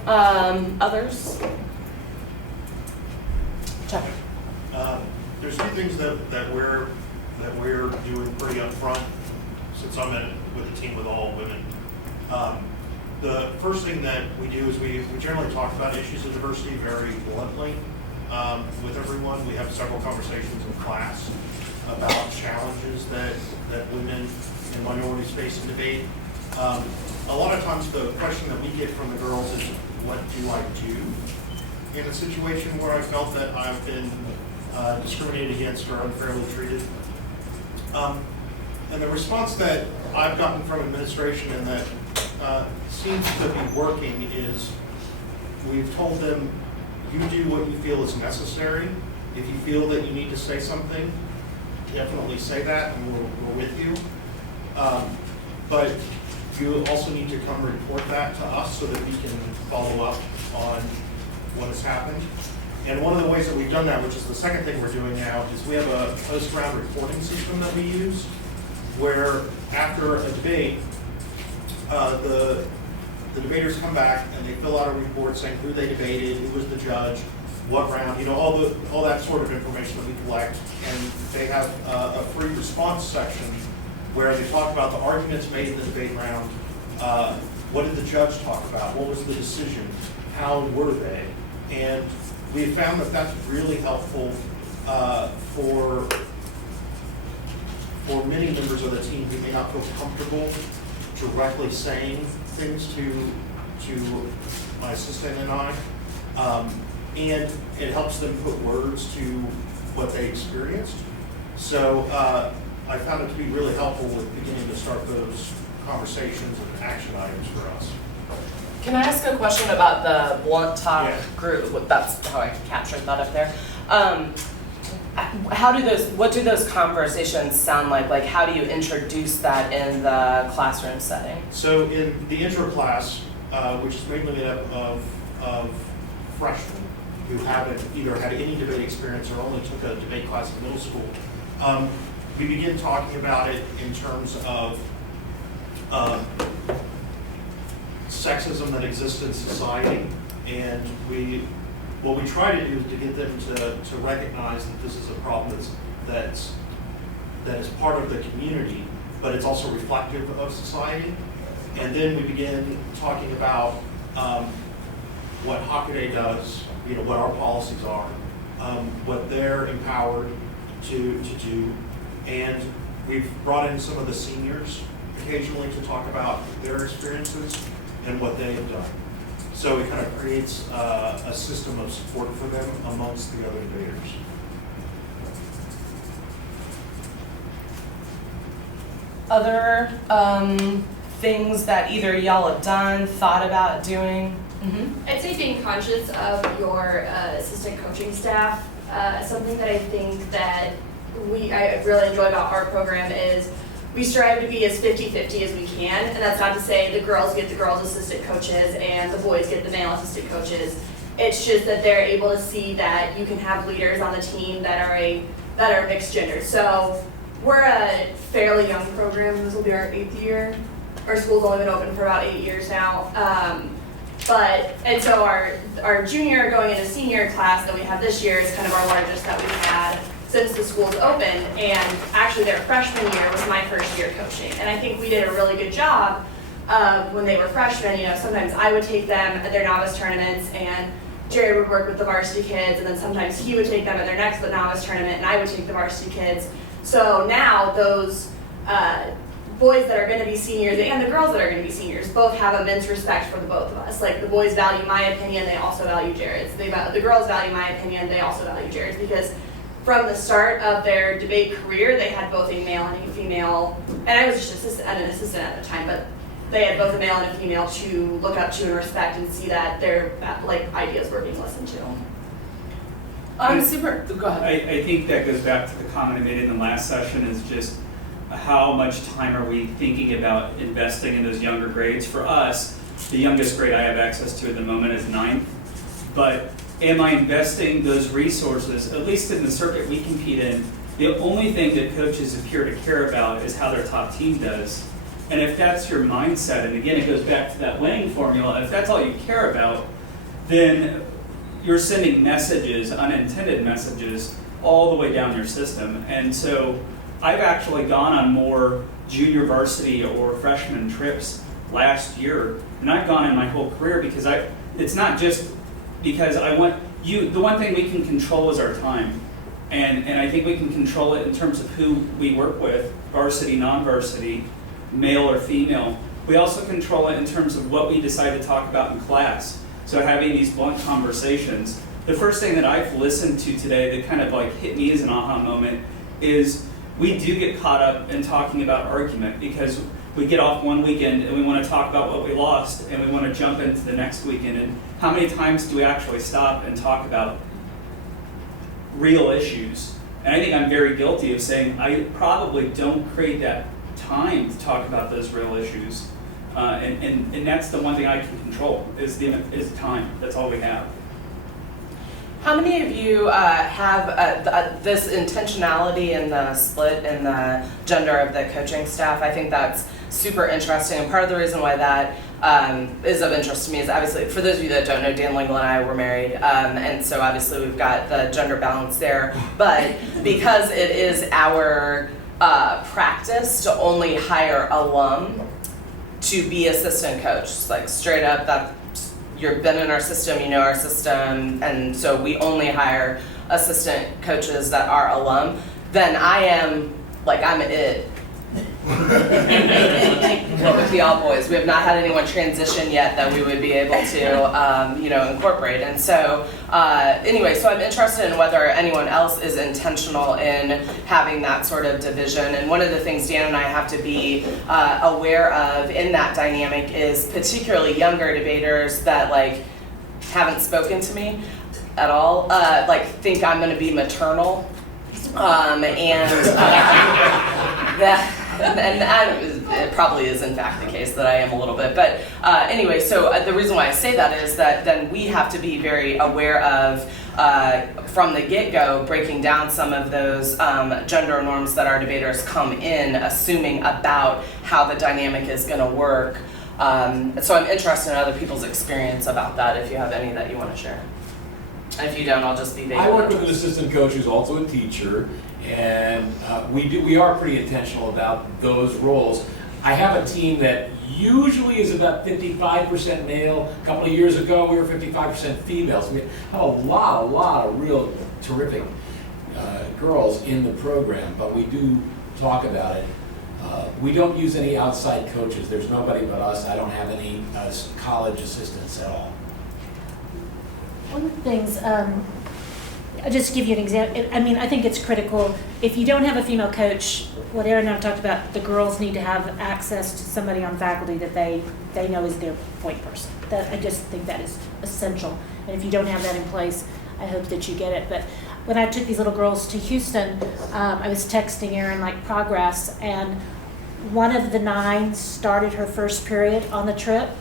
Others? Chuck. There's two things that we're doing pretty upfront since I'm with a team with all women. The first thing that we do is we generally talk about issues of diversity very bluntly. with everyone. We have several conversations in class about challenges that women and minorities face in debate. A lot of times the question that we get from the girls is, what do I do in a situation where I felt that I've been discriminated against or unfairly treated? And the response that I've gotten from administration and that seems to be working is we've told them, you do what you feel is necessary. If you feel that you need to say something, definitely say that, and we're with you. But you also need to come report that to us so that we can follow up on what has happened. And one of the ways that we've done that, which is the second thing we're doing now, is we have a post-round reporting system that we use, where after a debate, the debaters come back and they fill out a report saying who they debated, who was the judge, what round, all that sort of information that we collect. And they have a free response section where they talk about the arguments made in the debate round, what did the judge talk about, what was the decision, how were they, and we have found that that's really helpful for many members of the team who may not feel comfortable directly saying things to my assistant and I, and it helps them put words to what they experienced. So I found it to be really helpful with beginning to start those conversations and action items for us. Can I ask a question about the blunt talk group? That's how I captured that up there. What do those conversations sound like? Like, how do you introduce that in the classroom setting? So in the intro class, which is mainly made up of freshmen who haven't either had any debate experience or only took a debate class in middle school, we begin talking about it in terms of sexism that exists in society, and what we try to do is to get them to recognize that this is a problem that is part of the community, but it's also reflective of society. And then we begin talking about what Hockaday does, what our policies are, what they're empowered to do, and we've brought in some of the seniors occasionally to talk about their experiences and what they have done. So it kind of creates a system of support for them amongst the other debaters. Other things that either y'all have done, thought about doing? I'd say being conscious of your assistant coaching staff. Something that I think that I really enjoy about our program is we strive to be as 50-50 as we can, and that's not to say the girls get the girls assistant coaches and the boys get the male assistant coaches. It's just that they're able to see that you can have leaders on the team that are mixed gender. So we're a fairly young program. This will be our 8th year. Our school's only been open for about 8 years now. And so our junior going into senior class that we have this year is kind of our largest that we've had since the school's open, and actually their freshman year was my first year coaching. And I think we did a really good job when they were freshmen. Sometimes I would take them at their novice tournaments, and Jerry would work with the varsity kids, and then sometimes he would take them at their next novice tournament, and I would take the varsity kids. So now those boys that are going to be seniors and the girls that are going to be seniors both have immense respect for the both of us. Like, the boys value my opinion, they also value Jared's. The girls value my opinion, they also value Jared's, because from the start of their debate career, they had both a male and a female, and I was just an assistant at the time, but they had both a male and a female to look up to and respect and see that their ideas were being listened to. Go ahead. I think that goes back to the comment I made in the last session, is just how much time are we thinking about investing in those younger grades? For us, the youngest grade I have access to at the moment is 9th, but am I investing those resources, at least in the circuit we compete in? The only thing that coaches appear to care about is how their top team does. And if that's your mindset, and again, it goes back to that winning formula, if that's all you care about, then you're sending messages, unintended messages, all the way down your system. And so I've actually gone on more junior varsity or freshman trips last year than I've gone in my whole career, because it's not just because I want the one thing we can control is our time. And I think we can control it in terms of who we work with, varsity, non-varsity, male or female. We also control it in terms of what we decide to talk about in class. So having these blunt conversations. The first thing that I've listened to today that kind of like hit me as an aha moment is we do get caught up in talking about argument because we get off one weekend and we want to talk about what we lost and we want to jump into the next weekend. And how many times do we actually stop and talk about real issues? And I think I'm very guilty of saying I probably don't create that time to talk about those real issues. And that's the one thing I can control is time. That's all we have. How many of you have this intentionality in the split in the gender of the coaching staff? I think that's super interesting. And part of the reason why that is of interest to me is obviously, for those of you that don't know, Dan Lingle and I were married. And so obviously we've got the gender balance there. But because it is our practice to only hire alum to be assistant coach, it's like straight up that you've been in our system, you know our system, and so we only hire assistant coaches that are alum, then I'm it. What with the all boys? We have not had anyone transition yet that we would be able to, incorporate. And so, anyway, so I'm interested in whether anyone else is intentional in having that sort of division. And one of the things Dan and I have to be aware of in that dynamic is particularly younger debaters that haven't spoken to me at all, think I'm going to be maternal, and it probably is in fact the case that I am a little bit. But anyway, so the reason why I say that is that then we have to be very aware of, from the get-go, breaking down some of those gender norms that our debaters come in assuming about how the dynamic is going to work. So I'm interested in other people's experience about that, if you have any that you want to share. And if you don't, I'll just be vague. I work with an assistant coach who's also a teacher, and we are pretty intentional about those roles. I have a team that usually is about 55% male. A couple of years ago, we were 55% females. We have a lot of real terrific girls in the program, but we do talk about it. We don't use any outside coaches. There's nobody but us. I don't have any college assistants at all. One of the things, I'll just give you an example. I think it's critical. If you don't have a female coach, what Aaron and I have talked about, the girls need to have access to somebody on faculty that they know is their point person. I just think that is essential. And if you don't have that in place, I hope that you get it. But when I took these little girls to Houston, I was texting Aaron progress, and one of the 9 started her first period on the trip.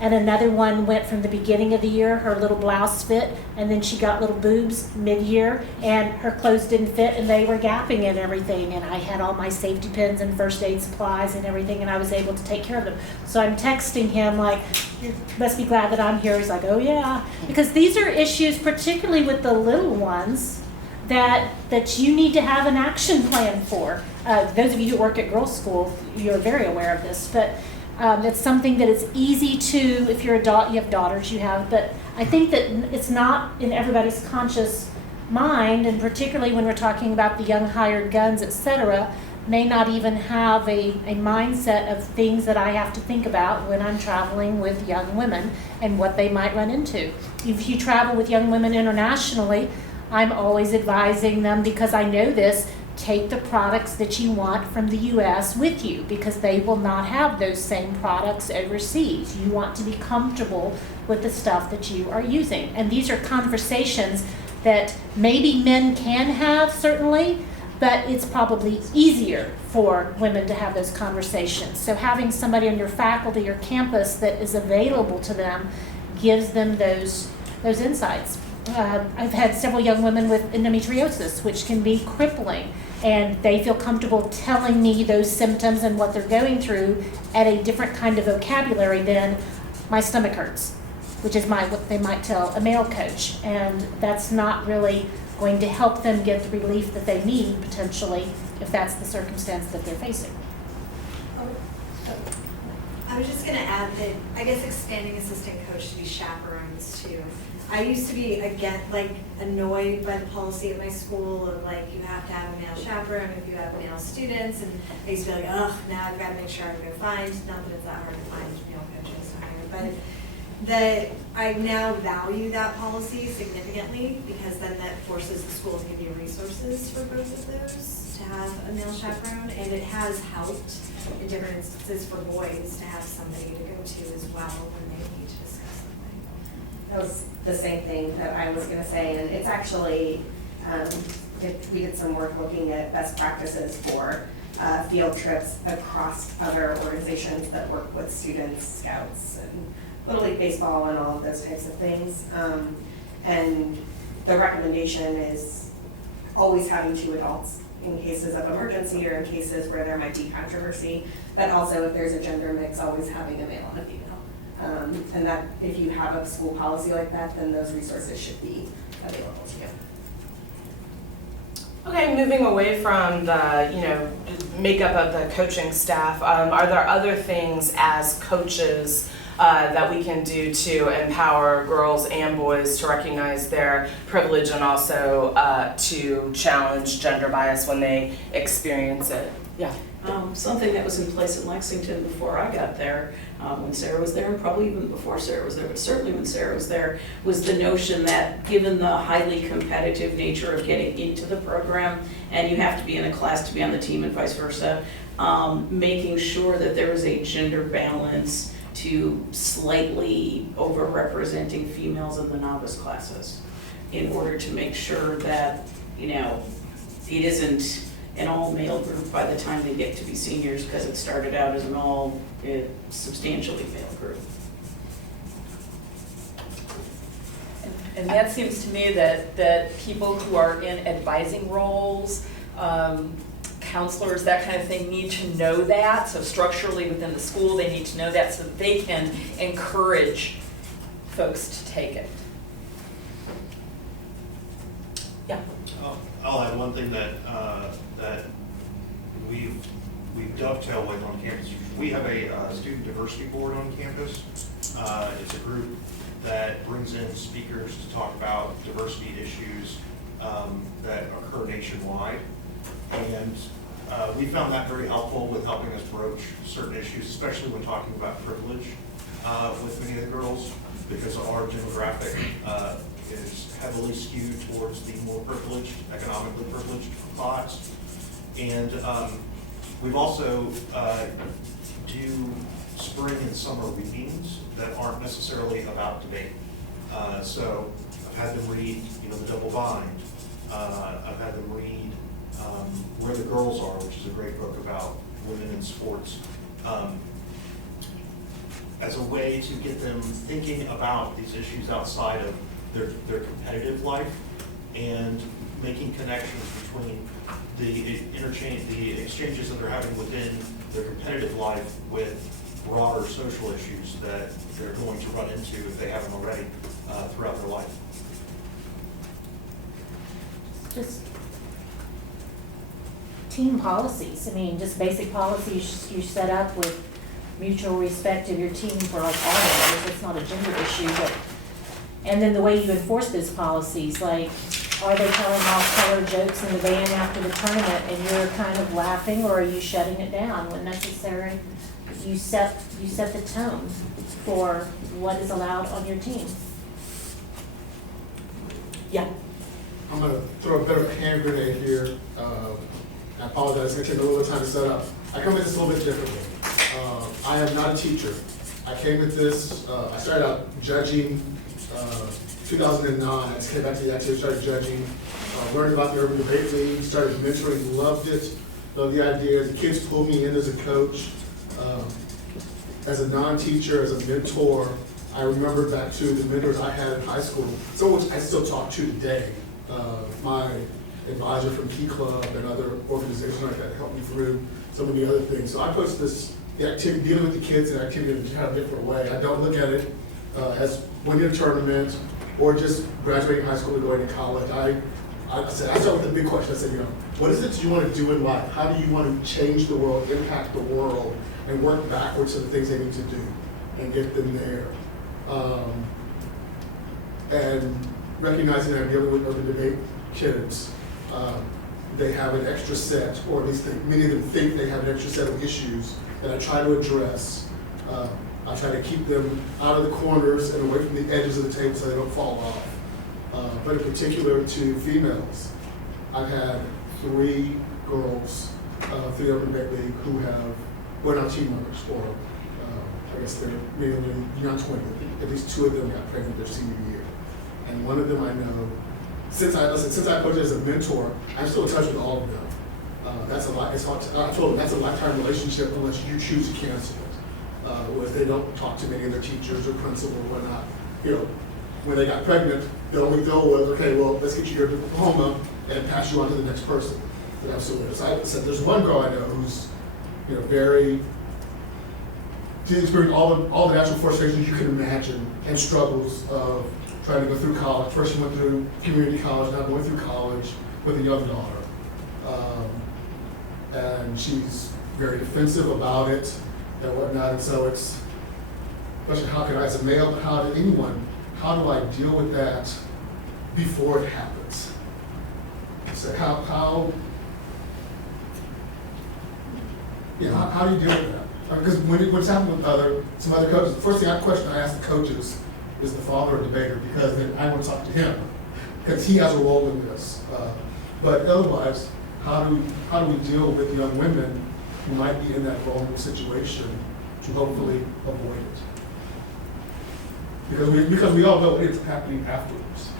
And another one went from the beginning of the year, her little blouse fit, and then she got little boobs mid-year, and her clothes didn't fit, and they were gapping and everything. And I had all my safety pins and first aid supplies and everything, and I was able to take care of them. So I'm texting him you must be glad that I'm here. He's like, oh yeah. Because these are issues, particularly with the little ones, that you need to have an action plan for. Those of you who work at girls' school, you're very aware of this, but it's something that is easy to, if you're you have daughters, but I think that it's not in everybody's conscious mind, and particularly when we're talking about the young hired guns, etc., may not even have a mindset of things that I have to think about when I'm traveling with young women and what they might run into. If you travel with young women internationally, I'm always advising them, because I know this, take the products that you want from the U.S. with you, because they will not have those same products overseas. You want to be comfortable with the stuff that you are using. And these are conversations that maybe men can have, certainly, but it's probably easier for women to have those conversations. So having somebody on your faculty or campus that is available to them gives them those insights. I've had several young women with endometriosis, which can be crippling, and they feel comfortable telling me those symptoms and what they're going through at a different kind of vocabulary than my stomach hurts, which is what they might tell a male coach, and that's not really going to help them get the relief that they need, potentially, if that's the circumstance that they're facing. I was just gonna add that, I guess expanding assistant coach to be chaperones too. I used to be annoyed by the policy at my school of you have to have a male chaperone if you have male students, and I used to be like, ugh, now I've gotta make sure I'm gonna find, not that it's that hard to find male coaches to hire, but that I now value that policy significantly, because then that forces the school to give you resources for both of those, to have a male chaperone, and it has helped in different instances for boys to have somebody to go to as well when they need to discuss something. That was the same thing that I was gonna say, and it's actually, we did some work looking at best practices for field trips across other organizations that work with students, scouts, and Little League Baseball and all of those types of things. And the recommendation is always having 2 adults in cases of emergency or in cases where there might be controversy, but also if there's a gender mix, always having a male and a female. And that if you have a school policy like that, then those resources should be available to you. Okay, moving away from the makeup of the coaching staff, are there other things as coaches that we can do to empower girls and boys to recognize their privilege and also to challenge gender bias when they experience it? Yeah. Something that was in place in Lexington before I got there, when Sarah was there, and probably even before Sarah was there, but certainly when Sarah was there, was the notion that given the highly competitive nature of getting into the program, and you have to be in a class to be on the team and vice versa, making sure that there is a gender balance to slightly over-representing females in the novice classes in order to make sure that, it isn't an all-male group by the time they get to be seniors, because it started out as an substantially male group. And that seems to me that people who are in advising roles, counselors, that kind of thing, need to know that. So structurally within the school, they need to know that so that they can encourage folks to take it. Yeah. I'll add one thing that we've dovetailed with on campus. We have a student diversity board on campus. It's a group that brings in speakers to talk about diversity issues that occur nationwide. And we found that very helpful with helping us broach certain issues, especially when talking about privilege with many of the girls, because our demographic is heavily skewed towards the more privileged, economically privileged class. And we've also do spring and summer readings that aren't necessarily about debate. So I've had them read, The Double Bind. I've had them read Where the Girls Are, which is a great book about women in sports, as a way to get them thinking about these issues outside of their competitive life and making connections between the exchanges that they're having within their competitive life with broader social issues that they're going to run into if they haven't already throughout their life. Just team policies. Just basic policies you set up with mutual respect of your team for all of it. It's not a gender issue, and then the way you enforce those policies, are they telling off-color jokes in the van after the tournament and you're kind of laughing, or are you shutting it down when necessary? You set the tone for what is allowed on your team. Yeah. I'm going to throw a bit of a hand grenade here. I apologize, it's going to take a little bit of time to set up. I come at this a little bit differently. I am not a teacher. I came at this, I started out judging 2009. I just came back to the activity, started judging, learned about the Urban Debate League, started mentoring, loved it. Loved the idea. The kids pulled me in as a coach. As a non-teacher, as a mentor, I remember back to the mentors I had in high school, some of which I still talk to today. My advisor from Key Club and other organizations like that helped me through some of the other things. So I approach the activity, dealing with the kids and activity in a kind of different way. I don't look at it as winning a tournament or just graduating high school and going to college. I start with the big question. I said, what is it you want to do in life? How do you want to change the world, impact the world, and work backwards to the things they need to do and get them there? And recognizing that I'm dealing with urban debate kids, they have an extra set, or at least many of them think they have an extra set of issues that I try to address. I try to keep them out of the corners and away from the edges of the table so they don't fall off. But in particular to females, I've had 3 girls, 3 urban debate league who were not teen mothers, or I guess they're mainly beyond 20. At least 2 of them got pregnant their senior year. And one of them I know, since I coached as a mentor, I'm still in touch with all of them. That's a lot. It's hard. I told them that's a lifetime relationship unless you choose to cancel it. Where they don't talk to many of their teachers or principal or whatnot. When they got pregnant, the only goal was, okay, well, let's get you your diploma and pass you on to the next person. But absolutely. So I said, there's one girl I know who's, very, she's experienced all the natural frustrations you can imagine and struggles of trying to go through college. First she went through community college, now going through college with a young daughter. And she's very defensive about it and whatnot. And so it's a question, how can I, as a male, but how do I deal with that before it happens? So how do you deal with that? Because what's happened with some other coaches, the first question I ask the coaches is the father or debater, because then I want to talk to him, because he has a role in this. But otherwise, how do we deal with young women who might be in that vulnerable situation to hopefully avoid it? Because we all know what is happening afterwards.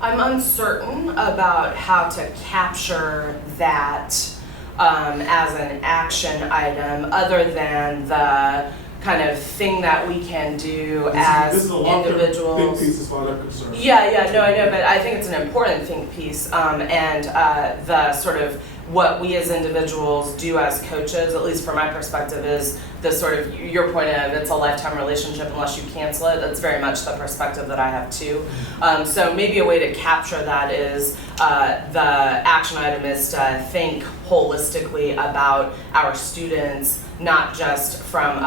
I'm uncertain about how to capture that as an action item, other than the kind of thing that we can do as individuals. Think piece as far as I'm concerned. Yeah, no, I know, but I think it's an important think piece, and the sort of what we as individuals do as coaches, at least from my perspective, is the sort of, your point of it's a lifetime relationship unless you cancel it. That's very much the perspective that I have too. So maybe a way to capture that is the action item is to think holistically about our students, not just from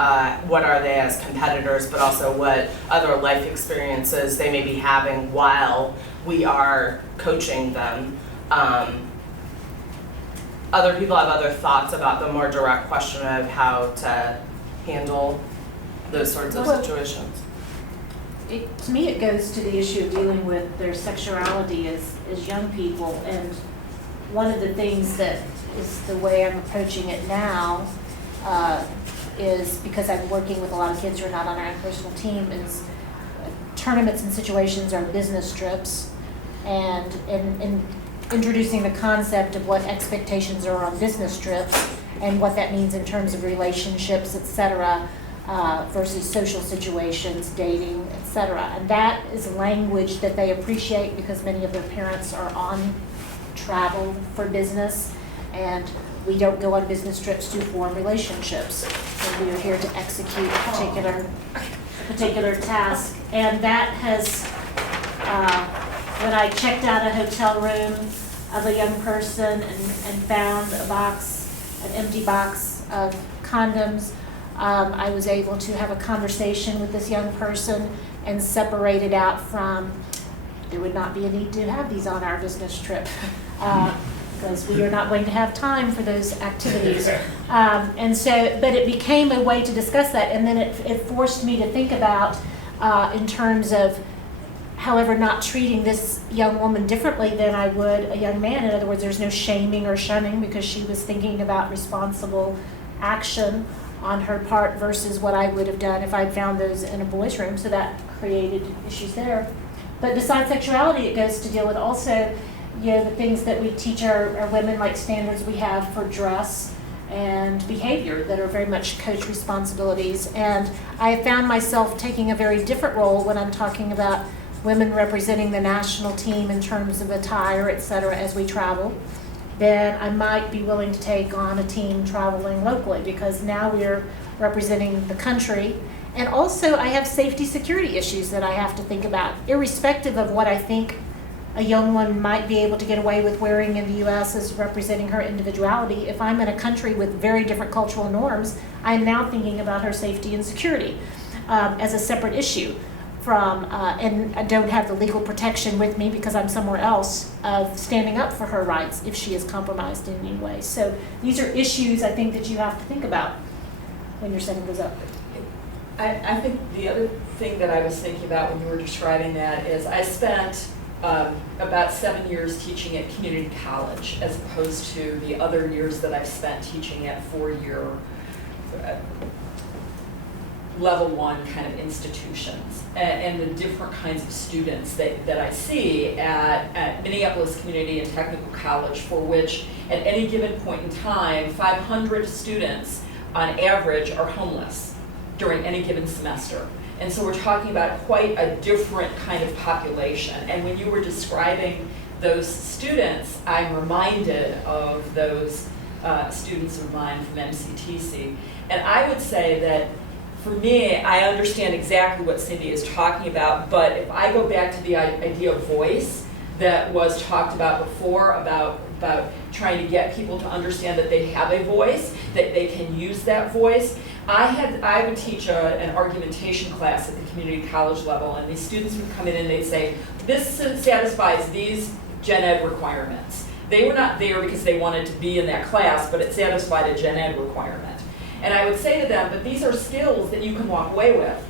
what are they as competitors, but also what other life experiences they may be having while we are coaching them. Other people have other thoughts about the more direct question of how to handle those sorts of situations. To me, it goes to the issue of dealing with their sexuality as young people. And one of the things that is the way I'm approaching it now is, because I'm working with a lot of kids who are not on our personal team, is tournaments and situations are business trips, and introducing the concept of what expectations are on business trips and what that means in terms of relationships, etc., versus social situations, dating, etc. And that is language that they appreciate because many of their parents are on travel for business, and we don't go on business trips to form relationships. And we are here to execute a particular task. And that has, when I checked out a hotel room of a young person and found an empty box of condoms, I was able to have a conversation with this young person and separate it out from, there would not be a need to have these on our business trip, because we are not going to have time for those activities. And so, but it became a way to discuss that, and then it forced me to think about, in terms of, however, not treating this young woman differently than I would a young man. In other words, there's no shaming or shunning because she was thinking about responsible action on her part versus what I would have done if I'd found those in a boys' room. So that created issues there. But besides sexuality, it goes to deal with also, the things that we teach our women, like standards we have for dress and behavior that are very much coach responsibilities. And I have found myself taking a very different role when I'm talking about women representing the national team in terms of attire, et cetera, as we travel, then I might be willing to take on a team traveling locally, because now we're representing the country And also, I have safety security issues that I have to think about, irrespective of what I think a young one might be able to get away with wearing in the U.S. as representing her individuality. If I'm in a country with very different cultural norms, I'm now thinking about her safety and security as a separate issue from, and I don't have the legal protection with me because I'm somewhere else of standing up for her rights if she is compromised in any way. So these are issues I think that you have to think about when you're setting those up. I think the other thing that I was thinking about when you were describing that is I spent about 7 years teaching at community college as opposed to the other years that I've spent teaching at 4-year level 1 kind of institutions, and the different kinds of students that I see at Minneapolis Community and Technical College, for which at any given point in time 500 students on average are homeless during any given semester. And so we're talking about quite a different kind of population. And when you were describing those students, I'm reminded of those students of mine from MCTC. And I would say that for me, I understand exactly what Cindi is talking about, but if I go back to the idea of voice that was talked about before, about trying to get people to understand that they have a voice, that they can use that voice. I would teach an argumentation class at the community college level, and these students would come in and they'd say, this satisfies these gen ed requirements. They were not there because they wanted to be in that class, but it satisfied a gen ed requirement. And I would say to them, but these are skills that you can walk away with.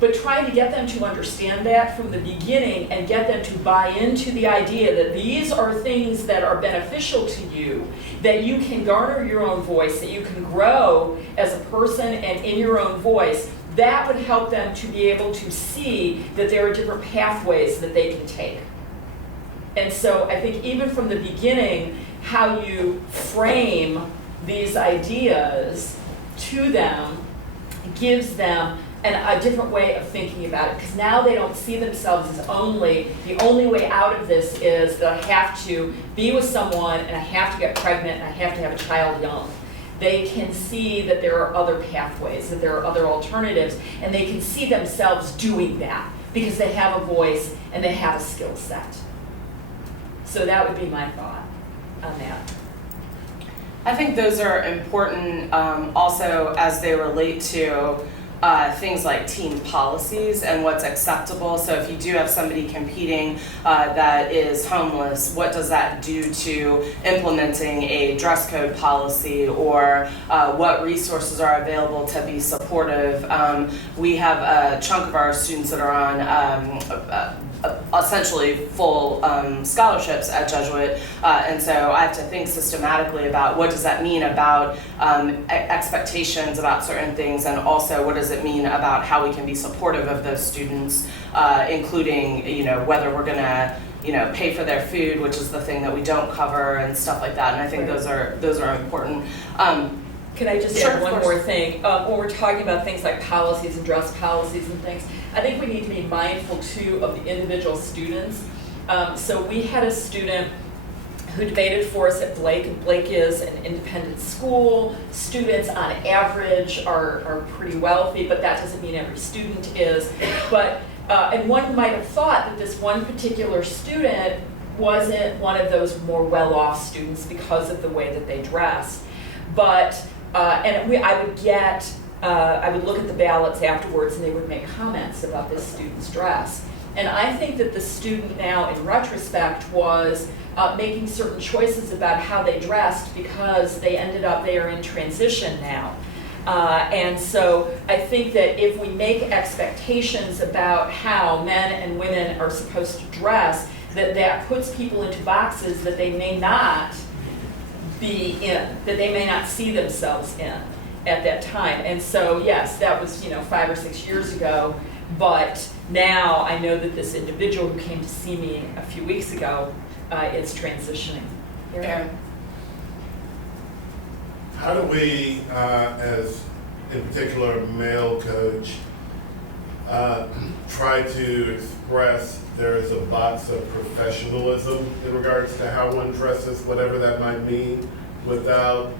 But trying to get them to understand that from the beginning and get them to buy into the idea that these are things that are beneficial to you, that you can garner your own voice, that you can grow as a person and in your own voice, that would help them to be able to see that there are different pathways that they can take. And so I think even from the beginning, how you frame these ideas to them gives them a different way of thinking about it, because now they don't see themselves as the only way out of this is that I have to be with someone and I have to get pregnant and I have to have a child young. They can see that there are other pathways, that there are other alternatives, and they can see themselves doing that because they have a voice and they have a skill set. So that would be my thought on that. I think those are important also as they relate to things like team policies and what's acceptable. So if you do have somebody competing that is homeless, what does that do to implementing a dress code policy, or what resources are available to be supportive? We have a chunk of our students that are on essentially full scholarships at Jesuit, and so I have to think systematically about what does that mean about expectations about certain things, and also what does it mean about how we can be supportive of those students, including whether we're gonna pay for their food, which is the thing that we don't cover, and stuff like that. And I think those are important. Can I just add one more thing? When we're talking about things like policies and dress policies and things, I think we need to be mindful too of the individual students. So we had a student who debated for us at Blake, and Blake is an independent school. Students on average are pretty wealthy, but that doesn't mean every student is. But and one might have thought that this one particular student wasn't one of those more well-off students because of the way that they dress. But I would look at the ballots afterwards, and they would make comments about this student's dress. And I think that the student now, in retrospect, was making certain choices about how they dressed because they are in transition now. And so I think that if we make expectations about how men and women are supposed to dress, that puts people into boxes that they may not be in, that they may not see themselves in at that time. And so yes, that was 5 or 6 years ago, but now I know that this individual who came to see me a few weeks ago is transitioning. Yeah. How do we, as in particular a male coach, try to express there is a box of professionalism in regards to how one dresses, whatever that might mean, without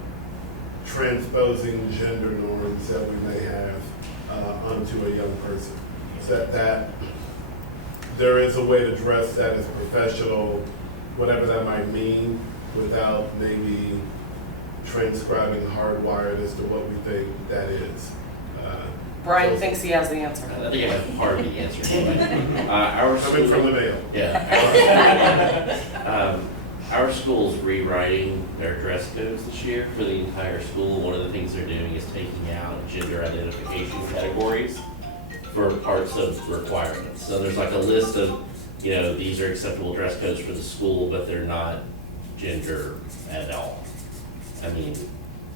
transposing gender norms that we may have onto a young person. So that there is a way to dress that as professional, whatever that might mean, without maybe transcribing hardwired as to what we think that is. Brian thinks he has the answer. I think I have part of the answer. Our Coming from the Mayo. Yeah. Our school's rewriting their dress codes this year for the entire school. One of the things they're doing is taking out gender identification categories for parts of requirements. So there's like a list of, these are acceptable dress codes for the school, but they're not gender at all. I mean,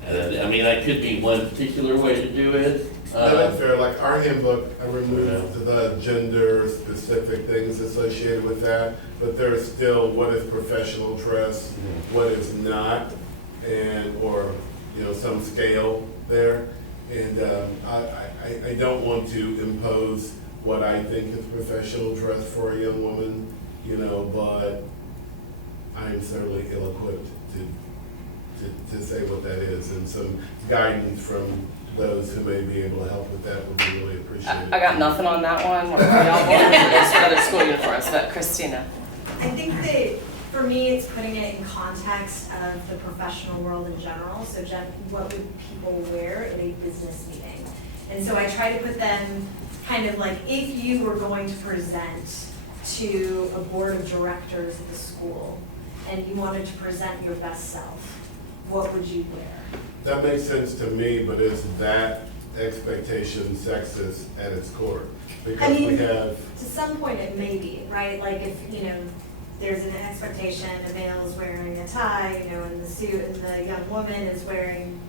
that could be one particular way to do it. That's fair. Like our handbook, I removed the gender-specific things associated with that, but there is still what is professional dress, what is not, or some scale there. And I don't want to impose what I think is professional dress for a young woman, but I am certainly ill-equipped to say what that is, and some guidance from those who may be able to help with that would be really appreciated. I got nothing on that one. What are y'all going to do for other school uniforms? But Christina. I think that for me, it's putting it in context of the professional world in general. So what would people wear at a business meeting? And so I try to put them kind of like, if you were going to present to a board of directors at the school and you wanted to present your best self, what would you wear? That makes sense to me, but is that expectation sexist at its core? Because we have... To some point it may be, right? Like if, there's an expectation a male is wearing a tie, in the suit, and the young woman is wearing,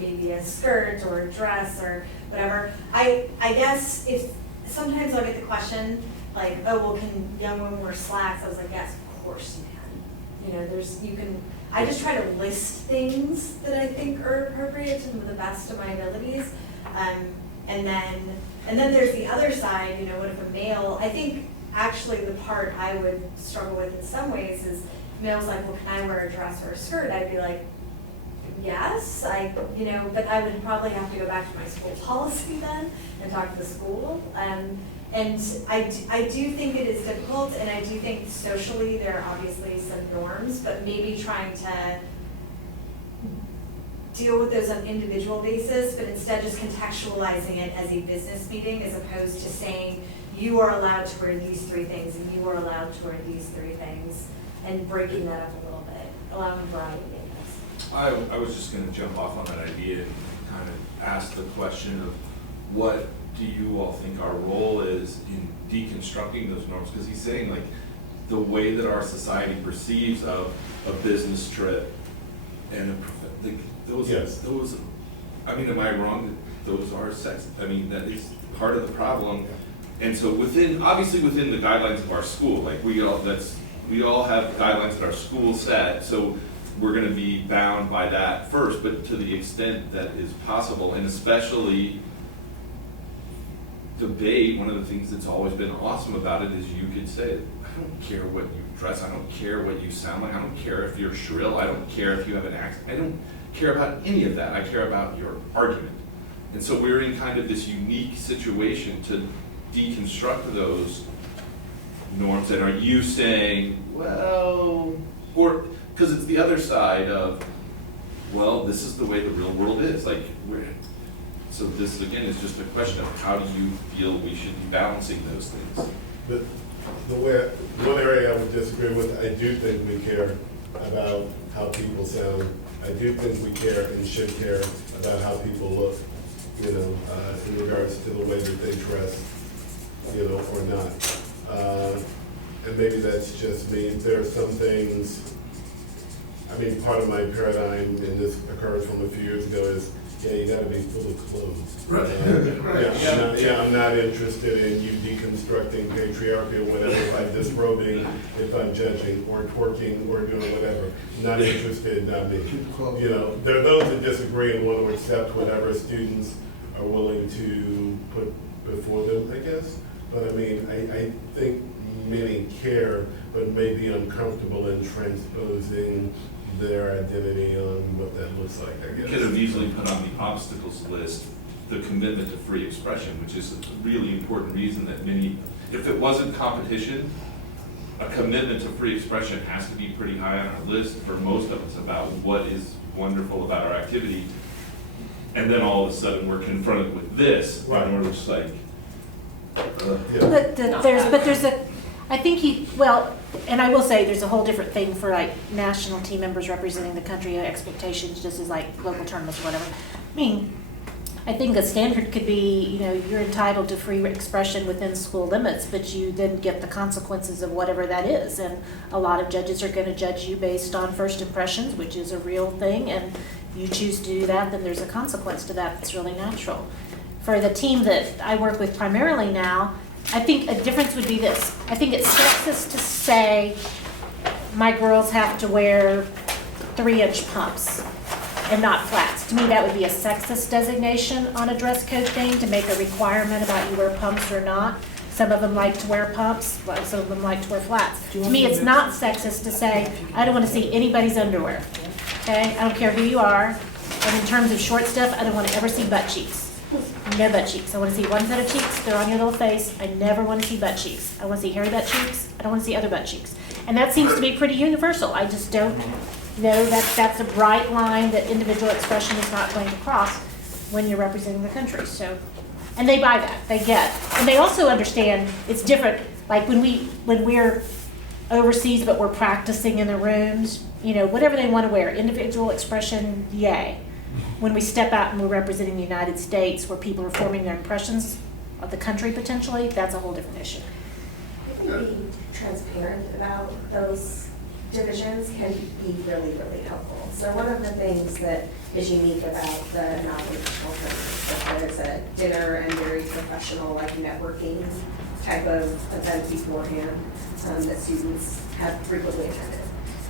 maybe a skirt or a dress or whatever. I guess if, sometimes I'll get the question, like, oh, well, can young women wear slacks? I was like, yes, of course you can. I just try to list things that I think are appropriate to the best of my abilities. And then there's the other side, what if a male, I think actually the part I would struggle with in some ways is males like, well, can I wear a dress or a skirt? I'd be like, yes, but I would probably have to go back to my school policy then and talk to the school. And I do think it is difficult, and I do think socially there are obviously some norms, but maybe trying to deal with those on an individual basis, but instead just contextualizing it as a business meeting as opposed to saying you are allowed to wear these 3 things and you are allowed to wear these 3 things, and breaking that up a little bit, allowing variety, I guess. I was just going to jump off on that idea and kind of ask the question of what do you all think our role is in deconstructing those norms? Because he's saying like the way that our society perceives of a business trip and those. I mean, am I wrong that those are sex? I mean, that is part of the problem. And so obviously within the guidelines of our school, like we all have guidelines that our school set. So we're going to be bound by that first, but to the extent that is possible, and especially debate, one of the things that's always been awesome about it is you could say, I don't care what you dress, I don't care what you sound like, I don't care if you're shrill, I don't care if you have an accent, I don't care about any of that, I care about your argument. And so we're in kind of this unique situation to deconstruct those norms. And are you saying, well, or, because it's the other side of, well, this is the way the real world is, like, so this again is just a question of how do you feel we should be balancing those things? But one area I would disagree with, I do think we care about how people sound. I do think we care and should care about how people look, in regards to the way that they dress, or not. And maybe that's just me. There are some things, part of my paradigm, and this occurs from a few years ago, is you gotta be fully clothed. Right. I'm not interested in you deconstructing patriarchy or whatever by disrobing if I'm judging or twerking or doing whatever. Not interested, not me. There are those that disagree and want to accept whatever students are willing to put before them, I guess. But I think many care, but may be uncomfortable in transposing their identity on what that looks like, I guess. You could have easily put on the obstacles list the commitment to free expression, which is a really important reason that many, if it wasn't competition, a commitment to free expression has to be pretty high on our list for most of us about what is wonderful about our activity. And then all of a sudden we're confronted with this, and we're just like, But there's a, I think and I will say there's a whole different thing for like national team members representing the country expectations, just as like local tournaments or whatever. I mean, I think a standard could be, you're entitled to free expression within school limits, but you then get the consequences of whatever that is. And a lot of judges are going to judge you based on first impressions, which is a real thing, and you choose to do that, then there's a consequence to that that's really natural. For the team that I work with primarily now, I think a difference would be this. I think it's sexist to say my girls have to wear 3-inch pumps and not flats. To me, that would be a sexist designation on a dress code thing, to make a requirement about you wear pumps or not. Some of them like to wear pumps, some of them like to wear flats. To me, it's not sexist to say, I don't want to see anybody's underwear. Okay? I don't care who you are. And in terms of short stuff, I don't want to ever see butt cheeks. No butt cheeks. I want to see one set of cheeks. They're on your little face. I never want to see butt cheeks. I want to see hairy butt cheeks. I don't want to see other butt cheeks. And that seems to be pretty universal. I just don't know that that's a bright line that individual expression is not going to cross when you're representing the country. So, and they buy that. They get. And they also understand it's different. Like when we're overseas but we're practicing in the rooms, whatever they want to wear, individual expression, yay. When we step out and we're representing the United States, where people are forming their impressions of the country potentially, that's a whole different issue. I think being transparent about those divisions can be really, really helpful. So one of the things that is unique about the non-professional tournament, that there's a dinner and very professional, like networking type of event beforehand that students have frequently attended.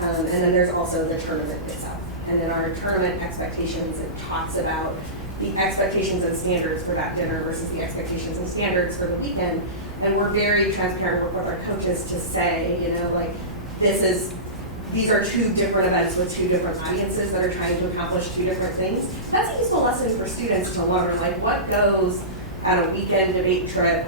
And then there's also the tournament itself. And in our tournament expectations, it talks about the expectations and standards for that dinner versus the expectations and standards for the weekend. And we're very transparent with our coaches to say, these are two different events with two different audiences that are trying to accomplish two different things. That's a useful lesson for students to learn, like what goes at a weekend debate trip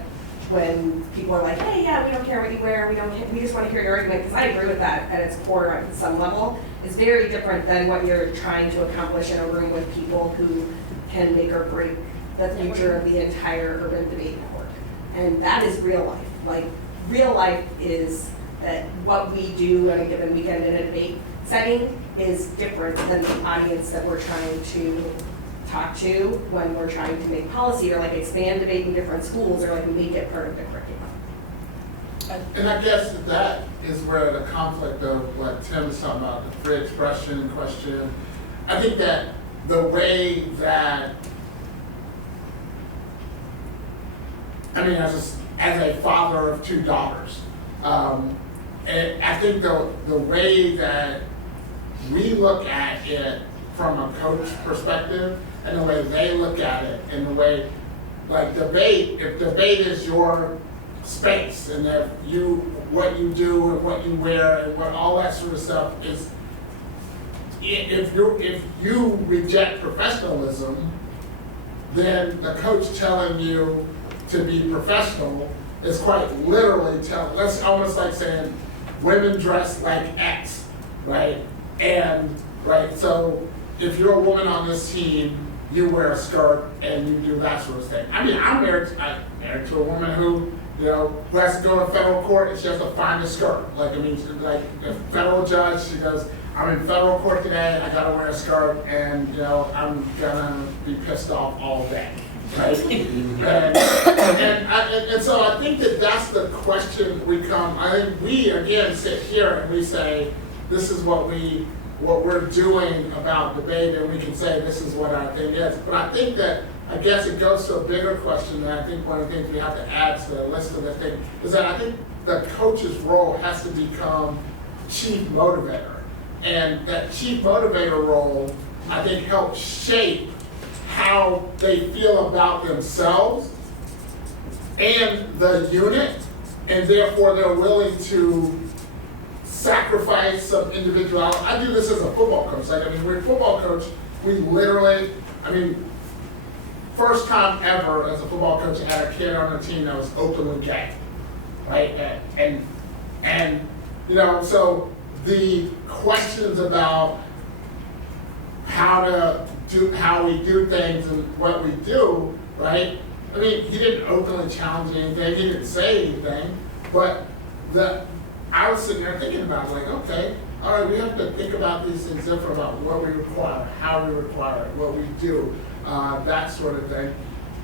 when people are like, hey, yeah, we don't care what you wear, we just want to hear your argument, because I agree with that at its core at some level. It's very different than what you're trying to accomplish in a room with people who can make or break the future of the entire urban debate network. And that is real life. Like, real life is that what we do on a given weekend in a debate setting is different than the audience that we're trying to talk to when we're trying to make policy or like expand debate in different schools or like make it part of the curriculum. And I guess that is where the conflict of what Tim is talking about, the free expression question. I think that the way that, as a father of two daughters, and I think the way that we look at it from a coach perspective and the way they look at it and the way, like if debate is your space and if what you do and what you wear and what all that sort of stuff is, if you reject professionalism, then the coach telling you to be professional is quite literally that's almost like saying women dress like X, right? And so if you're a woman on this team, you wear a skirt and you do that sort of thing. I'm married to a woman who has to go to federal court and she has to find a skirt. Like a federal judge, she goes, I'm in federal court today, I gotta wear a skirt, and I'm gonna be pissed off all day. Right? and so I think that's the question I think we again sit here and we say, this is what we're doing about debate, and we can say this is what our thing is. But I think that, I guess it goes to a bigger question, and I think one of the things we have to add to the list of the thing is that I think the coach's role has to become chief motivator. And that chief motivator role, I think, helps shape how they feel about themselves and the unit, and therefore they're willing to sacrifice some individuality. I do this as a football coach. We're a football coach. We literally, first time ever as a football coach I had a kid on the team that was openly gay, right? And you know, so the questions about how we do things and what we do, right? I mean, he didn't openly challenge anything, he didn't say anything, but I was sitting there thinking about like, okay, all right, we have to think about these things different about what we require, how we require it, what we do, that sort of thing.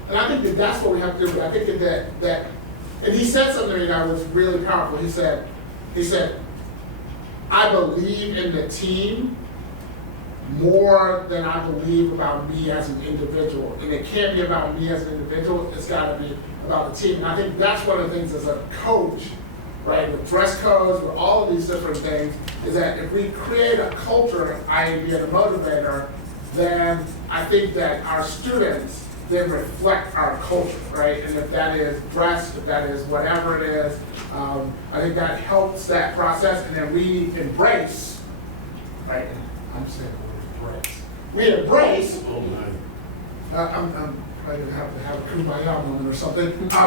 And I think that that's what we have to do. I think that and he said something to me that was really powerful. He said, I believe in the team more than I believe about me as an individual. And it can't be about me as an individual, it's gotta be about the team. And I think that's one of the things as a coach, right, with dress codes, with all of these different things, is that if we create a culture, i.e. being a motivator, then I think that our students then reflect our culture, right? And if that is dress, if that is whatever it is, I think that helps that process, and then we embrace, right? I'm saying the word embrace. We embrace. I'm probably gonna have to have a kumbaya moment or something.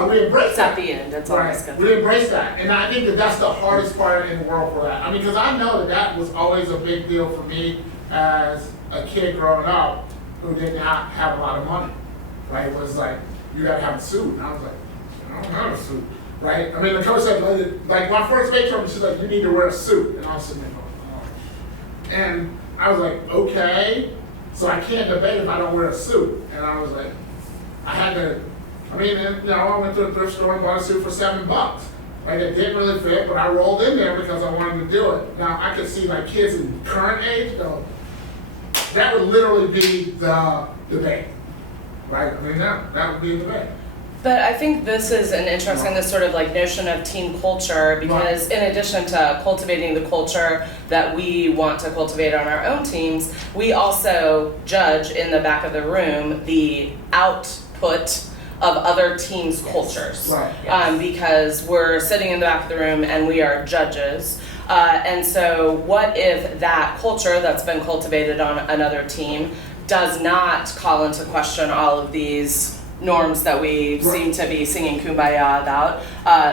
We embrace It's that. at the end, it's Right. always good. We embrace that, and I think that that's the hardest part in the world for that. I mean, because I know that was always a big deal for me as a kid growing up who did not have a lot of money. Right? It was like, you gotta have a suit, and I was like, I don't have a suit, right? I mean, the coach said, like my first matron, she's like, you need to wear a suit, and I was sitting there going, oh. And I was like, okay, so I can't debate if I don't wear a suit, and I was like, I had to. I mean, and, you know, I went to a thrift store and bought a suit for $7. Right? It didn't really fit, but I rolled in there because I wanted to do it. Now, I could see like kids in current age go, that would literally be the debate. Right? I mean, that would be the debate. But I think this is an interesting, this sort of like notion of team culture, because in addition to cultivating the culture that we want to cultivate on our own teams, we also judge in the back of the room the output of other teams' cultures. Right. Because we're sitting in the back of the room and we are judges. And so what if that culture that's been cultivated on another team does not call into question all of these norms that we seem to be singing Kumbaya about.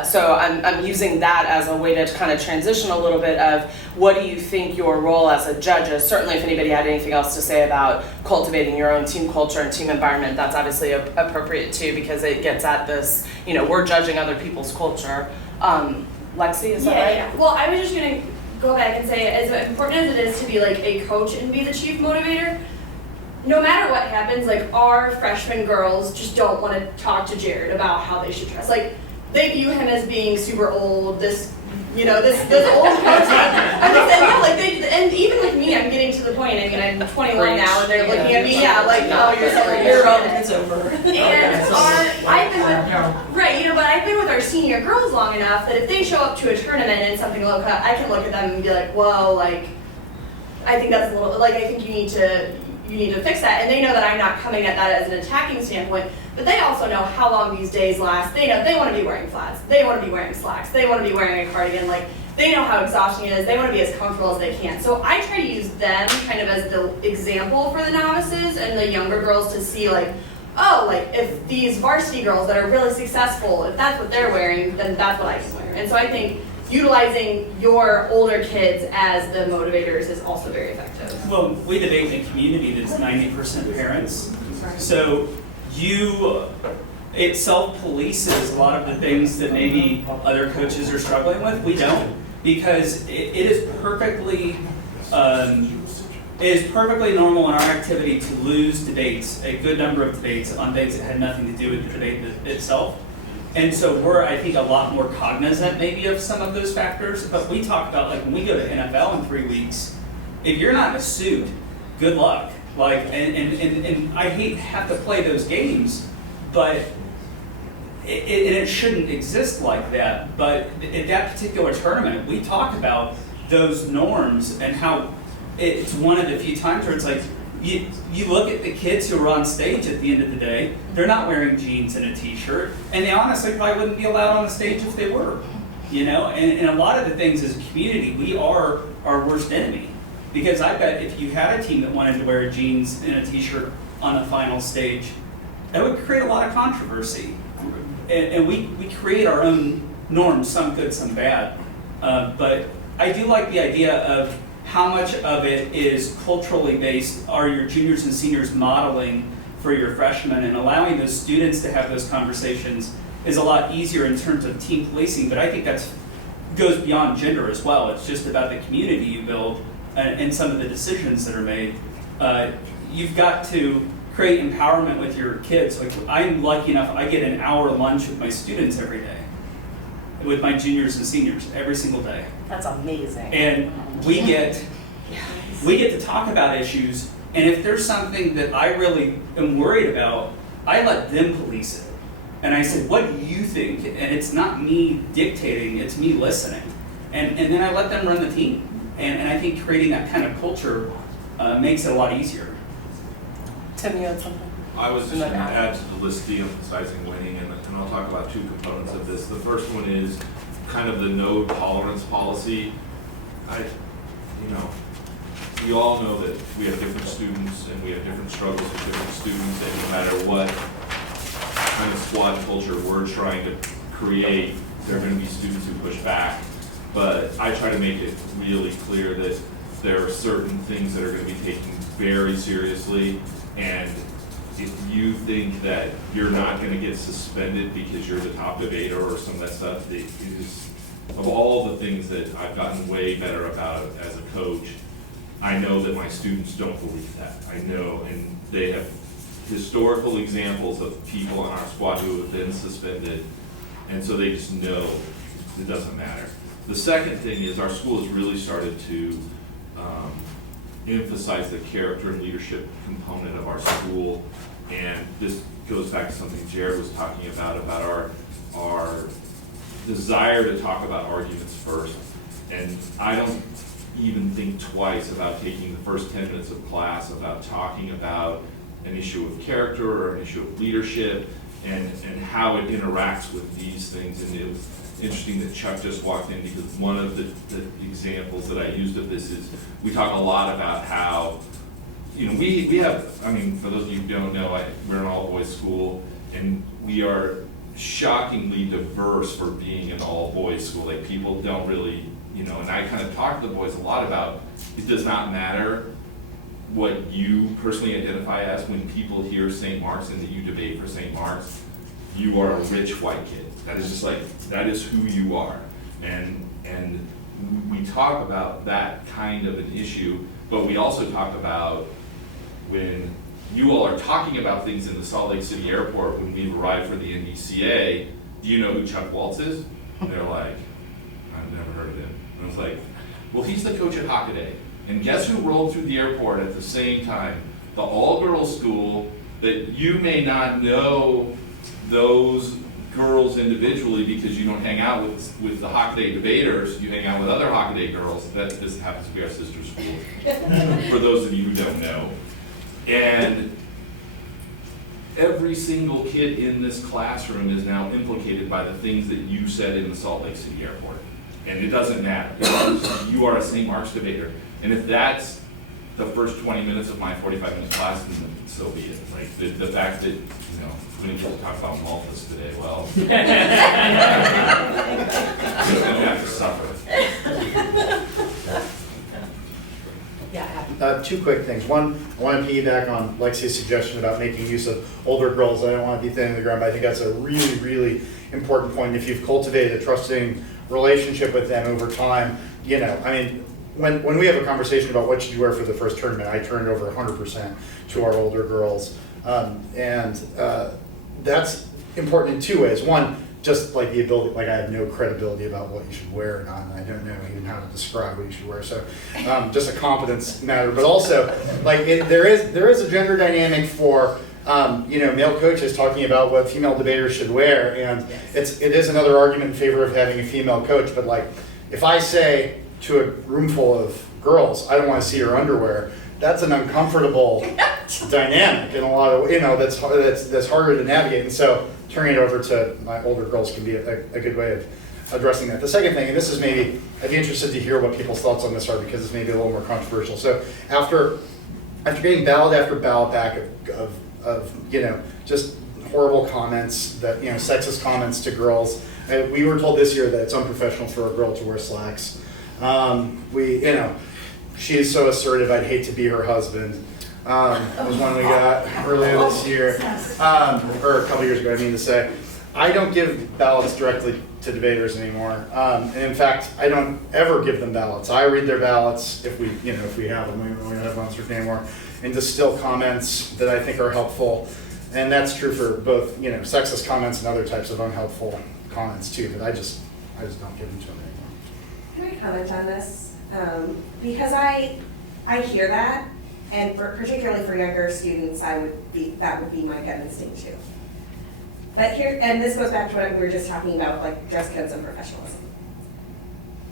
So I'm using that as a way to kind of transition a little bit of what do you think your role as a judge is. Certainly if anybody had anything else to say about cultivating your own team culture and team environment, that's obviously appropriate too, because it gets at this, you know, we're judging other people's culture. Lexi, is that right? Yeah. Well, I was just gonna go back and say, as important as it is to be like a coach and be the chief motivator, no matter what happens, like our freshman girls just don't want to talk to Jared about how they should dress. Like they view him as being super old. This old coach. I'm just saying, no, like and even with me, I'm getting to the point. I mean, I'm 21 now, and they're looking at me, like, oh, you're old. It's over. And I've been with, but I've been with our senior girls long enough that if they show up to a tournament in something low cut, I can look at them and be like, whoa, like, I think that's a little, like, I think you need to fix that. And they know that I'm not coming at that as an attacking standpoint, but they also know how long these days last. They know they want to be wearing flats, they want to be wearing slacks, they want to be wearing a cardigan, like, they know how exhausting it is, they want to be as comfortable as they can. So I try to use them kind of as the example for the novices and the younger girls to see, like, oh, like, if these varsity girls that are really successful, if that's what they're wearing, then that's what I can wear. And so I think utilizing your older kids as the motivators is also very effective. Well, we debate in a community that's 90% parents. So it self-polices a lot of the things that maybe other coaches are struggling with. We don't, because it is perfectly normal in our activity to lose debates, a good number of debates on things that had nothing to do with the debate itself. And so we're, I think, a lot more cognizant maybe of some of those factors, but we talk about, like, when we go to NFL in 3 weeks, if you're not in a suit, good luck. Like, and I hate to have to play those games, but it shouldn't exist like that. But at that particular tournament, we talk about those norms and how it's one of the few times where it's like, you look at the kids who are on stage at the end of the day, they're not wearing jeans and a t-shirt, and they honestly probably wouldn't be allowed on the stage if they were, and a lot of the things as a community, we are our worst enemy. Because I bet if you had a team that wanted to wear jeans and a t-shirt on the final stage, that would create a lot of controversy. And we create our own norms, some good, some bad. But I do like the idea of how much of it is culturally based. Are your juniors and seniors modeling for your freshmen, and allowing those students to have those conversations is a lot easier in terms of team policing, but I think that goes beyond gender as well. It's just about the community you build and some of the decisions that are made. You've got to create empowerment with your kids. Like, I'm lucky enough, I get an hour lunch with my students every day, with my juniors and seniors every single day. That's amazing. And we get to talk about issues, and if there's something that I really am worried about, I let them police it. And I say, what do you think? And it's not me dictating, it's me listening. And then I let them run the team. And I think creating that kind of culture makes it a lot easier. Tim, you had something? I was just going to add to the list de-emphasizing winning, and I'll talk about two components of this. The first one is kind of the no tolerance policy. We all know that we have different students and we have different struggles with different students, and no matter what kind of squad culture we're trying to create, there are going to be students who push back. But I try to make it really clear that there are certain things that are going to be taken very seriously, and if you think that you're not going to get suspended because you're the top debater or some of that stuff, it is, of all the things that I've gotten way better about as a coach, I know that my students don't believe that. I know, and they have historical examples of people on our squad who have been suspended, and so they just know it doesn't matter. The second thing is our school has really started to emphasize the character and leadership component of our school, and this goes back to something Jared was talking about our desire to talk about arguments first. And I don't even think twice about taking the first 10 minutes of class about talking about an issue of character or an issue of leadership and how it interacts with these things. And it was interesting that Chuck just walked in, because one of the examples that I used of this is we talk a lot about how, we have, for those of you who don't know, we're an all-boys school, and we are shockingly diverse for being an all-boys school. Like, people don't really, and I kind of talk to the boys a lot about, it does not matter what you personally identify as. When people hear St. Mark's and that you debate for St. Mark's, you are a rich white kid. That is just like, that is who you are. And we talk about that kind of an issue, but we also talk about when you all are talking about things in the Salt Lake City airport when we've arrived for the NDCA, do you know who Chuck Waltz is? And they're like, I've never heard of him. And I was like, well, he's the coach at Hockaday. And guess who rolled through the airport at the same time? The all-girls school that you may not know those girls individually because you don't hang out with the Hockaday debaters, you hang out with other Hockaday girls. This happens to be our sister school, for those of you who don't know. And every single kid in this classroom is now implicated by the things that you said in the Salt Lake City airport. And it doesn't matter. You are a St. Mark's debater. And if that's the first 20 minutes of my 45-minute class, then so be it. Like, the fact that, we didn't get to talk about Malthus today, well, I'm gonna have to suffer. Two quick things. One, I want to piggyback on Lexi's suggestion about making use of older girls. I don't want to be thin on the ground, but I think that's a really, really important point. If you've cultivated a trusting relationship with them over time, when we have a conversation about what should you wear for the first tournament, I turned over 100% to our older girls. That's important in two ways. One, just like the ability, I have no credibility about what you should wear or not, and I don't know even how to describe what you should wear. So just a competence matter, but also there is a gender dynamic for male coaches talking about what female debaters should wear, and it is another argument in favor of having a female coach. But if I say to a room full of girls, I don't want to see your underwear, that's an uncomfortable dynamic in a lot of, that's harder to navigate. And so turning it over to my older girls can be a good way of addressing that. The second thing, and this is maybe, I'd be interested to hear what people's thoughts on this are, because it's maybe a little more controversial. So after getting ballot after ballot back of just horrible comments that, sexist comments to girls. We were told this year that it's unprofessional for a girl to wear slacks. She is so assertive, I'd hate to be her husband. Was one we got earlier this year, or a couple years ago, I mean to say. I don't give ballots directly to debaters anymore. And in fact, I don't ever give them ballots. I read their ballots if we have them. We don't have ones anymore, and distill comments that I think are helpful. And that's true for both, sexist comments and other types of unhelpful comments too. But I just don't give them to them anymore. Can I comment on this? Because I hear that, and particularly for younger students, that would be my gut instinct too. But and this goes back to what we were just talking about, like dress codes and professionalism.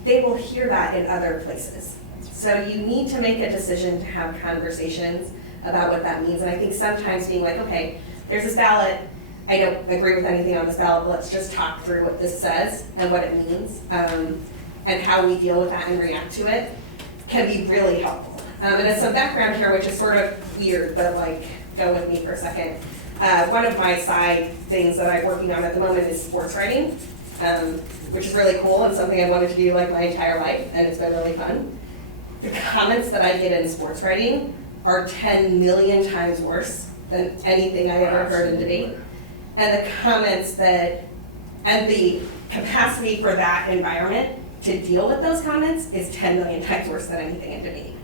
They will hear that in other places. So you need to make a decision to have conversations about what that means. And I think sometimes being like, okay, there's this ballot, I don't agree with anything on this ballot, but let's just talk through what this says and what it means, and how we deal with that and react to it can be really helpful. And as some background here, which is sort of weird, but like, go with me for a second. One of my side things that I'm working on at the moment is sports writing, which is really cool and something I wanted to do like my entire life, and it's been really fun. The comments that I get in sports writing are 10 million times worse than anything I ever heard in debate. And the comments and the capacity for that environment to deal with those comments is 10 million times worse than anything in debate.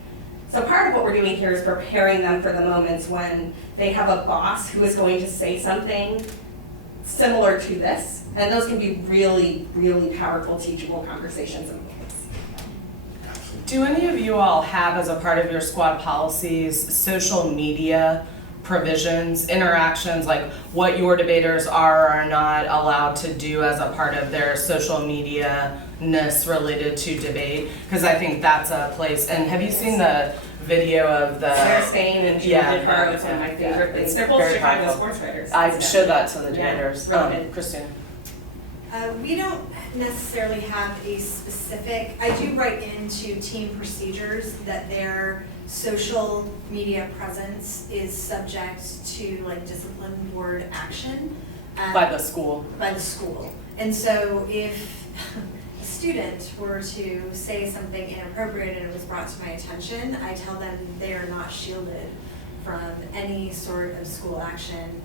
So part of what we're doing here is preparing them for the moments when they have a boss who is going to say something similar to this, and those can be really, really powerful, teachable conversations and moments. Do any of you all have, as a part of your squad policies, social media provisions, interactions, like what your debaters are or are not allowed to do as a part of their social media-ness related to debate? Because I think that's a place. And have you seen the video of the Sarah Spain and Julie Hart? It's one of my favorite things. They're both Chicago sports writers. I showed that to the debaters. Really Christine. We don't necessarily have a specific, I do write into team procedures that their social media presence is subject to like discipline board action. By the school. By the school. And so if a student were to say something inappropriate and it was brought to my attention, I tell them they are not shielded from any sort of school action,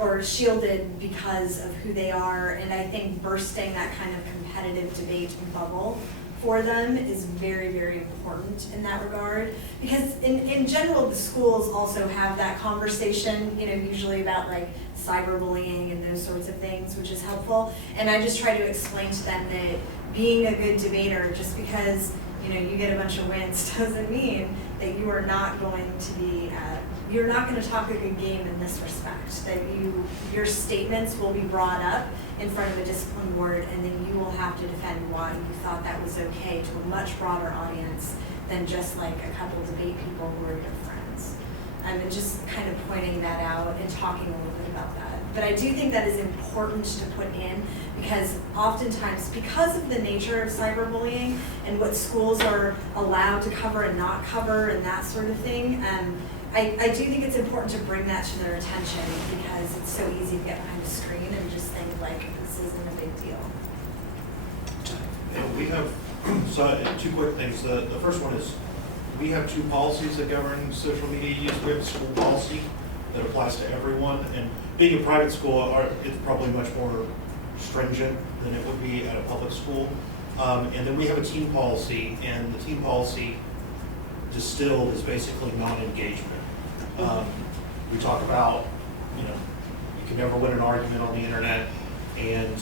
or shielded because of who they are. And I think bursting that kind of competitive debate bubble for them is very, very important in that regard. Because in general, the schools also have that conversation, usually about like cyberbullying and those sorts of things, which is helpful. And I just try to explain to them that being a good debater, just because you get a bunch of wins, doesn't mean that you are not going to be, you're not going to talk a good game in this respect. That your statements will be brought up in front of a discipline board, and then you will have to defend why you thought that was okay to a much broader audience than just like a couple debate people who are your friends. And just kind of pointing that out and talking a little bit about that. But I do think that is important to put in, because oftentimes, because of the nature of cyberbullying and what schools are allowed to cover and not cover and that sort of thing, I do think it's important to bring that to their attention, because it's so easy to get behind a screen and just think like this isn't a big deal. And we have two quick things. The first one is we have two policies that govern social media use. We have a school policy that applies to everyone, and being a private school, it's probably much more stringent than it would be at a public school. And then we have a team policy, and the team policy distilled is basically non-engagement. We talk about, you can never win an argument on the internet, and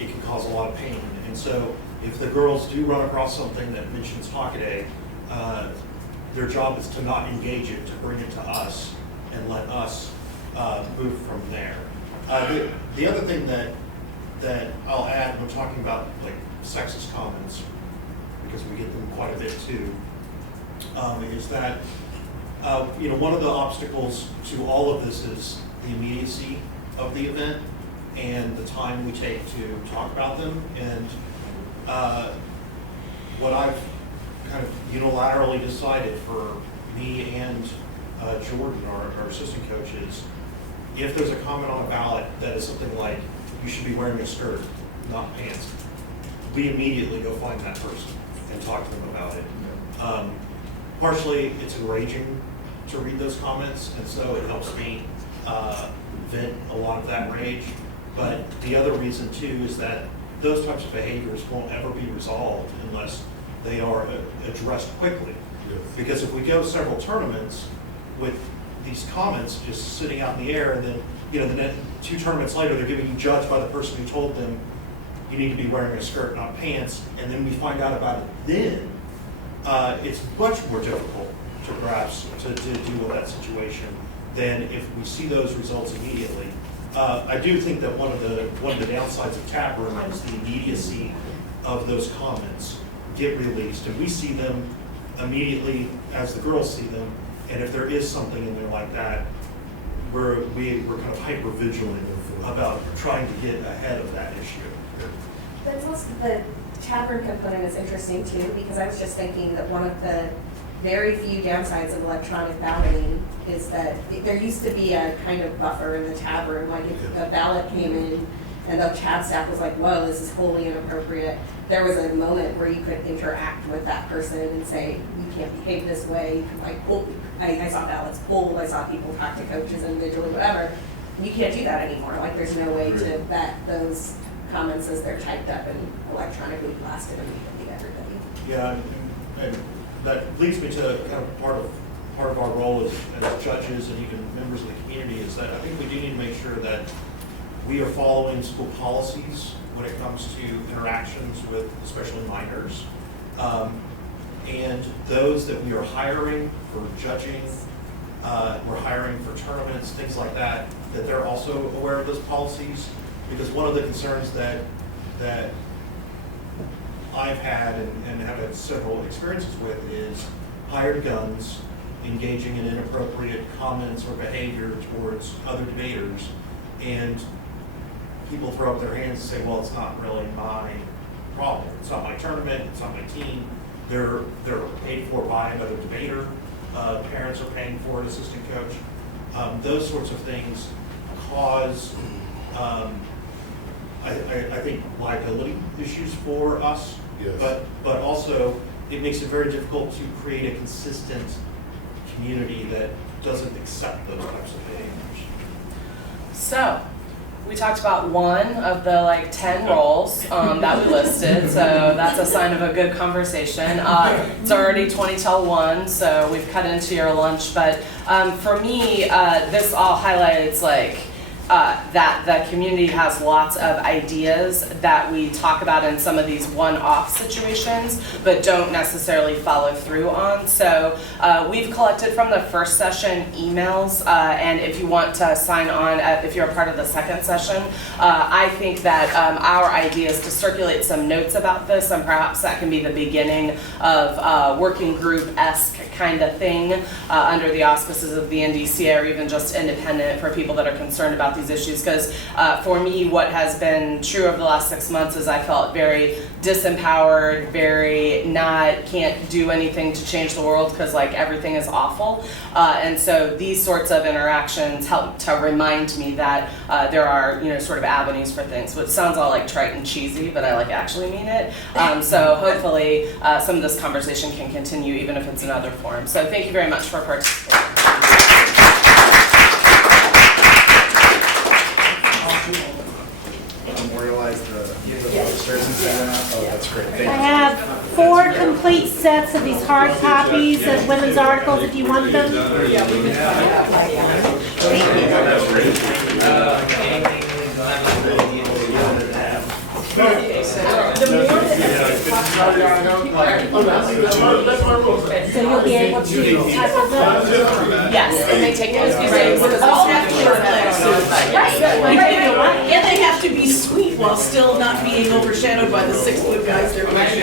it can cause a lot of pain. And so if the girls do run across something that mentions Hockaday, their job is to not engage it, to bring it to us and let us move from there. The other thing that I'll add when talking about like sexist comments, because we get them quite a bit too, is that one of the obstacles to all of this is the immediacy of the event and the time we take to talk about them. And what I've kind of unilaterally decided for me and Jordan, our assistant coach, is if there's a comment on a ballot that is something like, you should be wearing a skirt, not pants, we immediately go find that person and talk to them about it. Partially, it's enraging to read those comments, and so it helps me vent a lot of that rage. But the other reason too is that those types of behaviors won't ever be resolved unless they are addressed quickly. Yes. Because if we go several tournaments with these comments just sitting out in the air, and then the 2 tournaments later they're getting judged by the person who told them you need to be wearing a skirt, not pants, and then we find out about it then, it's much more difficult to grasp, to deal with that situation than if we see those results immediately. I do think that one of the downsides of tap room is the immediacy of those comments get released, and we see them immediately as the girls see them. And if there is something in there like that, we're kind of hyper vigilant about trying to get ahead of that issue. That's also, the tap room component is interesting too, because I was just thinking that one of the very few downsides of electronic balloting is that there used to be a kind of buffer in the tab room. Like if a ballot came in and the chat staff was like, whoa, this is wholly inappropriate, there was a moment where you could interact with that person and say, you can't behave this way. You could like pull, I saw ballots pulled, I saw people talk to coaches individually, whatever. And you can't do that anymore. Like there's no way to vet those comments as they're typed up and electronically blasted immediately to everybody. Yeah, and that leads me to kind of part of our role as judges and even members of the community is that I think we do need to make sure that we are following school policies when it comes to interactions with especially minors. And those that we are hiring for judging, we're hiring for tournaments, things like that, that they're also aware of those policies. Because one of the concerns that I've had and have had several experiences with is hired guns engaging in inappropriate comments or behavior towards other debaters, and people throw up their hands and say, well, it's not really my problem. It's not my tournament, it's not my team. They're paid for by another debater. Parents are paying for an assistant coach. Those sorts of things cause I think liability issues for us, yes. but also it makes it very difficult to create a consistent community that doesn't accept those types of behaviors. So, we talked about one of the 10 roles that we listed, so that's a sign of a good conversation. It's already 20 till 1, so we've cut into your lunch, but for me, this all highlights that the community has lots of ideas that we talk about in some of these one-off situations, but don't necessarily follow through on. So we've collected from the first session emails, and if you want to sign on, if you're a part of the second session, I think that our idea is to circulate some notes about this, and perhaps that can be the beginning of working group-esque kind of thing under the auspices of the NDCA or even just independent for people that are concerned about these issues. Because for me, what has been true over the last 6 months is I felt very disempowered, very can't do anything to change the world because everything is awful. And so these sorts of interactions help to remind me that there are sort of avenues for things, which sounds all trite and cheesy, but I actually mean it. So hopefully some of this conversation can continue even if it's in other forms. So thank you very much for participating. Memorialize the posters and send them out. Oh, that's great. Thank you. I have 4 complete sets of these hard copies of women's articles if you want them. So you'll be able to type of them? Yes, and they take those And they have to be sweet while still not being overshadowed by the 6 blue guys they're pushing.